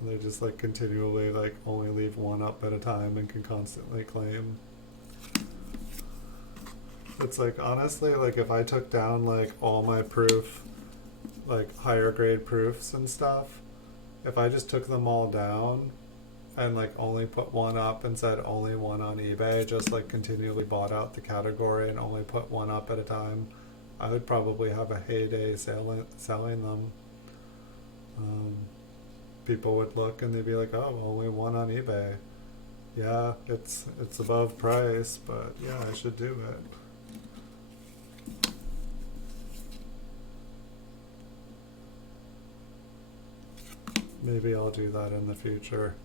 And they just like continually like only leave one up at a time and can constantly claim. It's like, honestly, like if I took down like all my proof, like higher grade proofs and stuff, if I just took them all down and like only put one up and said only one on eBay, just like continually bought out the category and only put one up at a time, I would probably have a heyday selling them. People would look and they'd be like, oh, only one on eBay. Yeah, it's above price, but yeah, I should do it. Maybe I'll do that in the future.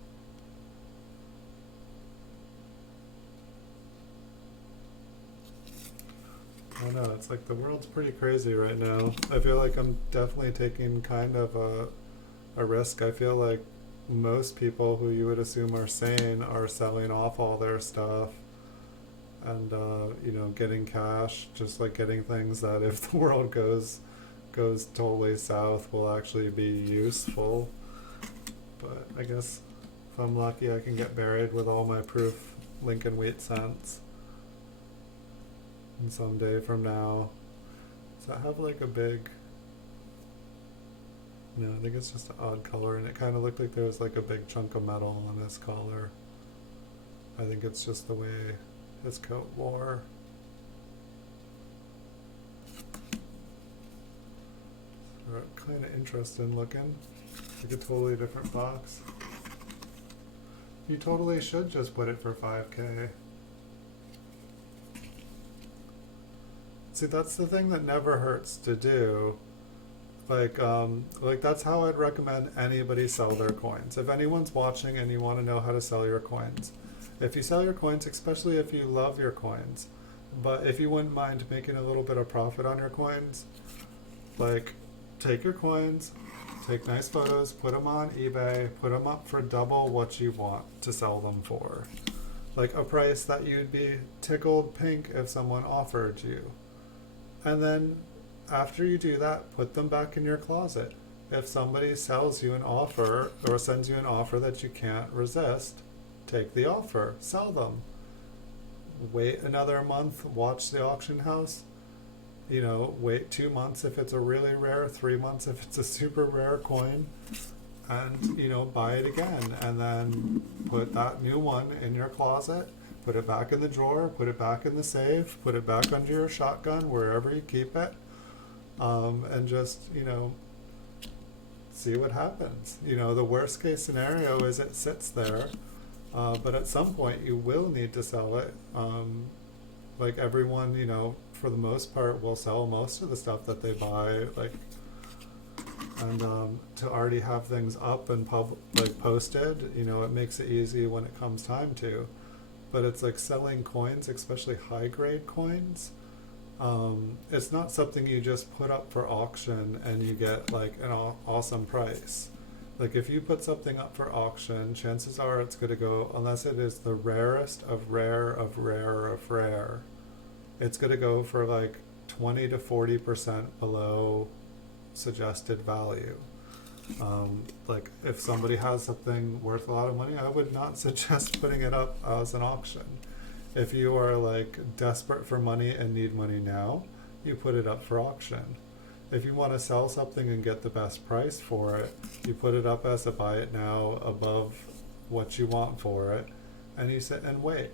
I know, it's like the world's pretty crazy right now. I feel like I'm definitely taking kind of a risk. I feel like most people who you would assume are sane are selling off all their stuff and you know, getting cash, just like getting things that if the world goes goes totally south will actually be useful. But I guess if I'm lucky, I can get buried with all my proof Lincoln wheat cents. And someday from now, does that have like a big... No, I think it's just an odd color, and it kind of looked like there was like a big chunk of metal on his collar. I think it's just the way his coat wore. So, kind of interesting looking. Like a totally different box. You totally should just put it for 5K. See, that's the thing that never hurts to do. Like that's how I'd recommend anybody sell their coins. If anyone's watching and you want to know how to sell your coins, if you sell your coins, especially if you love your coins, but if you wouldn't mind making a little bit of profit on your coins, like take your coins, take nice photos, put them on eBay, put them up for double what you want to sell them for. Like a price that you'd be tickled pink if someone offered you. And then after you do that, put them back in your closet. If somebody sells you an offer or sends you an offer that you can't resist, take the offer, sell them. Wait another month, watch the auction house. You know, wait 2 months if it's a really rare, 3 months if it's a super rare coin, and, you know, buy it again. And then put that new one in your closet, put it back in the drawer, put it back in the safe, put it back under your shotgun, wherever you keep it. And just, you know, see what happens. You know, the worst case scenario is it sits there, but at some point you will need to sell it. Like everyone, you know, for the most part will sell most of the stuff that they buy, like, and to already have things up and posted, you know, it makes it easy when it comes time to. But it's like selling coins, especially high grade coins. It's not something you just put up for auction and you get like an awesome price. Like if you put something up for auction, chances are it's going to go, unless it is the rarest of rare of rare of rare, it's going to go for like 20 to 40% below suggested value. Like if somebody has something worth a lot of money, I would not suggest putting it up as an auction. If you are like desperate for money and need money now, you put it up for auction. If you want to sell something and get the best price for it, you put it up as a buy it now above what you want for it, and you sit and wait.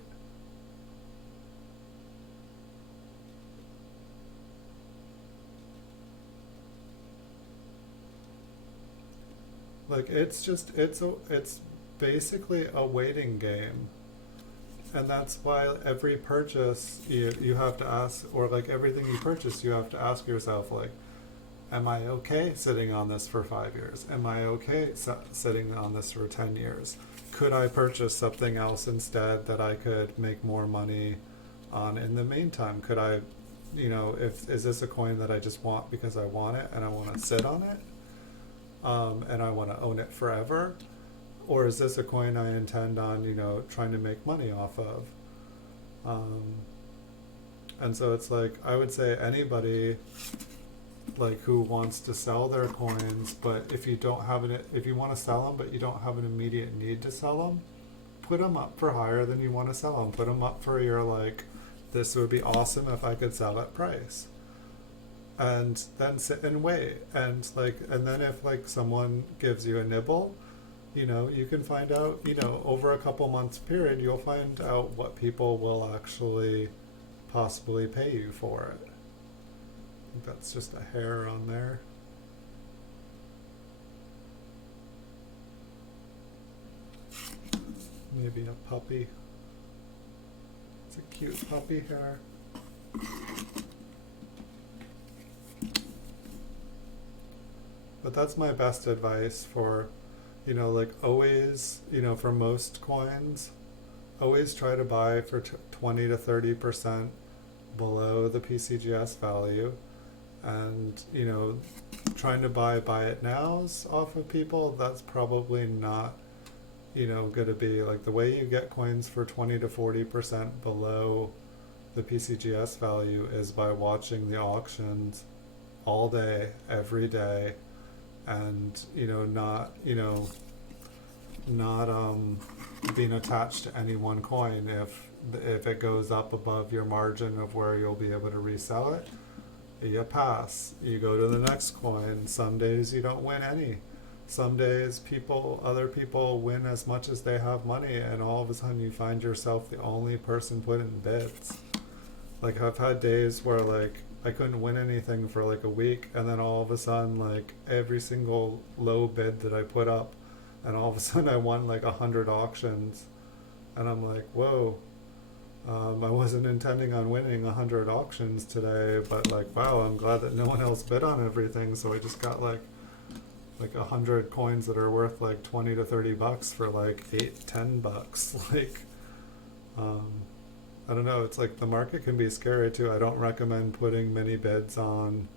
Like it's basically a waiting game. And that's why every purchase you have to ask, or like everything you purchase, you have to ask yourself, like, am I okay sitting on this for 5 years? Am I okay sitting on this for 10 years? Could I purchase something else instead that I could make more money on in the meantime? Could I, you know, is this a coin that I just want because I want it and I want to sit on it, and I want to own it forever? Or is this a coin I intend on, you know, trying to make money off of? And so it's like, I would say anybody like who wants to sell their coins, but if you don't have it, if you want to sell them, but you don't have an immediate need to sell them, put them up for higher than you want to sell them. Put them up for your, like, this would be awesome if I could sell at price. And then sit and wait. And like, and then if like someone gives you a nibble, you know, you can find out, you know, over a couple months period, you'll find out what people will actually possibly pay you for it. I think that's just a hair on there. Maybe a puppy. It's a cute puppy hair. But that's my best advice for, you know, like always, you know, for most coins, always try to buy for 20 to 30% below the PCGS value. And, you know, trying to buy it nows off of people, that's probably not, you know, going to be like the way you get coins for 20 to 40% below the PCGS value is by watching the auctions all day, every day, and not being attached to any one coin. If it goes up above your margin of where you'll be able to resell it, you pass. You go to the next coin. Some days you don't win any. Some days other people win as much as they have money, and all of a sudden you find yourself the only person putting bids. Like, I've had days where like I couldn't win anything for like a week, and then all of a sudden like every single low bid that I put up, and all of a sudden I won like 100 auctions, and I'm like, whoa. I wasn't intending on winning 100 auctions today, but like, wow, I'm glad that no one else bid on everything. So I just got like 100 coins that are worth like 20 to 30 bucks for like 8, 10 bucks. Like, I don't know. It's like the market can be scary too. I don't recommend putting many bids on.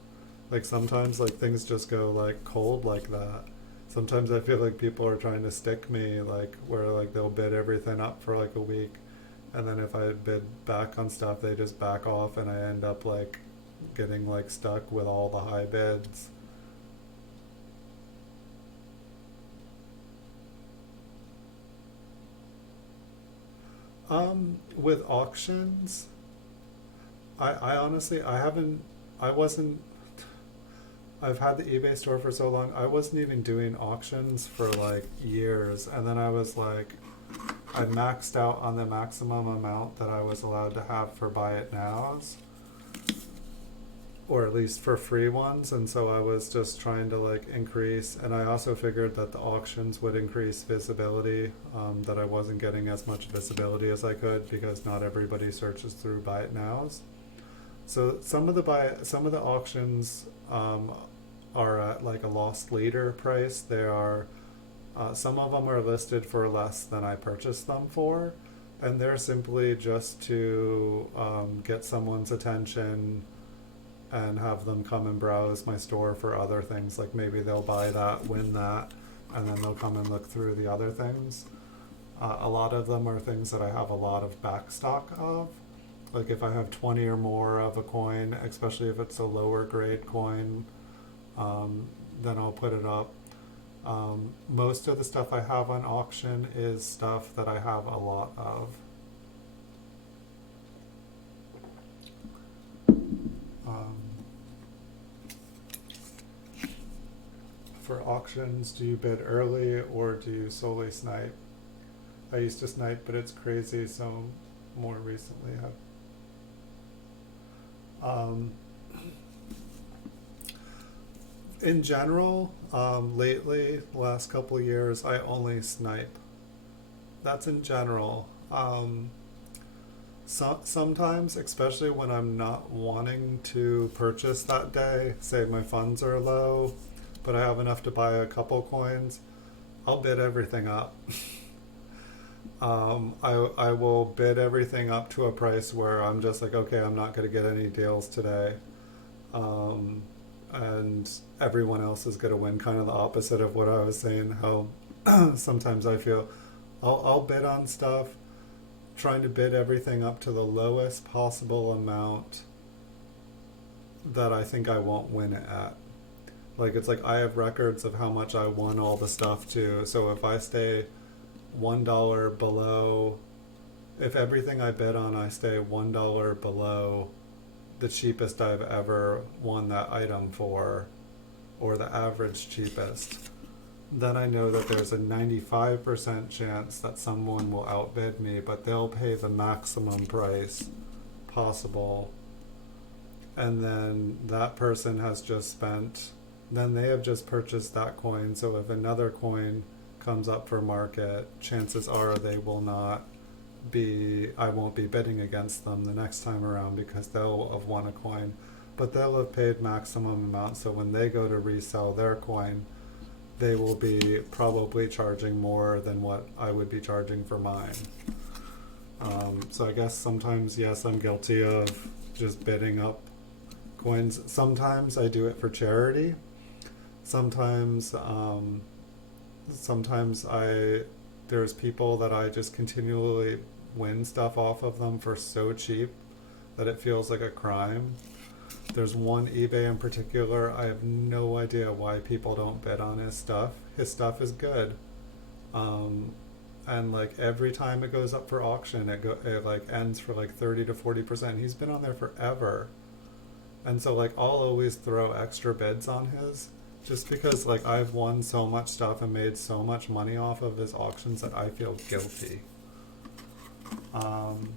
Like, sometimes like things just go like cold like that. Sometimes I feel like people are trying to stick me, like where like they'll bid everything up for like a week, and then if I bid back on stuff, they just back off, and I end up like getting like stuck with all the high bids. With auctions, I honestly, I wasn't, I've had the eBay store for so long, I wasn't even doing auctions for like years, and then I was like, I maxed out on the maximum amount that I was allowed to have for buy it nows, or at least for free ones, and so I was just trying to like increase, and I also figured that the auctions would increase visibility, that I wasn't getting as much visibility as I could because not everybody searches through buy it nows. So some of the auctions are at like a lost leader price. They are some of them are listed for less than I purchased them for, and they're simply just to get someone's attention and have them come and browse my store for other things. Like, maybe they'll buy that, win that, and then they'll come and look through the other things. A lot of them are things that I have a lot of backstock of. Like, if I have 20 or more of a coin, especially if it's a lower grade coin, then I'll put it up. Most of the stuff I have on auction is stuff that I have a lot of. Um, for auctions, do you bid early or do you solely snipe? I used to snipe, but it's crazy, so more recently have. In general, lately, last couple of years, I only snipe. That's in general. Sometimes, especially when I'm not wanting to purchase that day, say my funds are low, but I have enough to buy a couple coins, I'll bid everything up. I will bid everything up to a price where I'm just like, okay, I'm not going to get any deals today. And everyone else is going to win, kind of the opposite of what I was saying, how sometimes I feel I'll bid on stuff, trying to bid everything up to the lowest possible amount that I think I won't win it at. Like, it's like I have records of how much I won all the stuff to, so if I stay $1 below, if everything I bid on I stay $1 below the cheapest I've ever won that item for, or the average cheapest, then I know that there's a 95% chance that someone will outbid me, but they'll pay the maximum price possible. And then that person has just spent, then they have just purchased that coin. So if another coin comes up for market, chances are they will not be, I won't be bidding against them the next time around because they'll have won a coin, but they'll have paid maximum amount. So when they go to resell their coin, they will be probably charging more than what I would be charging for mine. So I guess sometimes, yes, I'm guilty of just bidding up coins. Sometimes I do it for charity. Sometimes there's people that I just continually win stuff off of them for so cheap that it feels like a crime. There's one eBay in particular. I have no idea why people don't bid on his stuff. His stuff is good. Um, and like every time it goes up for auction, it like ends for like 30 to 40%. He's been on there forever. And so like I'll always throw extra bids on his just because like I've won so much stuff and made so much money off of his auctions that I feel guilty. Um,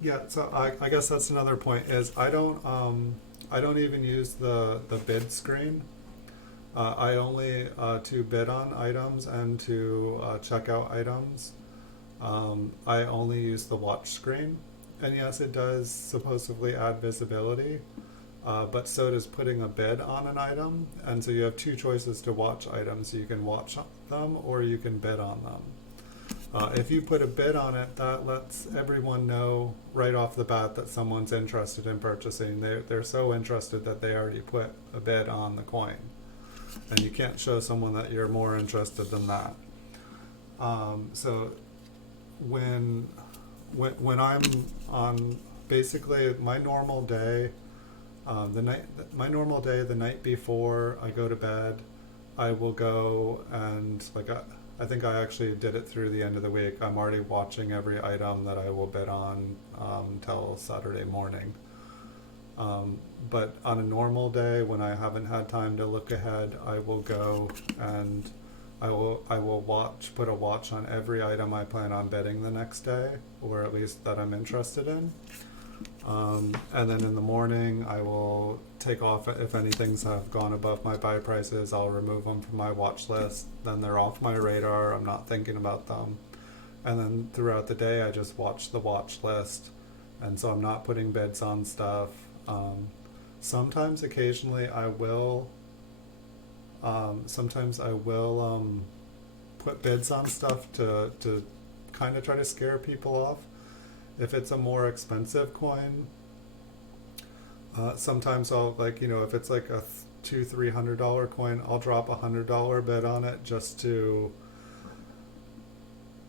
yeah, so I guess that's another point is I don't even use the bid screen. I only to bid on items and to check out items. I only use the watch screen, and yes, it does supposedly add visibility, but so does putting a bid on an item. And so you have two choices to watch items. You can watch them or you can bid on them. If you put a bid on it, that lets everyone know right off the bat that someone's interested in purchasing. They're so interested that they already put a bid on the coin. And you can't show someone that you're more interested than that. So when I'm on basically my normal day, the night before I go to bed, I will go and like I think I actually did it through the end of the week. I'm already watching every item that I will bid on till Saturday morning. But on a normal day, when I haven't had time to look ahead, I will go and I will put a watch on every item I plan on bidding the next day, or at least that I'm interested in. And then in the morning, I will take off if anything's have gone above my buy prices. I'll remove them from my watch list. Then they're off my radar. I'm not thinking about them. And then throughout the day, I just watch the watch list, and so I'm not putting bids on stuff. Sometimes, occasionally, I will. Sometimes I will put bids on stuff to kind of try to scare people off. If it's a more expensive coin, sometimes I'll if it's like a $200-300 coin, I'll drop $100 bid on it just to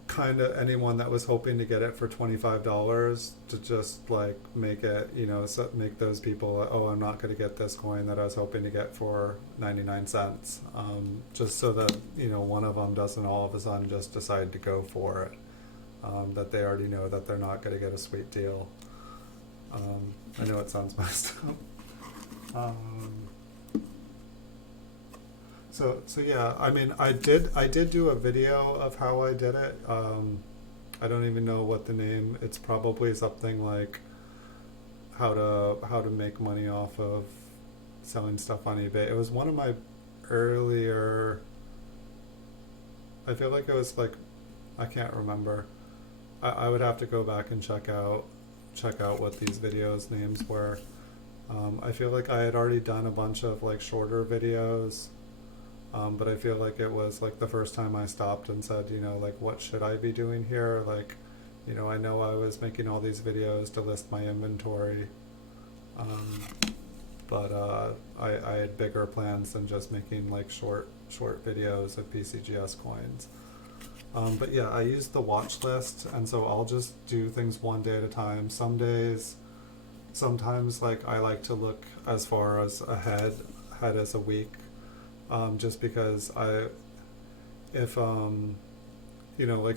kind of anyone that was hoping to get it for $25 to just like make it, so make those people, oh, I'm not going to get this coin that I was hoping to get for 99 cents. Just so that, one of them doesn't all of a sudden just decide to go for it. That they already know that they're not going to get a sweet deal. I know it sounds messed up. So yeah, I mean, I did do a video of how I did it. I don't even know what the name. It's probably something like how to make money off of selling stuff on eBay. It was one of my earlier. I feel like it was like, I can't remember. I would have to go back and check out what these videos names were. I feel like I had already done a bunch of like shorter videos. But I feel like it was like the first time I stopped and said, like, what should I be doing here? Like, I know I was making all these videos to list my inventory, but I had bigger plans than just making like short videos of PCGS coins. But yeah, I use the watch list, and so I'll just do things one day at a time. Sometimes like I like to look as far as ahead as a week. Just because like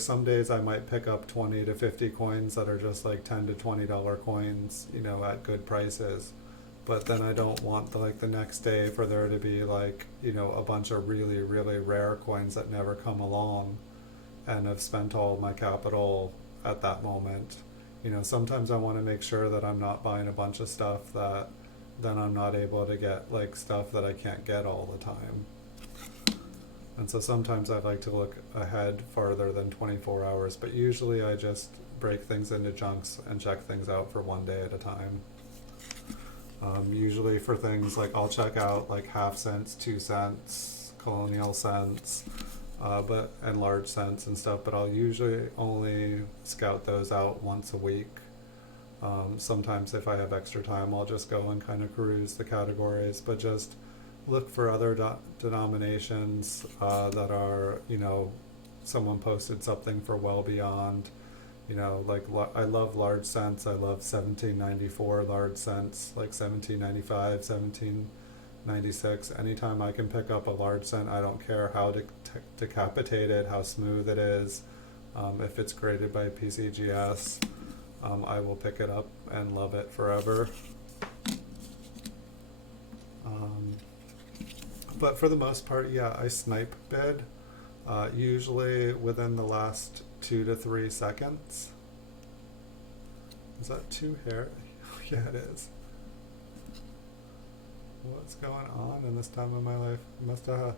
some days I might pick up 20 to 50 coins that are just like $10 to $20 coins, at good prices. But then I don't want the next day for there to be like, a bunch of really, really rare coins that never come along and have spent all my capital at that moment. Sometimes I want to make sure that I'm not buying a bunch of stuff that then I'm not able to get like stuff that I can't get all the time. And so sometimes I like to look ahead farther than 24 hours, but usually I just break things into chunks and check things out for one day at a time. Usually for things like I'll check out like half cents, 2 cents, colonial cents, and large cents and stuff, but I'll usually only scout those out once a week. Sometimes if I have extra time, I'll just go and kind of peruse the categories, but just look for other denominations that are, someone posted something for well beyond, You know, like I love large cents. I love 1794 large cents, like 1795, 1796. Anytime I can pick up a large cent, I don't care how decapitated, how smooth it is. If it's graded by PCGS, I will pick it up and love it forever. But for the most part, yeah, I snipe bid, usually within the last 2 to 3 seconds. Is that 2 hair? Yeah, it is. What's going on in this time of my life? I must have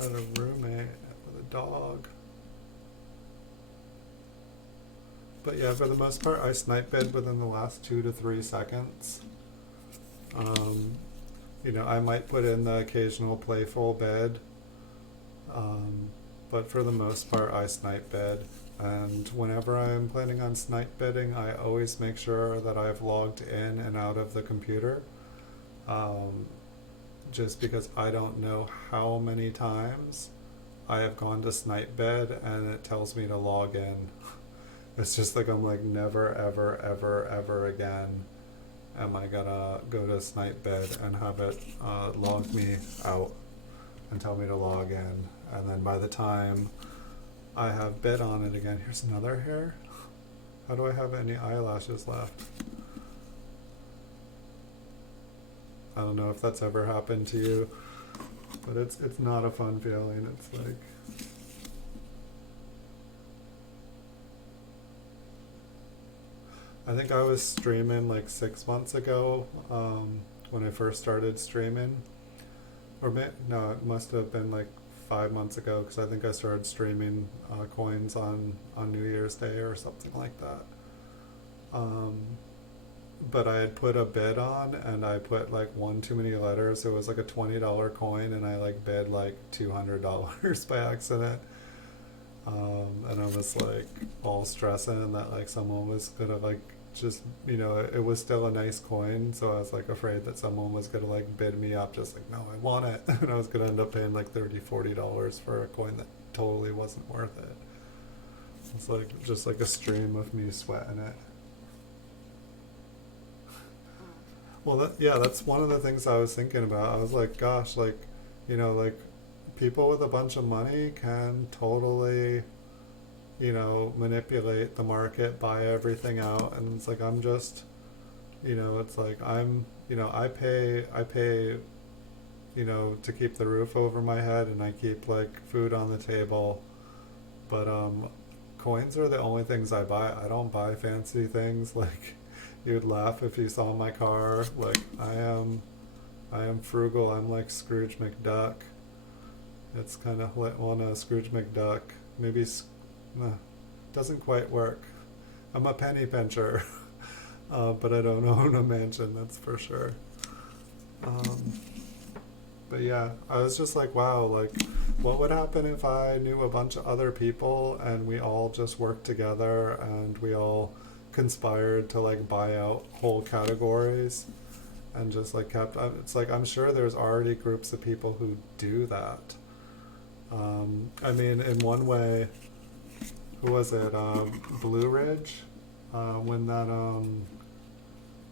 had a roommate with a dog. But yeah, for the most part, I snipe bid within the last 2 to 3 seconds. You know, I might put in the occasional playful bid, but for the most part, I snipe bid. And whenever I'm planning on snipe bidding, I always make sure that I've logged in and out of the computer, just because I don't know how many times I have gone to snipe bid and it tells me to log in. It's just like I'm like, never, ever, ever, ever again am I gonna go to snipe bid and have it log me out and tell me to log in. And then by the time I have bid on it again, here's another hair. How do I have any eyelashes left? I don't know if that's ever happened to you, but it's not a fun feeling. It's like, I think I was streaming like 6 months ago, when I first started streaming, or no, it must have been like 5 months ago, because I think I started streaming coins on New Year's Day or something like that. But I had put a bid on, and I put like one too many letters. It was like a $20 coin, and I like bid like $200 by accident. And I was like all stressing that like someone was gonna like just, you know, it was still a nice coin, so I was like afraid that someone was gonna like bid me up, just like, no, I want it. And I was gonna end up paying like $30-40 for a coin that totally wasn't worth it. It's like just like a stream of me sweating it. Well, yeah, that's one of the things I was thinking about. I was like, gosh, like, you know, like people with a bunch of money can totally, you know, manipulate the market, buy everything out, and it's like I'm just, you know, it's like I'm, you know, I pay, you know, to keep the roof over my head, and I keep like food on the table, but coins are the only things I buy. I don't buy fancy things. Like, you'd laugh if you saw my car. Like, I am frugal. I'm like Scrooge McDuck. It's kind of like, well, no, Scrooge McDuck. Maybe, doesn't quite work. I'm a penny pincher, but I don't own a mansion, that's for sure. But yeah, I was just like, wow, like, what would happen if I knew a bunch of other people and we all just worked together and we all conspired to like buy out whole categories and just like kept, it's like, I'm sure there's already groups of people who do that. I mean, in one way, who was it, Blue Ridge, when that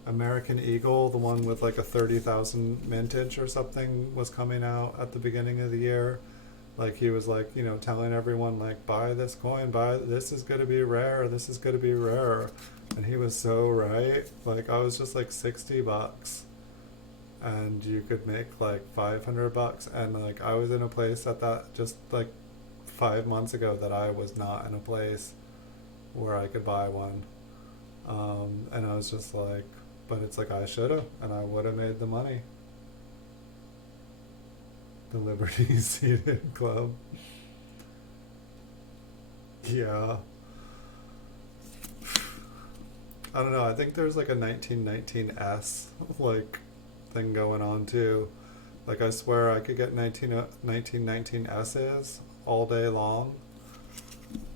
American Eagle, the one with like a 30,000 mintage or something, was coming out at the beginning of the year. Like, he was like, you know, telling everyone like, buy this coin, buy, this is going to be rare, this is going to be rare. And he was so right. Like, I was just like $60 and you could make like $500. And like, I was in a place at that just like 5 months ago that I was not in a place where I could buy one. And I was just like, but it's like, I should have, and I would have made the money. The Liberty Seated Club. Yeah. I don't know, I think there's like a 1919S like thing going on too. Like, I swear I could get 1919S's all day long.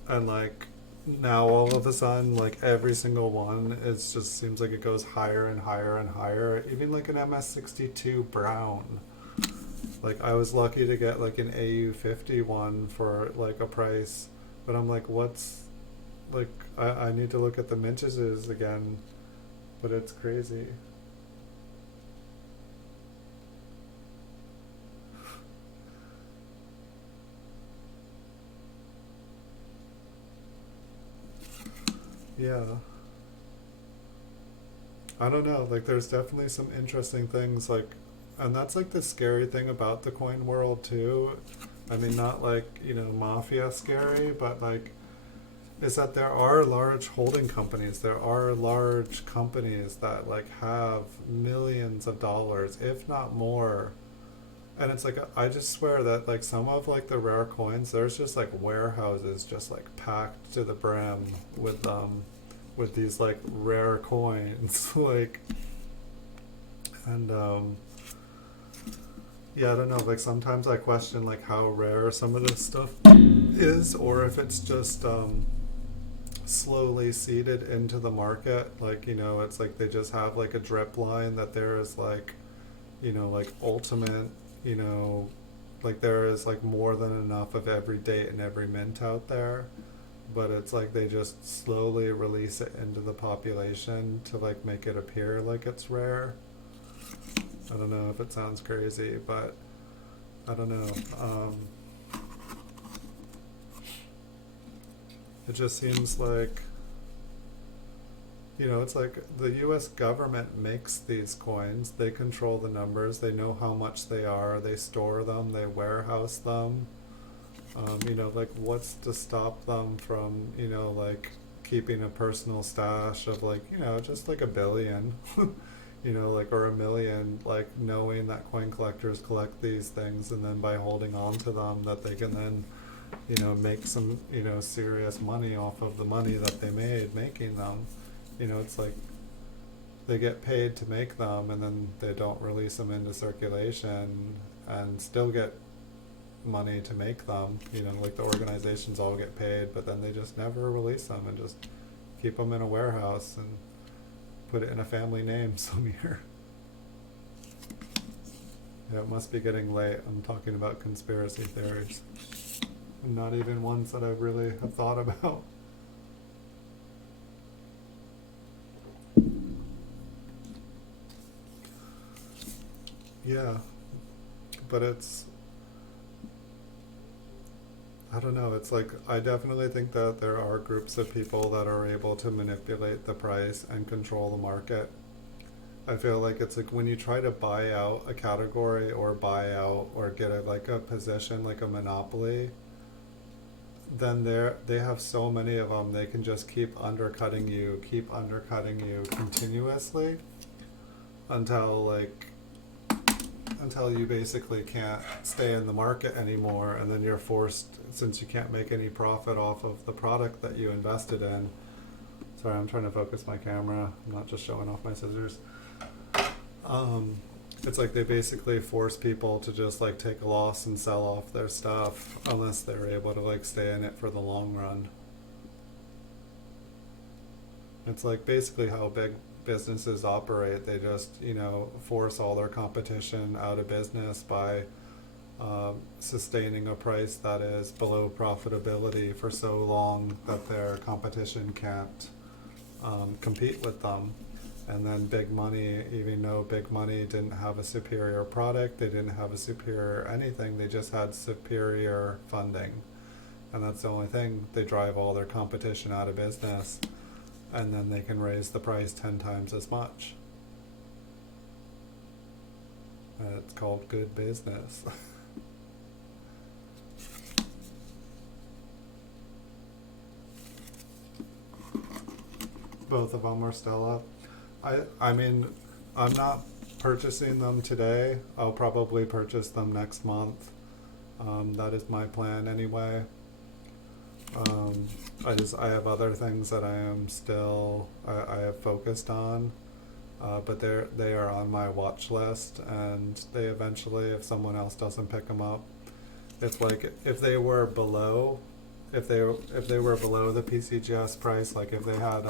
And like, now all of a sudden, like, every single one, it just seems like it goes higher and higher and higher. Even like an MS62 brown. Like, I was lucky to get like an AU50 one for like a price, but I'm like, what's like I need to look at the mintages again, but it's crazy. Yeah. I don't know, like there's definitely some interesting things like, and that's like the scary thing about the coin world too. I mean, not like, mafia scary, but like is that there are large holding companies. There are large companies that like have millions of dollars, if not more. And it's like I just swear that like some of like the rare coins, there's just like warehouses just like packed to the brim with these like rare coins like and yeah, I don't know, like sometimes I question like how rare some of this stuff is, or if it's just slowly seeded into the market. Like, it's like they just have like a drip line that there is like, like ultimate, you know, like there is like more than enough of every date and every mint out there. But it's like they just slowly release it into the population to like make it appear like it's rare. I don't know if it sounds crazy, but I don't know. It just seems like, it's like the US government makes these coins. They control the numbers. They know how much they are. They store them. They warehouse them. Like what's to stop them from, like keeping a personal stash of like, just like 1 billion, like, or 1 million, like knowing that coin collectors collect these things, and then by holding on to them that they can then, make some, serious money off of the money that they made making them. It's like they get paid to make them and then they don't release them into circulation and still get money to make them. Like the organizations all get paid, but then they just never release them and just keep them in a warehouse and put it in a family name somewhere. Yeah, it must be getting late. I'm talking about conspiracy theories. Not even ones that I really have thought about. Yeah, but I don't know, it's like, I definitely think that there are groups of people that are able to manipulate the price and control the market. I feel like it's like when you try to buy out a category or buy out or get like a position, like a monopoly, then they have so many of them, they can just keep undercutting you continuously until like until you basically can't stay in the market anymore, and then you're forced, since you can't make any profit off of the product that you invested in. Sorry, I'm trying to focus my camera, I'm not just showing off my scissors. It's like they basically force people to just like take a loss and sell off their stuff unless they're able to like stay in it for the long run. It's like basically how big businesses operate. They just, force all their competition out of business by sustaining a price that is below profitability for so long that their competition can't compete with them. And then big money, even though big money didn't have a superior product, they didn't have a superior anything, they just had superior funding. And that's the only thing. They drive all their competition out of business, and then they can raise the price 10 times as much. And it's called good business. Both of them are still up. I mean, I'm not purchasing them today. I'll probably purchase them next month. That is my plan anyway. I have other things that I have focused on, but they are on my watch list, and they eventually, if someone else doesn't pick them up, it's like if they were below, if they were below the PCGS price, like if they had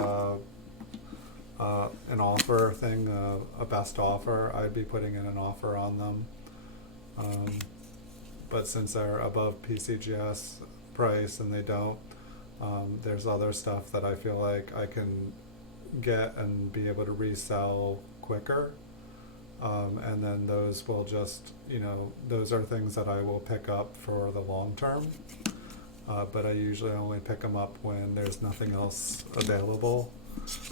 an offer thing, a best offer, I'd be putting in an offer on them. But since they're above PCGS price and they don't, There's other stuff that I feel like I can get and be able to resell quicker. And then those will just, those are things that I will pick up for the long term. But I usually only pick them up when there's nothing else available,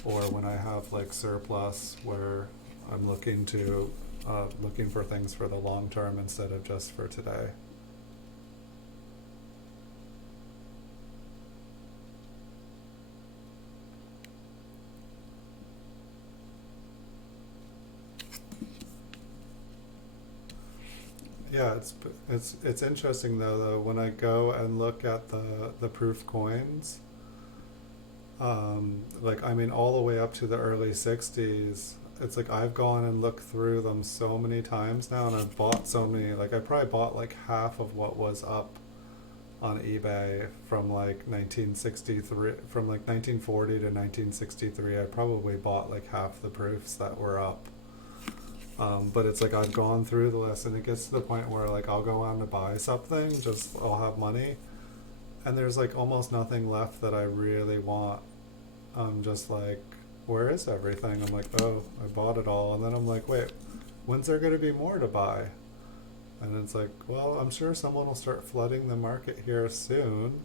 or when I have like surplus where I'm looking for things for the long term instead of just for today. Yeah, it's interesting though when I go and look at the proof coins, like I mean all the way up to the early 60s. It's like I've gone and looked through them so many times now, and I've bought so many. Like I probably bought like half of what was up on eBay from like 1963, from like 1940 to 1963. I probably bought like half the proofs that were up. But it's like I've gone through the list, and it gets to the point where like I'll go on to buy something, just I'll have money, and there's like almost nothing left that I really want. I'm just like, where is everything? I'm like, oh, I bought it all, and then I'm like, wait, when's there going to be more to buy? And it's like, well, I'm sure someone will start flooding the market here soon.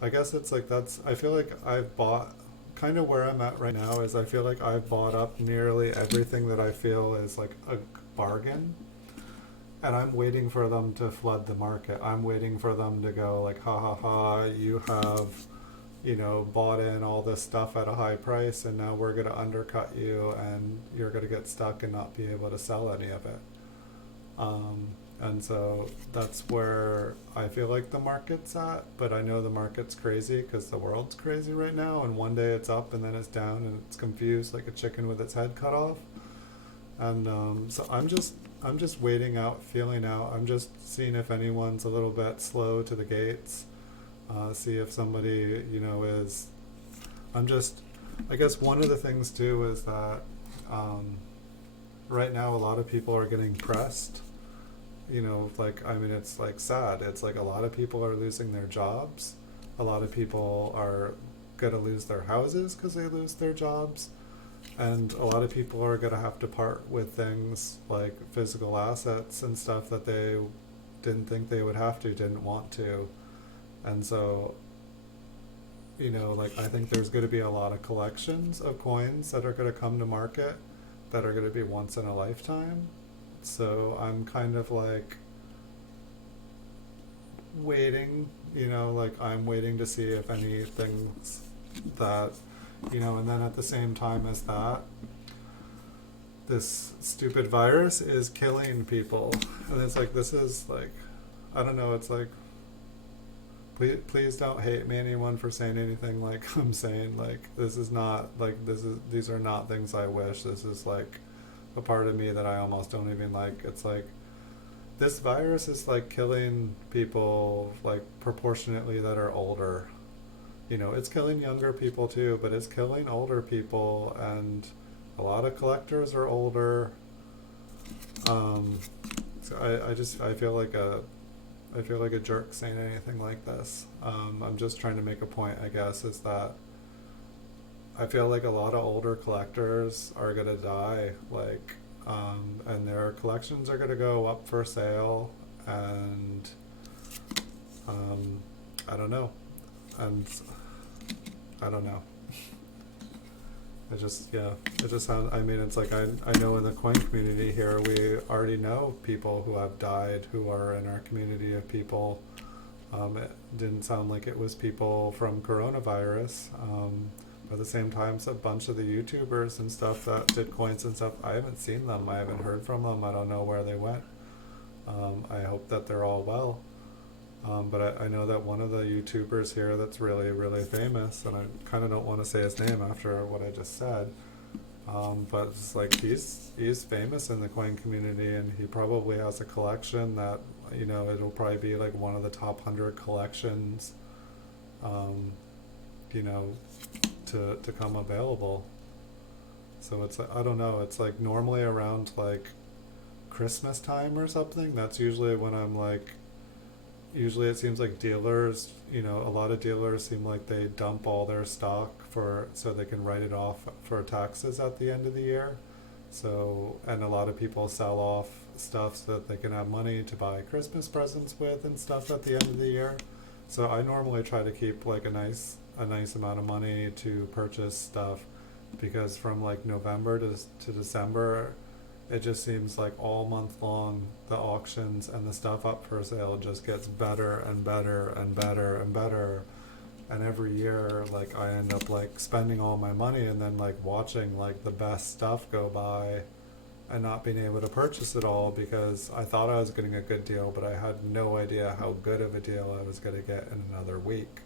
I guess it's like I feel like I've bought, kind of where I'm at right now is I feel like I've bought up nearly everything that I feel is like a bargain. And I'm waiting for them to flood the market. I'm waiting for them to go like, ha ha ha, you have, bought in all this stuff at a high price, and now we're going to undercut you, and you're going to get stuck and not be able to sell any of it. And so that's where I feel like the market's at, but I know the market's crazy because the world's crazy right now, and one day it's up and then it's down, and it's confused like a chicken with its head cut off. And so I'm just waiting out, feeling out. I'm just seeing if anyone's a little bit slow to the gates. See if somebody, is. I guess one of the things too is that right now a lot of people are getting pressed. Like, I mean, it's like sad. It's like a lot of people are losing their jobs. A lot of people are going to lose their houses because they lose their jobs. And a lot of people are going to have to part with things like physical assets and stuff that they didn't think they would have to, didn't want to. And so, like I think there's going to be a lot of collections of coins that are going to come to market that are going to be once in a lifetime. So I'm kind of like waiting, like I'm waiting to see if anything's that, and then at the same time as that, this stupid virus is killing people. And it's like, this is like, I don't know, it's like, please don't hate me, anyone, for saying anything like I'm saying. Like, this is not, like, these are not things I wish. This is like a part of me that I almost don't even like. It's like, this virus is like killing people like proportionately that are older. It's killing younger people too, but it's killing older people, and a lot of collectors are older. So I feel like a jerk saying anything like this. I'm just trying to make a point, I guess, is that I feel like a lot of older collectors are gonna die, like, and their collections are gonna go up for sale, and I don't know, and I don't know. It just sounds, I mean, it's like, I know in the coin community here, we already know people who have died who are in our community of people. It didn't sound like it was people from coronavirus. But at the same time, a bunch of the YouTubers and stuff that did coins and stuff, I haven't seen them. I haven't heard from them. I don't know where they went. I hope that they're all well. But I know that one of the YouTubers here that's really, really famous, and I kind of don't want to say his name after what I just said, but it's like he's famous in the coin community, and he probably has a collection that, it'll probably be like one of the top 100 collections, to come available. So it's like, I don't know, it's like normally around like Christmas time or something. That's usually when I'm like, usually it seems like dealers, a lot of dealers seem like they dump all their stock for so they can write it off for taxes at the end of the year. So, and a lot of people sell off stuff so that they can have money to buy Christmas presents with and stuff at the end of the year. So I normally try to keep like a nice amount of money to purchase stuff, because from like November to December, it just seems like all month long the auctions and the stuff up for sale just gets better and better and better and better. And every year, like, I end up like spending all my money and then like watching like the best stuff go by and not being able to purchase it all because I thought I was getting a good deal, but I had no idea how good of a deal I was going to get in another week,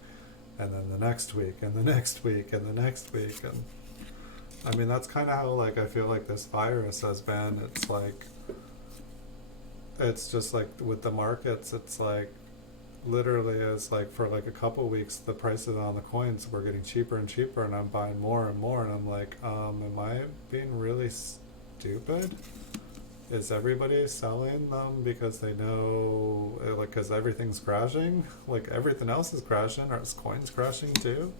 and then the next week, and the next week, and the next week. And I mean, that's kind of how like I feel like this virus has been. It's like, it's just like with the markets, it's like literally is like for like a couple weeks the prices on the coins were getting cheaper and cheaper, and I'm buying more and more, and I'm like, am I being really stupid? Is everybody selling them because they know, like, because everything's crashing? Like, everything else is crashing. Are coins crashing too?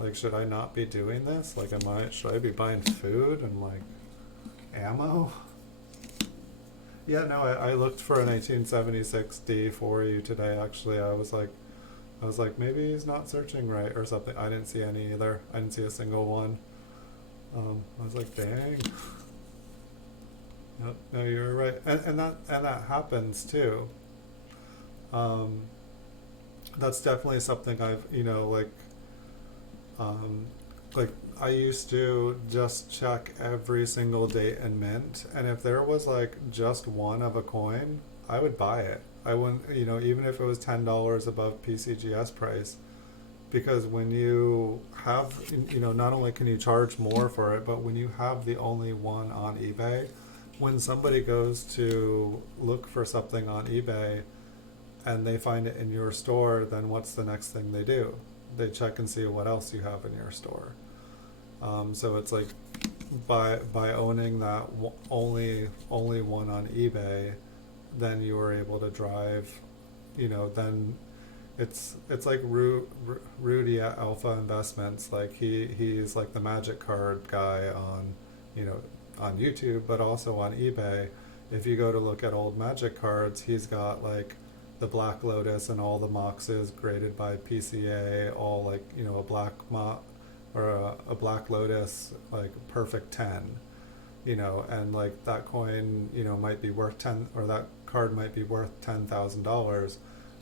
Like, should I not be doing this? Like, should I be buying food and like ammo? Yeah, no, I looked for a 1976 D for you today. Actually, I was like, maybe he's not searching right or something. I didn't see any either. I didn't see a single one. I was like, dang. Yep, no, you're right, and that happens too. Um, that's definitely something I've, um, like I used to just check every single date and mint, and if there was like just one of a coin, I would buy it. I wouldn't, even if it was $10 above PCGS price, because when you have, not only can you charge more for it, but when you have the only one on eBay, when somebody goes to look for something on eBay and they find it in your store, then what's the next thing they do? They check and see what else you have in your store. So it's like by owning that only one on eBay, then you were able to drive, then it's like Rudy at Alpha Investments. Like he's like the magic card guy on, on YouTube, but also on eBay. If you go to look at old magic cards, he's got like the Black Lotus and all the moxes graded by PCA, all like, a black or a Black Lotus, like perfect 10, and like that coin, might be worth 10, or that card might be worth $10,000,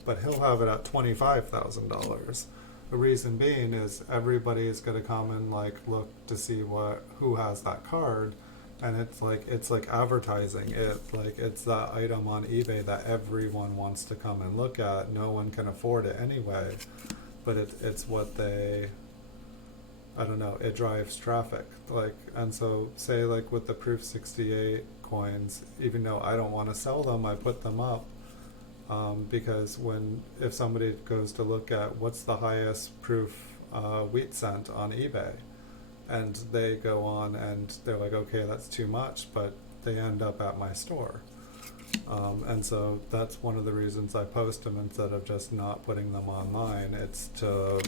but he'll have it at $25,000. The reason being is everybody's going to come and like look to see who has that card, and it's like advertising it, like it's that item on eBay that everyone wants to come and look at. No one can afford it anyway, but it's what they, I don't know, it drives traffic. Like, and so say like with the Proof 68 coins, even though I don't want to sell them, I put them up, because if somebody goes to look at what's the highest proof wheat cent on eBay, and they go on and they're like, okay, that's too much, but they end up at my store. And so that's one of the reasons I post them instead of just not putting them online. It's to,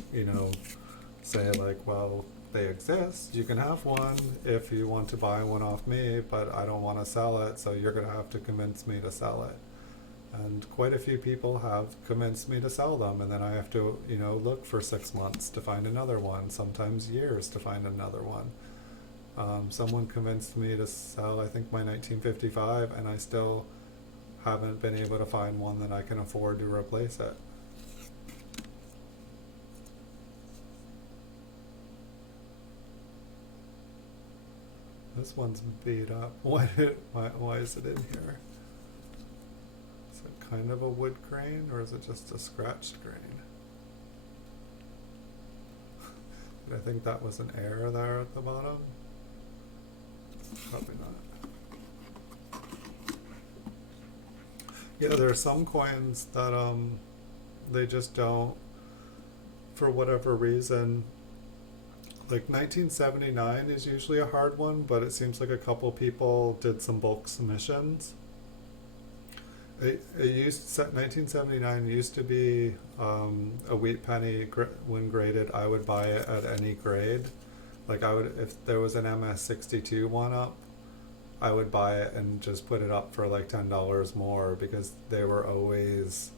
say like, well, they exist, you can have one if you want to buy one off me, but I don't want to sell it, so you're going to have to convince me to sell it. And quite a few people have convinced me to sell them, and then I have to, look for 6 months to find another one, sometimes years to find another one. Someone convinced me to sell, I think, my 1955, and I still haven't been able to find one that I can afford to replace it. This one's beat up. Why is it in here? Is it kind of a wood grain, or is it just a scratched grain? Did I think that was an error there at the bottom? Probably not. Yeah, there are some coins that they just don't, for whatever reason. Like 1979 is usually a hard one, but it seems like a couple people did some bulk submissions, It used 1979 used to be a wheat penny when graded. I would buy it at any grade. Like I would, if there was an MS62 one up, I would buy it and just put it up for like $10 more because they were always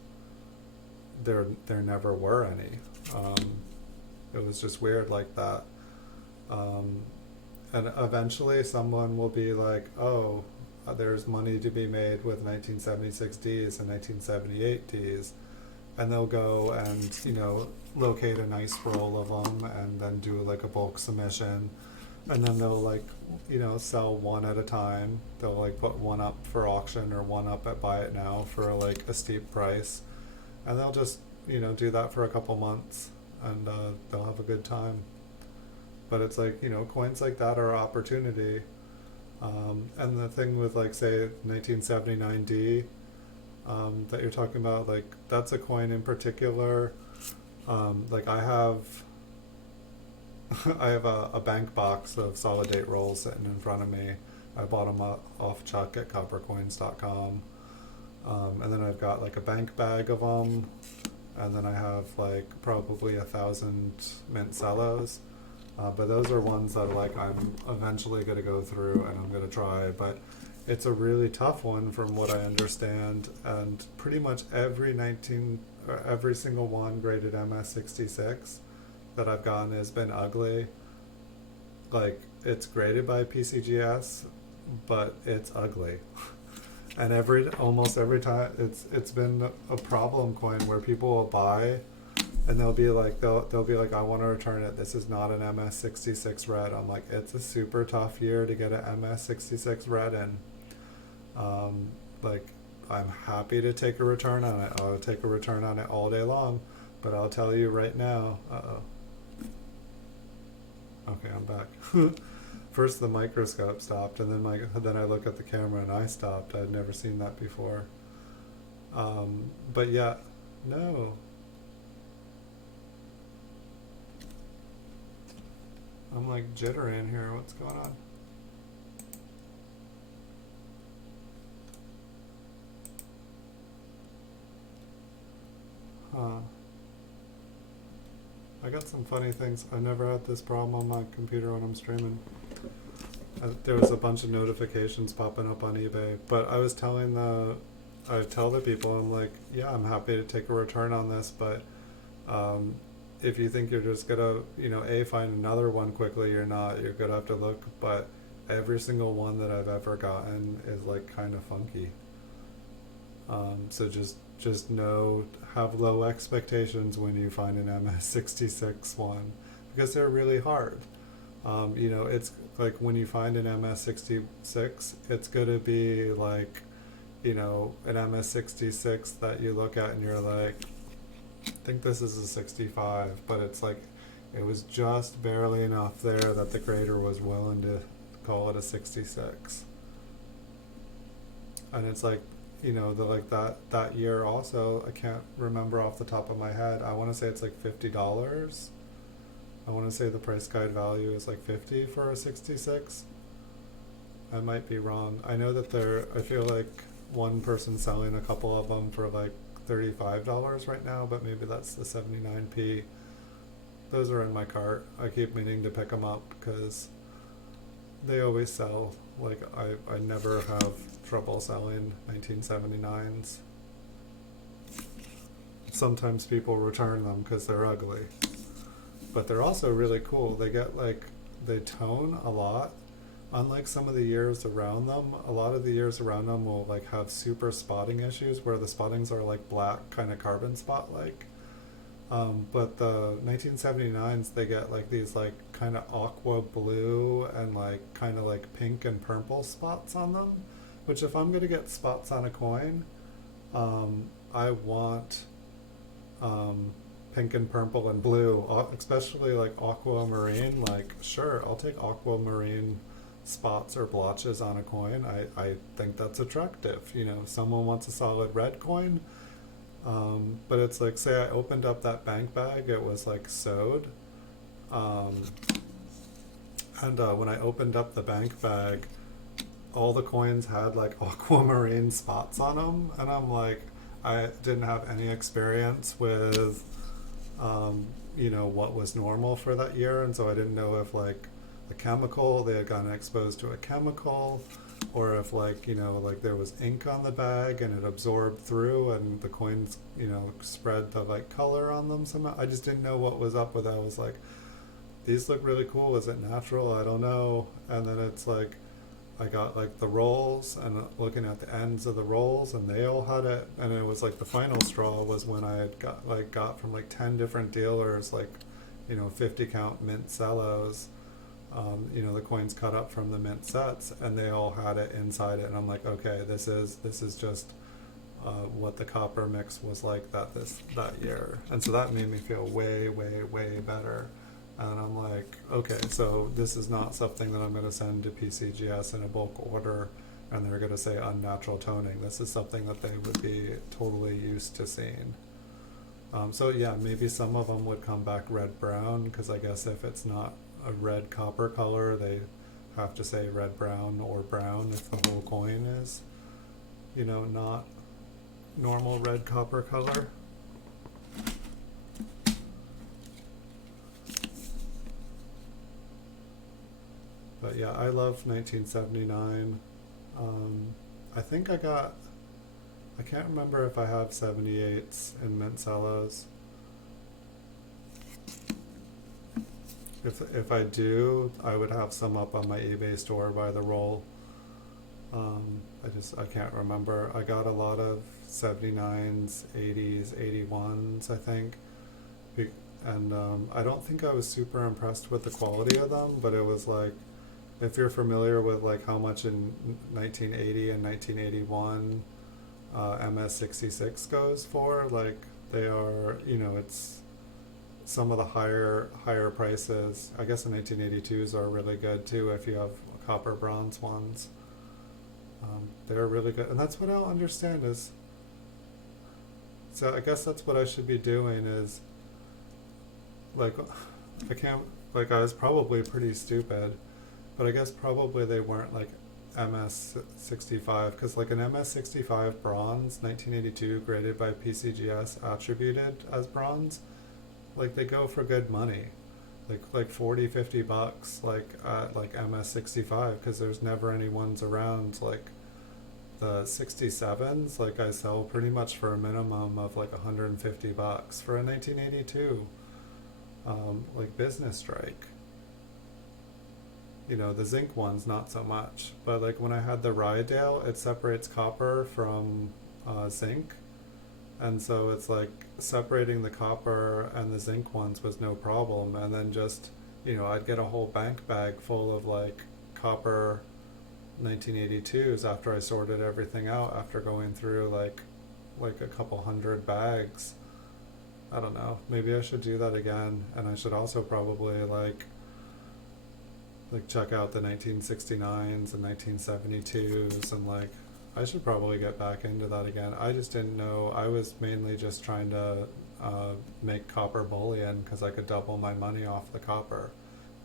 there never were any. It was just weird like that. Um, and eventually someone will be like, oh, there's money to be made with 1976 Ds and 1978 Ds, and they'll go and locate a nice roll of them and then do like a bulk submission, and then they'll like sell one at a time. They'll like put one up for auction or one up at buy it now for like a steep price, and they'll just do that for a couple months, and they'll have a good time. But it's like coins like that are opportunity. And the thing with like say 1979D that you're talking about, like that's a coin in particular. Like I have I have a bank box of solid date rolls sitting in front of me. I bought them off Chuck at coppercoins.com. And then I've got like a bank bag of them, and then I have like probably 1,000 mint cellos. But those are ones that like I'm eventually going to go through and I'm going to try. But it's a really tough one from what I understand, and pretty much every single one graded MS66 that I've gotten has been ugly. Like it's graded by PCGS, but it's ugly. And almost every time it's been a problem coin where people will buy and they'll be like I want to return it. This is not an MS66 red. I'm like, it's a super tough year to get an MS66 red in. Like I'm happy to take a return on it. I'll take a return on it all day long, but I'll tell you right now. Okay, I'm back. First the microscope stopped, and then I look at the camera and I stopped. I'd never seen that before. But yeah, no. I'm like jittering here. What's going on? Huh. I got some funny things. I never had this problem on my computer when I'm streaming. There was a bunch of notifications popping up on eBay, but I tell the people, I'm like, yeah, I'm happy to take a return on this, but if you think you're just gonna, find another one quickly, you're not. You're gonna have to look, but every single one that I've ever gotten is like kind of funky. So just have low expectations when you find an MS66 one, because they're really hard. It's like when you find an MS66, it's gonna be like, an MS66 that you look at and you're like, I think this is a 65, but it's like, it was just barely enough there that the grader was willing to call it a 66. And it's like, that year also, I can't remember off the top of my head. I want to say it's like $50. I want to say the price guide value is like 50 for a 66. I might be wrong. I know that I feel like one person selling a couple of them for like $35 right now, but maybe that's the 79p. Those are in my cart. I keep meaning to pick them up because they always sell. Like I never have trouble selling 1979s. Sometimes people return them because they're ugly, but they're also really cool. They tone a lot. Unlike some of the years around them, a lot of the years around them will like have super spotting issues where the spottings are like black, kind of carbon spot like. But the 1979s, they get like these like kind of aqua blue and like kind of like pink and purple spots on them, which if I'm going to get spots on a coin, I want pink and purple and blue, especially like aquamarine. Like, sure, I'll take aquamarine spots or blotches on a coin. I think that's attractive. If someone wants a solid red coin, but it's like, say I opened up that bank bag, it was like sewed, and when I opened up the bank bag, all the coins had like aquamarine spots on them, and I'm like, I didn't have any experience with, what was normal for that year, and so I didn't know if like the chemical they had gotten exposed to a chemical, or if like like there was ink on the bag and it absorbed through, and the coins spread the like color on them somehow. I just didn't know what was up with that. I was like, these look really cool. Is it natural? I don't know. And then it's like I got like the rolls and looking at the ends of the rolls, and they all had it. And it was like the final straw was when I had got from like 10 different dealers, like 50 count mint cellos, the coins cut up from the mint sets, and they all had it inside it. And I'm like, okay, this is just what the copper mix was like that year. And so that made me feel way, way, way better. And I'm like, okay, so this is not something that I'm going to send to PCGS in a bulk order, and they're going to say unnatural toning. This is something that they would be totally used to seeing. So yeah, maybe some of them would come back red-brown, because I guess if it's not a red copper color, they have to say red-brown or brown if the whole coin is, not normal red copper color. But yeah, I love 1979. I think I can't remember if I have 78s in mint cellos. If I do, I would have some up on my eBay store by the roll. I can't remember. I got a lot of 79s, 80s, 81s, I think. And I don't think I was super impressed with the quality of them, but it was like, if you're familiar with like how much in 1980 and 1981 MS66 goes for, like they are, it's some of the higher prices. I guess the 1982s are really good too if you have copper bronze ones. They're really good, and that's what I don't understand is, so I guess that's what I should be doing is, like, I was probably pretty stupid, but I guess probably they weren't like MS65, because like an MS65 bronze 1982 graded by PCGS attributed as bronze, like they go for good money, like 40-50 bucks, like at like MS65, because there's never any ones around. Like the 67s, like I sell pretty much for a minimum of like 150 bucks for a 1982 like business strike. The zinc ones not so much, but like when I had the Rydale, it separates copper from zinc, and so it's like separating the copper and the zinc ones was no problem. And then just I'd get a whole bank bag full of like copper 1982s after I sorted everything out, after going through like a couple hundred bags. I don't know, maybe I should do that again. And I should also probably like check out the 1969s and 1972s, and like I should probably get back into that again. I just didn't know. I was mainly just trying to make copper bullion because I could double my money off the copper.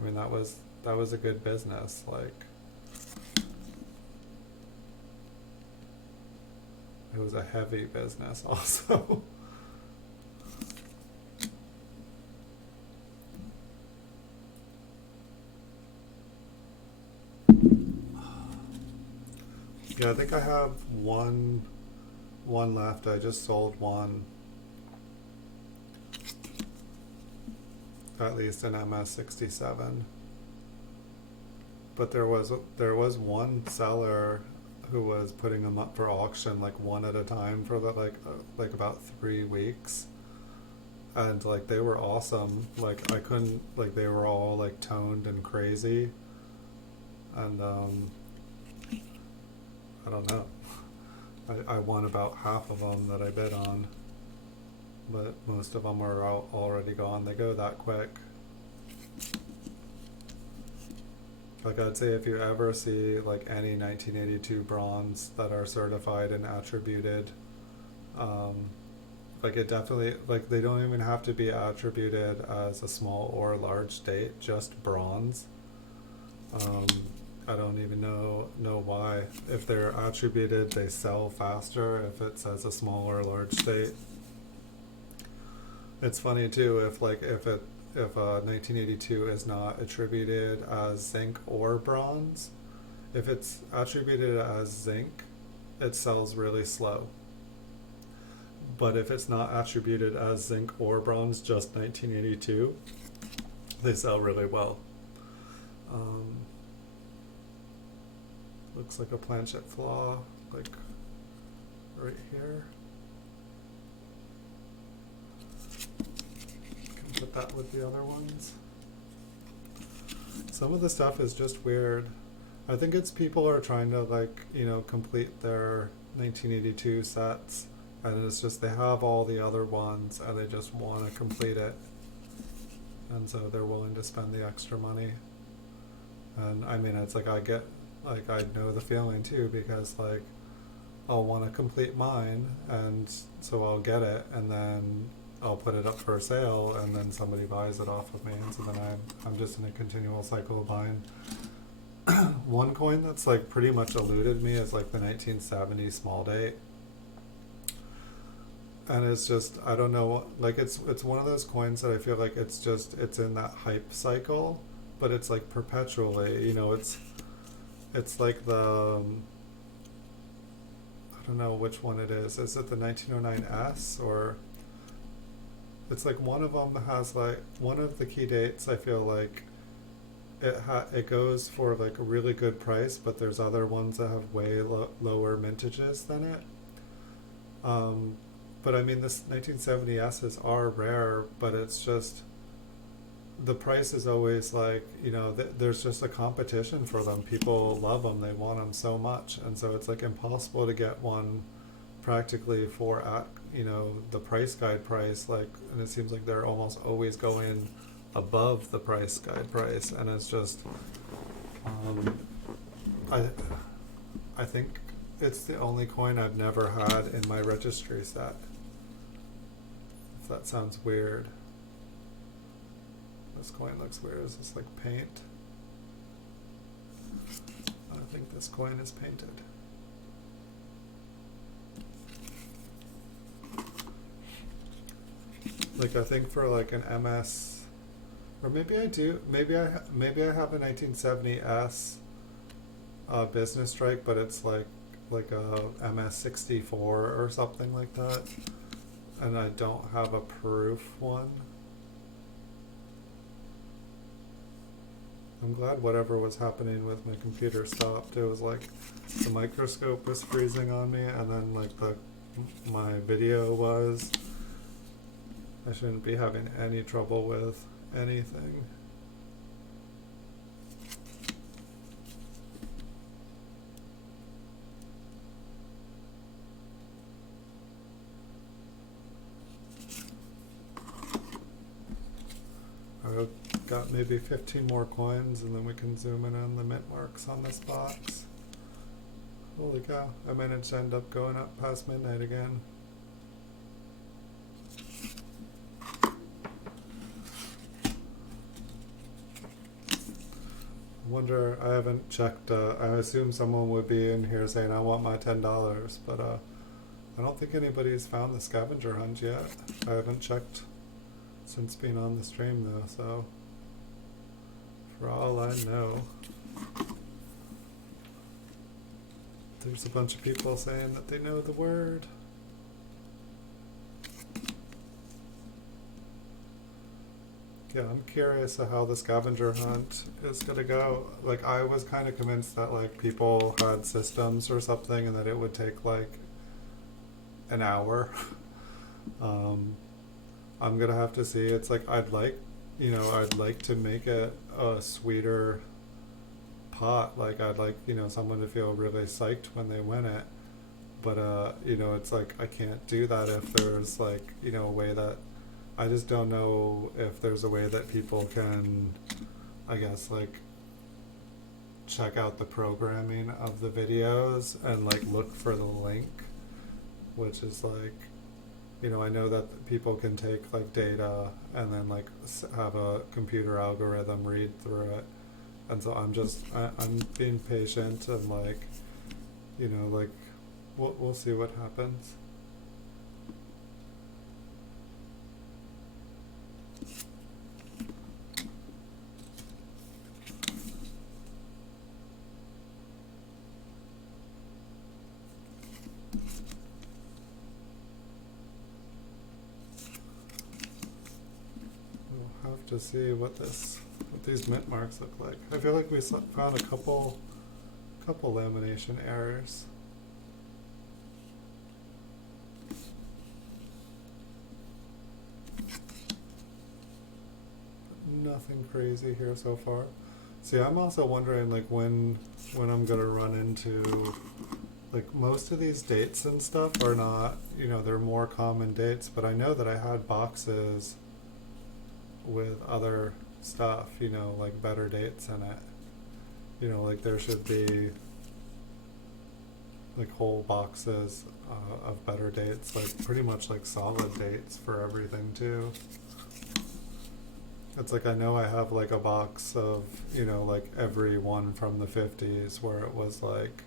I mean, that was a good business. Like it was a heavy business also. Yeah, I think I have one left. I just sold one, at least an MS67. But there was one seller who was putting them up for auction like one at a time for like about 3 weeks, and like they were awesome. Like I couldn't, like they were all like toned and crazy, and I don't know. I won about half of them that I bid on, but most of them are already gone. They go that quick. Like I'd say if you ever see like any 1982 bronze that are certified and attributed, like it definitely, like they don't even have to be attributed as a small or large date, just bronze. I don't even know why. If they're attributed, they sell faster if it says a small or large state. It's funny too if 1982 is not attributed as zinc or bronze. If it's attributed as zinc, it sells really slow. But if it's not attributed as zinc or bronze, just 1982, they sell really well. Looks like a planchet flaw, like right here. Can put that with the other ones. Some of the stuff is just weird. I think it's people are trying to complete their 1982 sets, and it's just they have all the other ones and they just want to complete it, and so they're willing to spend the extra money. And I mean, it's like I know the feeling too, because I'll want to complete mine, and so I'll get it, and then I'll put it up for sale, and then somebody buys it off of me, and so then I'm just in a continual cycle of buying. One coin that's pretty much eluded me is the 1970 small date, and it's just, I don't know, it's one of those coins that I feel like it's in that hype cycle, but it's perpetually, it's like the I don't know which one it is. Is it the 1909S, or it's one of them has one of the key dates, I feel like it goes for a really good price, but there's other ones that have way lower mintages than it. But I mean, this 1970S's are rare, but it's just the price is always there's just a competition for them. People love them, they want them so much, and so it's impossible to get one practically for at the price guide price, and it seems like they're almost always going above the price guide price, and it's just I think it's the only coin I've never had in my registry set, if that sounds weird. This coin looks weird. Is this paint? I think this coin is painted. I think for an MS, or maybe I do. Maybe I have a 1970S business strike, but it's like a MS64 or something like that, and I don't have a proof one. I'm glad whatever was happening with my computer stopped. It was the microscope was freezing on me, and then my video was. I shouldn't be having any trouble with anything. I've got maybe 15 more coins, and then we can zoom in on the mint marks on this box. Holy cow, I managed to end up going up past midnight again. Wonder, I haven't checked, I assume someone would be in here saying I want my $10, but I don't think anybody's found the scavenger hunt yet. I haven't checked since being on the stream though, so for all I know, there's a bunch of people saying that they know the word. Yeah, I'm curious of how the scavenger hunt is going to go. I was kind of convinced that people had systems or something, and that it would take an hour. I'm gonna have to see. It's I'd like to make it a sweeter pot. I'd like someone to feel really psyched when they win it, but it's I can't do that if there's a way that I just don't know if there's a way that people can, I guess, check out the programming of the videos and look for the link, which is I know that people can take data and then have a computer algorithm read through it And so I'm being patient and like, you know, like we'll see what happens. We'll have to see what these mint marks look like. I feel like we found a couple lamination errors. Nothing crazy here so far. See, I'm also wondering like when I'm gonna run into, like, most of these dates and stuff are not, you know, they're more common dates, but I know that I had boxes with other stuff, you know, like better dates in it. You know, like there should be like whole boxes of better dates, like pretty much like solid dates for everything too. It's like I know I have like a box of, you know, like every one from the 50s where it was like,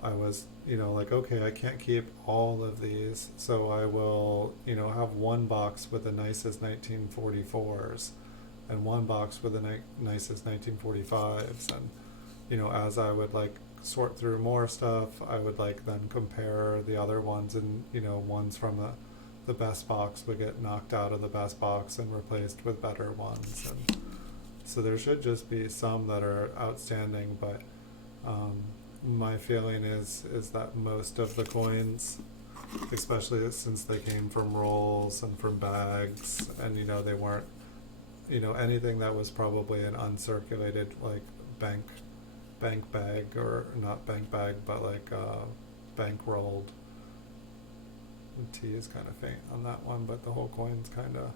I was, you know, like, okay, I can't keep all of these, so I will, you know, have one box with the nicest 1944s and one box with the nicest 1945s. And, you know, as I would like sort through more stuff, I would like then compare the other ones, and, you know, ones from the best box would get knocked out of the best box and replaced with better ones. And so there should just be some that are outstanding, but my feeling is that most of the coins, especially since they came from rolls and from bags, and, you know, they weren't, you know, anything that was probably an uncirculated like bank bag, or not bank bag, but like bank rolled. The T is kind of faint on that one, but the whole coin's kind of.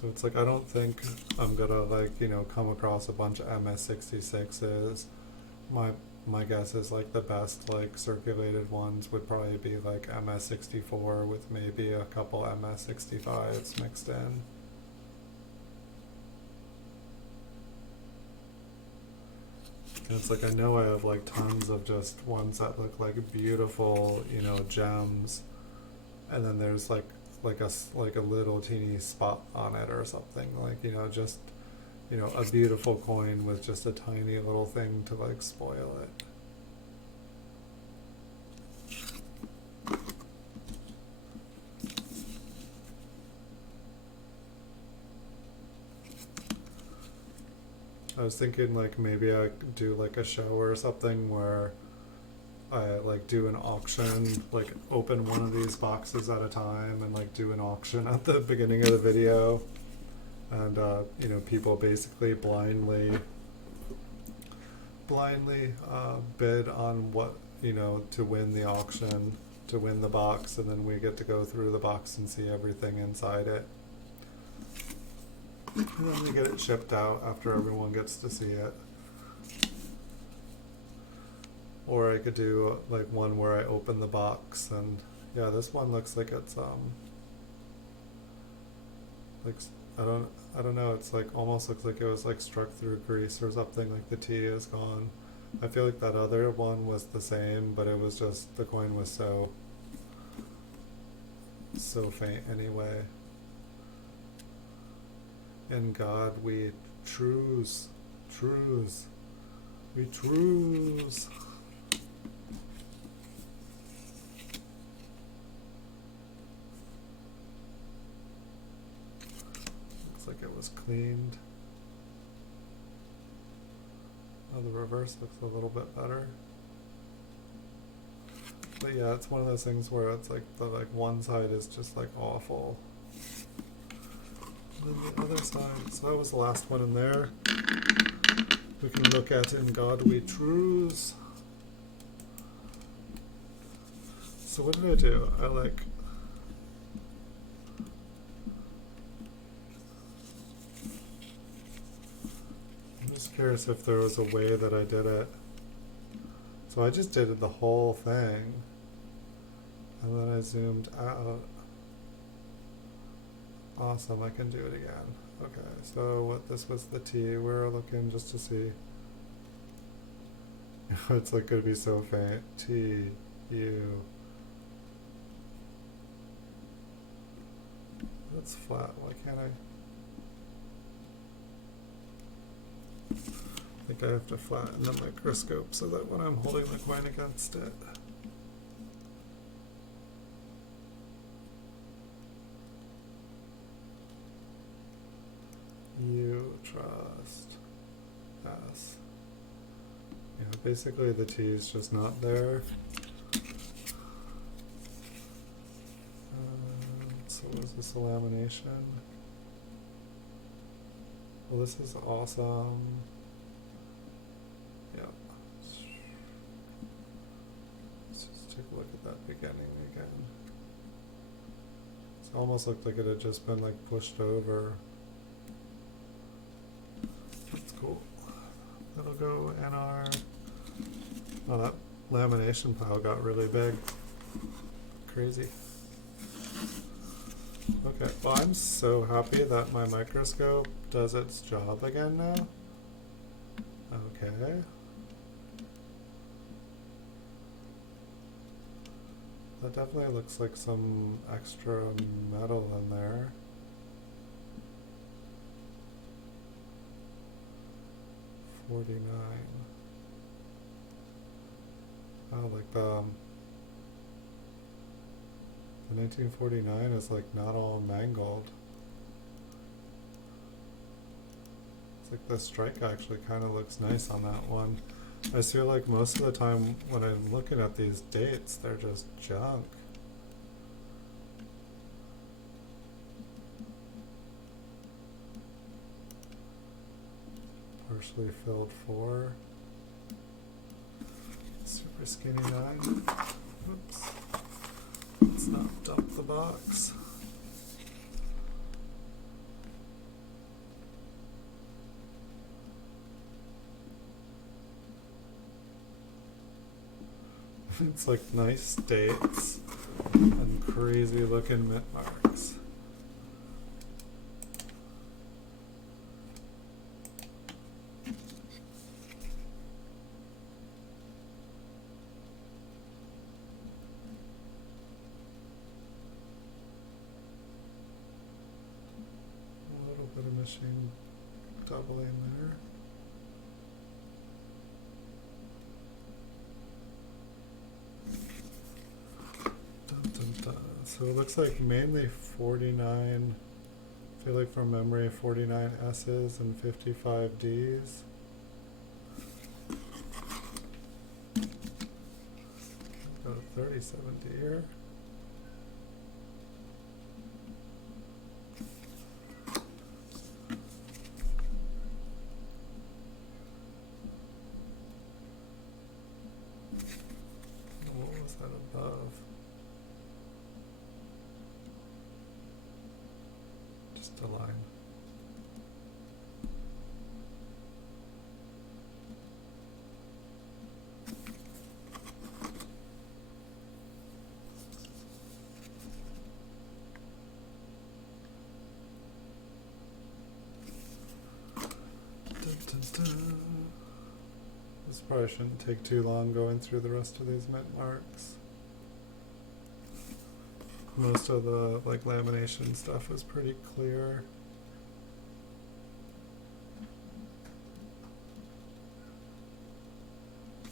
So it's like I don't think I'm gonna, like, you know, come across a bunch of MS66s. My guess is like the best like circulated ones would probably be like MS64 with maybe a couple MS65s mixed in. And it's like I know I have like tons of just ones that look like beautiful, you know, gems, and then there's like a little teeny spot on it or something, like, you know, just, you know, a beautiful coin with just a tiny little thing to like spoil it. I was thinking like maybe I could do like a show or something where I like do an auction, like open one of these boxes at a time and like do an auction at the beginning of the video, and you know, people basically blindly bid on what, you know, to win the auction, to win the box, and then we get to go through the box and see everything inside it. And then we get it shipped out after everyone gets to see it. Or I could do like one where I open the box, and yeah, this one looks like it's like I don't know, it's like almost looks like it was like struck through grease or something, like the T is gone. I feel like that other one was the same, but it was just the coin was so faint anyway. In God we truce. We truce. Looks like it was cleaned. Oh, the reverse looks a little bit better. But yeah, it's one of those things where it's like the one side is just like awful. And then the other side, so that was the last one in there. We can look at In God We Truce. So what did I do? I'm just curious if there was a way that I did it. So I just did the whole thing, and then I zoomed out. Awesome, I can do it again. Okay, so what, this was the T. We're looking just to see. It's like gonna be so faint. T, U. That's flat, why can't I? I think I have to flatten the microscope so that when I'm holding the coin against it. U, trust, S. Yeah, basically the T is just not there. So is this a lamination? Well, this is awesome. Yeah. Let's just take a look at that beginning again. It almost looked like it had just been like pushed over. That's cool. That'll go in our... Oh, that lamination pile got really big. Crazy. Okay, well I'm so happy that my microscope does its job again now. Okay. That definitely looks like some extra metal in there. $49. Oh, like the 1949 is like not all mangled. It's like the strike actually kind of looks nice on that one. I feel like most of the time when I'm looking at these dates, they're just junk. Partially filled 4. Super skinny 9. Oops. Let's not dump the box. It's like nice dates and crazy looking mint marks. A little bit of machine doubling there. So it looks like mainly 49, I feel like from memory, 49 S's and 55 D's. Got a 37 D here. What was that above? Just a line. Dun, dun, dun. This probably shouldn't take too long going through the rest of these mint marks. Most of the like lamination stuff is pretty clear.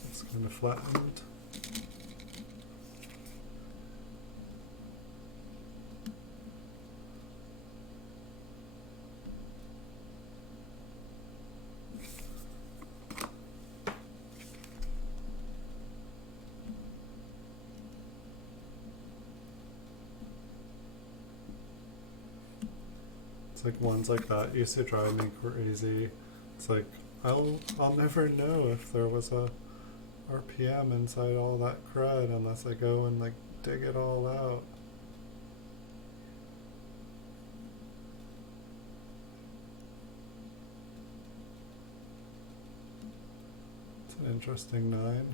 It's kind of flattened. It's like ones like that used to drive me crazy. It's like I'll never know if there was a RPM inside all that crud unless I go and like dig it all out. It's an interesting 9.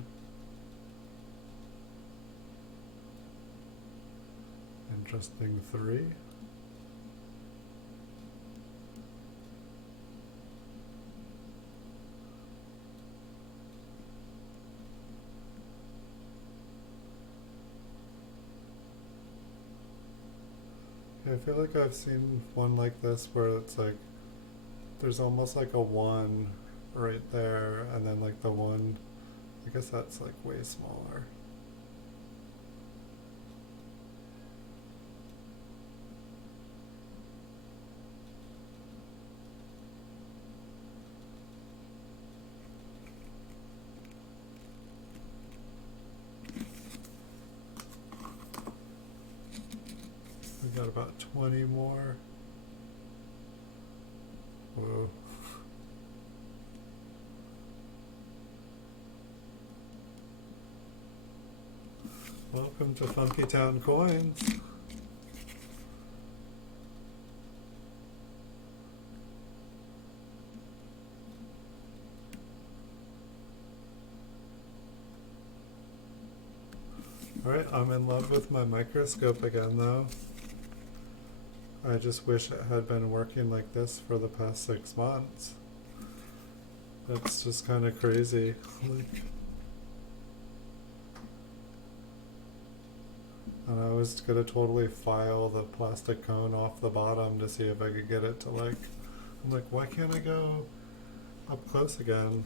interesting 3. Yeah, I feel like I've seen one like this where it's like there's almost like a 1 right there, and then like the 1, I guess that's like way smaller. We got about 20 more. Whoa. Welcome to Funky Town Coins. Alright, I'm in love with my microscope again though. I just wish it had been working like this for the past 6 months. It's just kind of crazy. And I was gonna totally file the plastic cone off the bottom to see if I could get it to like, I'm like, why can't I go up close again?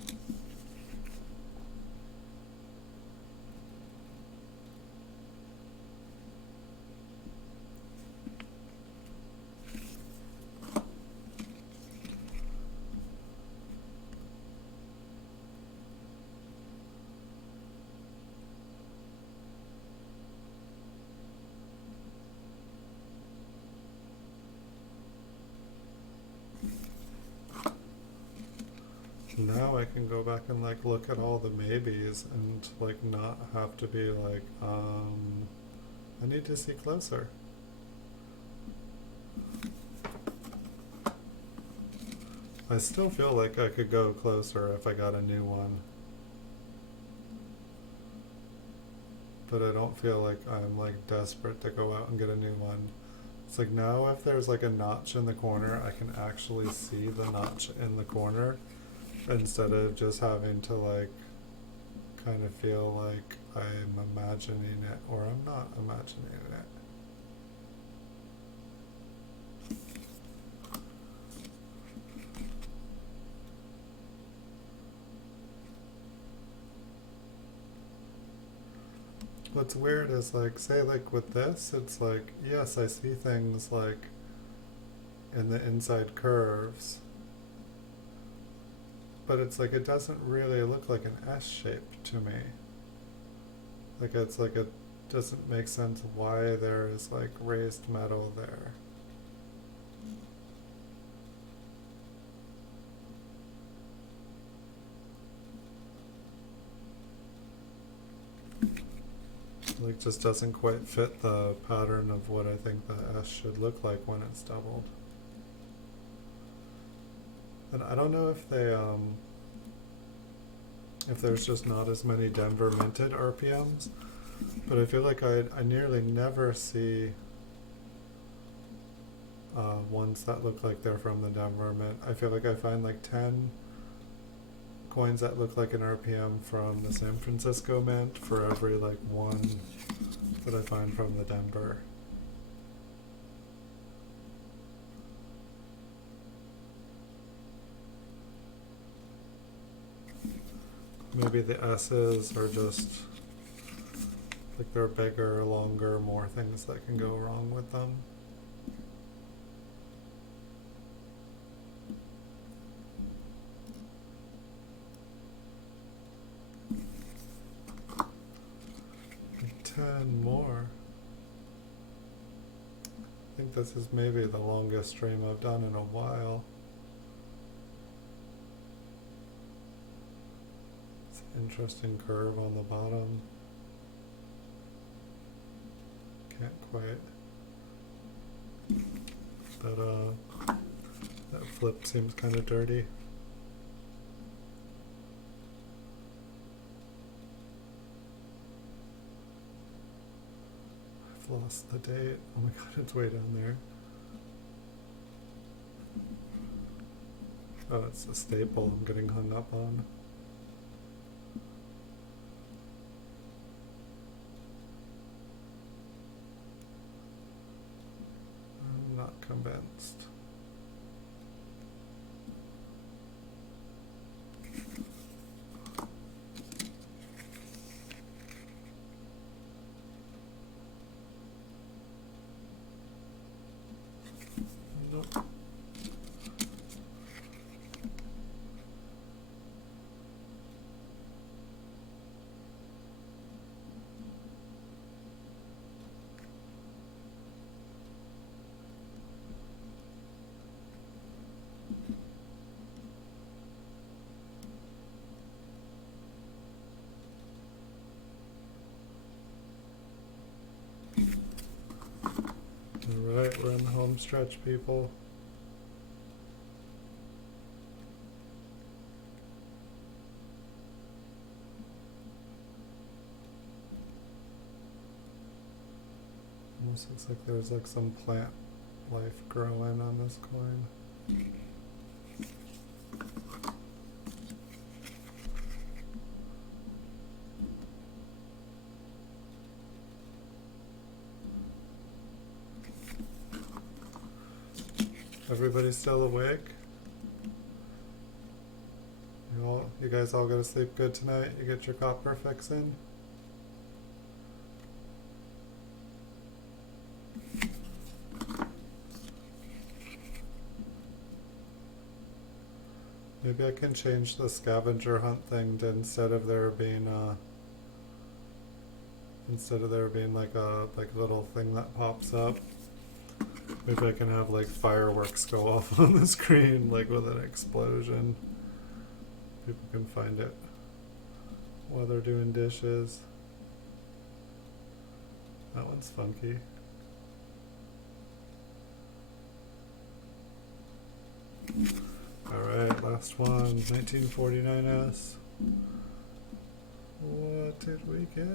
Now I can go back and like look at all the maybes and like not have to be like, I need to see closer. I still feel like I could go closer if I got a new one. But I don't feel like I'm like desperate to go out and get a new one. It's like now if there's like a notch in the corner, I can actually see the notch in the corner instead of just having to like kind of feel like I'm imagining it or I'm not imagining it. What's weird is like, say like with this, it's like, yes, I see things like in the inside curves, but it's like it doesn't really look like an S shape to me. Like it's like it doesn't make sense why there is like raised metal there. Like just doesn't quite fit the pattern of what I think the S should look like when it's doubled. And I don't know if they if there's just not as many Denver minted RPMs, but I feel like I nearly never see ones that look like they're from the Denver Mint. I feel like I find like 10 coins that look like an RPM from the San Francisco Mint for every like one that I find from the Denver. Maybe the S's are just like they're bigger, longer, more things that can go wrong with them. Like 10 more. I think this is maybe the longest stream I've done in a while. Interesting curve on the bottom. Can't quite. That flip seems kind of dirty. I've lost the date. Oh my god, it's way down there. Oh, it's a staple I'm getting hung up on. I'm not convinced. Nope. Alright, we're in the home stretch, people. Almost looks like there's like some plant life growing on this coin. Everybody still awake? You guys all go to sleep good tonight? You get your copper fix in? Maybe I can change the scavenger hunt thing to instead of there being like a little thing that pops up. Maybe I can have like fireworks go off on the screen, like with an explosion. People can find it while they're doing dishes. That one's funky. Alright, last one, 1949S. What did we get?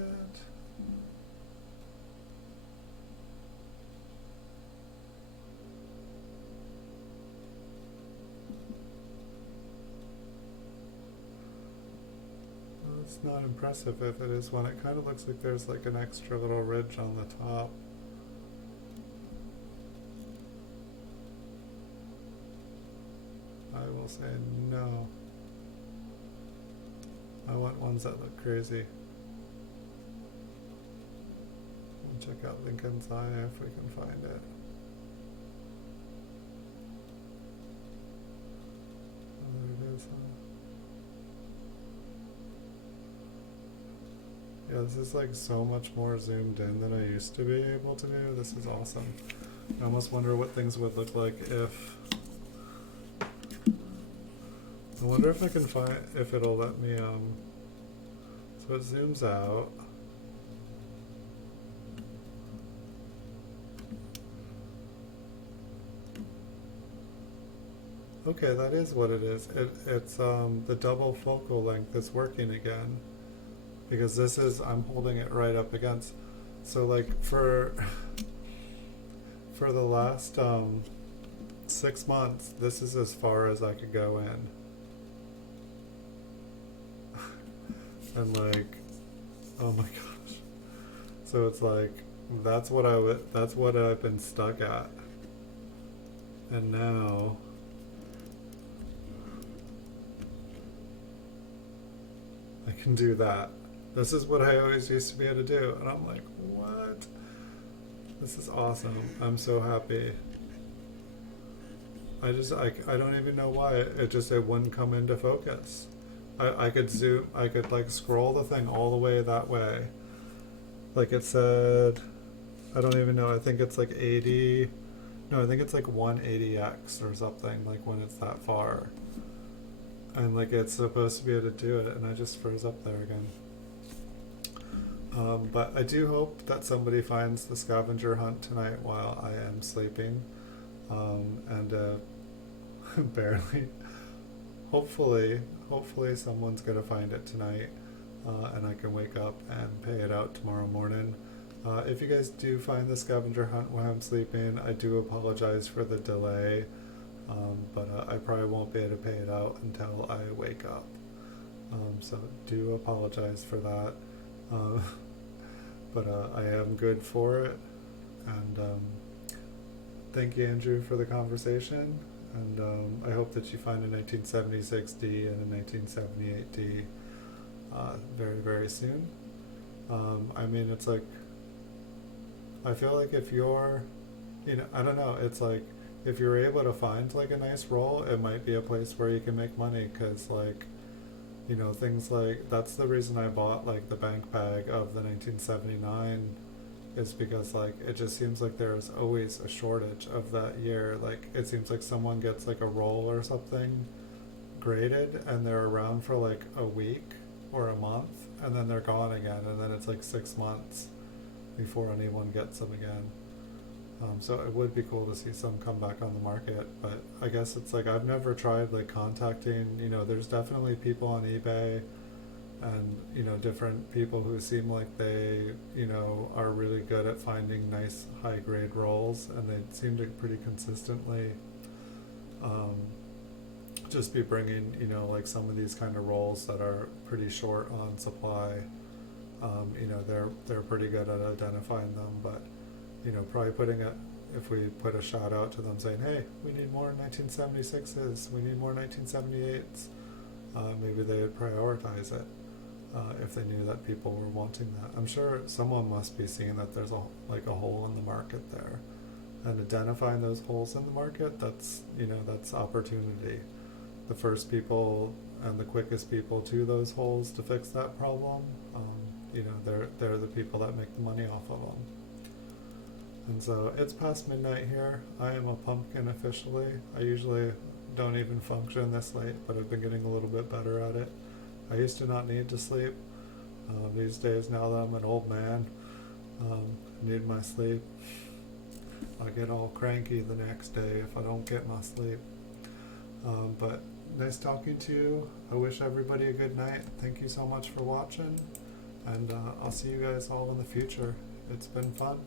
It's not impressive if it is one. It kind of looks like there's like an extra little ridge on the top. I will say no. I want ones that look crazy. We'll check out Lincoln's Eye if we can find it. Oh, there it is, huh? Yeah, this is like so much more zoomed in than I used to be able to do. This is awesome. I almost wonder what things would look like if... I wonder if I can find, if it'll let me, so it zooms out. Okay, that is what it is. It's the double focal length is working again. Because this is, I'm holding it right up against. So like for the last 6 months, this is as far as I could go in. And like, oh my gosh. So it's like, that's what I've been stuck at. And now, I can do that. This is what I always used to be able to do. And I'm like, what? This is awesome. I'm so happy. I don't even know why. It wouldn't come into focus. I could zoom, I could like scroll the thing all the way that way. Like it said, I don't even know, I think it's like 80, no, I think it's like 180x or something, like when it's that far. And like it's supposed to be able to do it, and I just froze up there again. But I do hope that somebody finds the scavenger hunt tonight while I am sleeping. And barely. Hopefully someone's gonna find it tonight, and I can wake up and pay it out tomorrow morning. If you guys do find the scavenger hunt while I'm sleeping, I do apologize for the delay, but I probably won't be able to pay it out until I wake up. So do apologize for that. Uh, but I am good for it. And thank you, Andrew, for the conversation. And I hope that you find a 1976D and a 1978D very, very soon. I mean, it's like, I feel like if you're, I don't know, it's like, if you're able to find like a nice roll, it might be a place where you can make money, because like, things like, that's the reason I bought like the bank bag of the 1979, is because like it just seems like there's always a shortage of that year. Like it seems like someone gets like a roll or something graded and they're around for like a week or a month, and then they're gone again, and then it's like 6 months before anyone gets them again. So it would be cool to see some come back on the market, but I guess it's like I've never tried like contacting, there's definitely people on eBay and, different people who seem like they, are really good at finding nice high grade rolls, and they seem to pretty consistently um, just be bringing, like some of these kind of rolls that are pretty short on supply. They're pretty good at identifying them, but probably if we put a shout out to them saying, hey, we need more 1976s, we need more 1978s, maybe they would prioritize it if they knew that people were wanting that. I'm sure someone must be seeing that there's a hole in the market there, and identifying those holes in the market, that's opportunity. The first people and the quickest people to those holes to fix that problem, they're the people that make the money off of them. And so it's past midnight here. I am a pumpkin officially. I usually don't even function this late, but I've been getting a little bit better at it. I used to not need to sleep. These days, now that I'm an old man, need my sleep. I get all cranky the next day if I don't get my sleep. But nice talking to you. I wish everybody a good night. Thank you so much for watching, and I'll see you guys all in the future. It's been fun.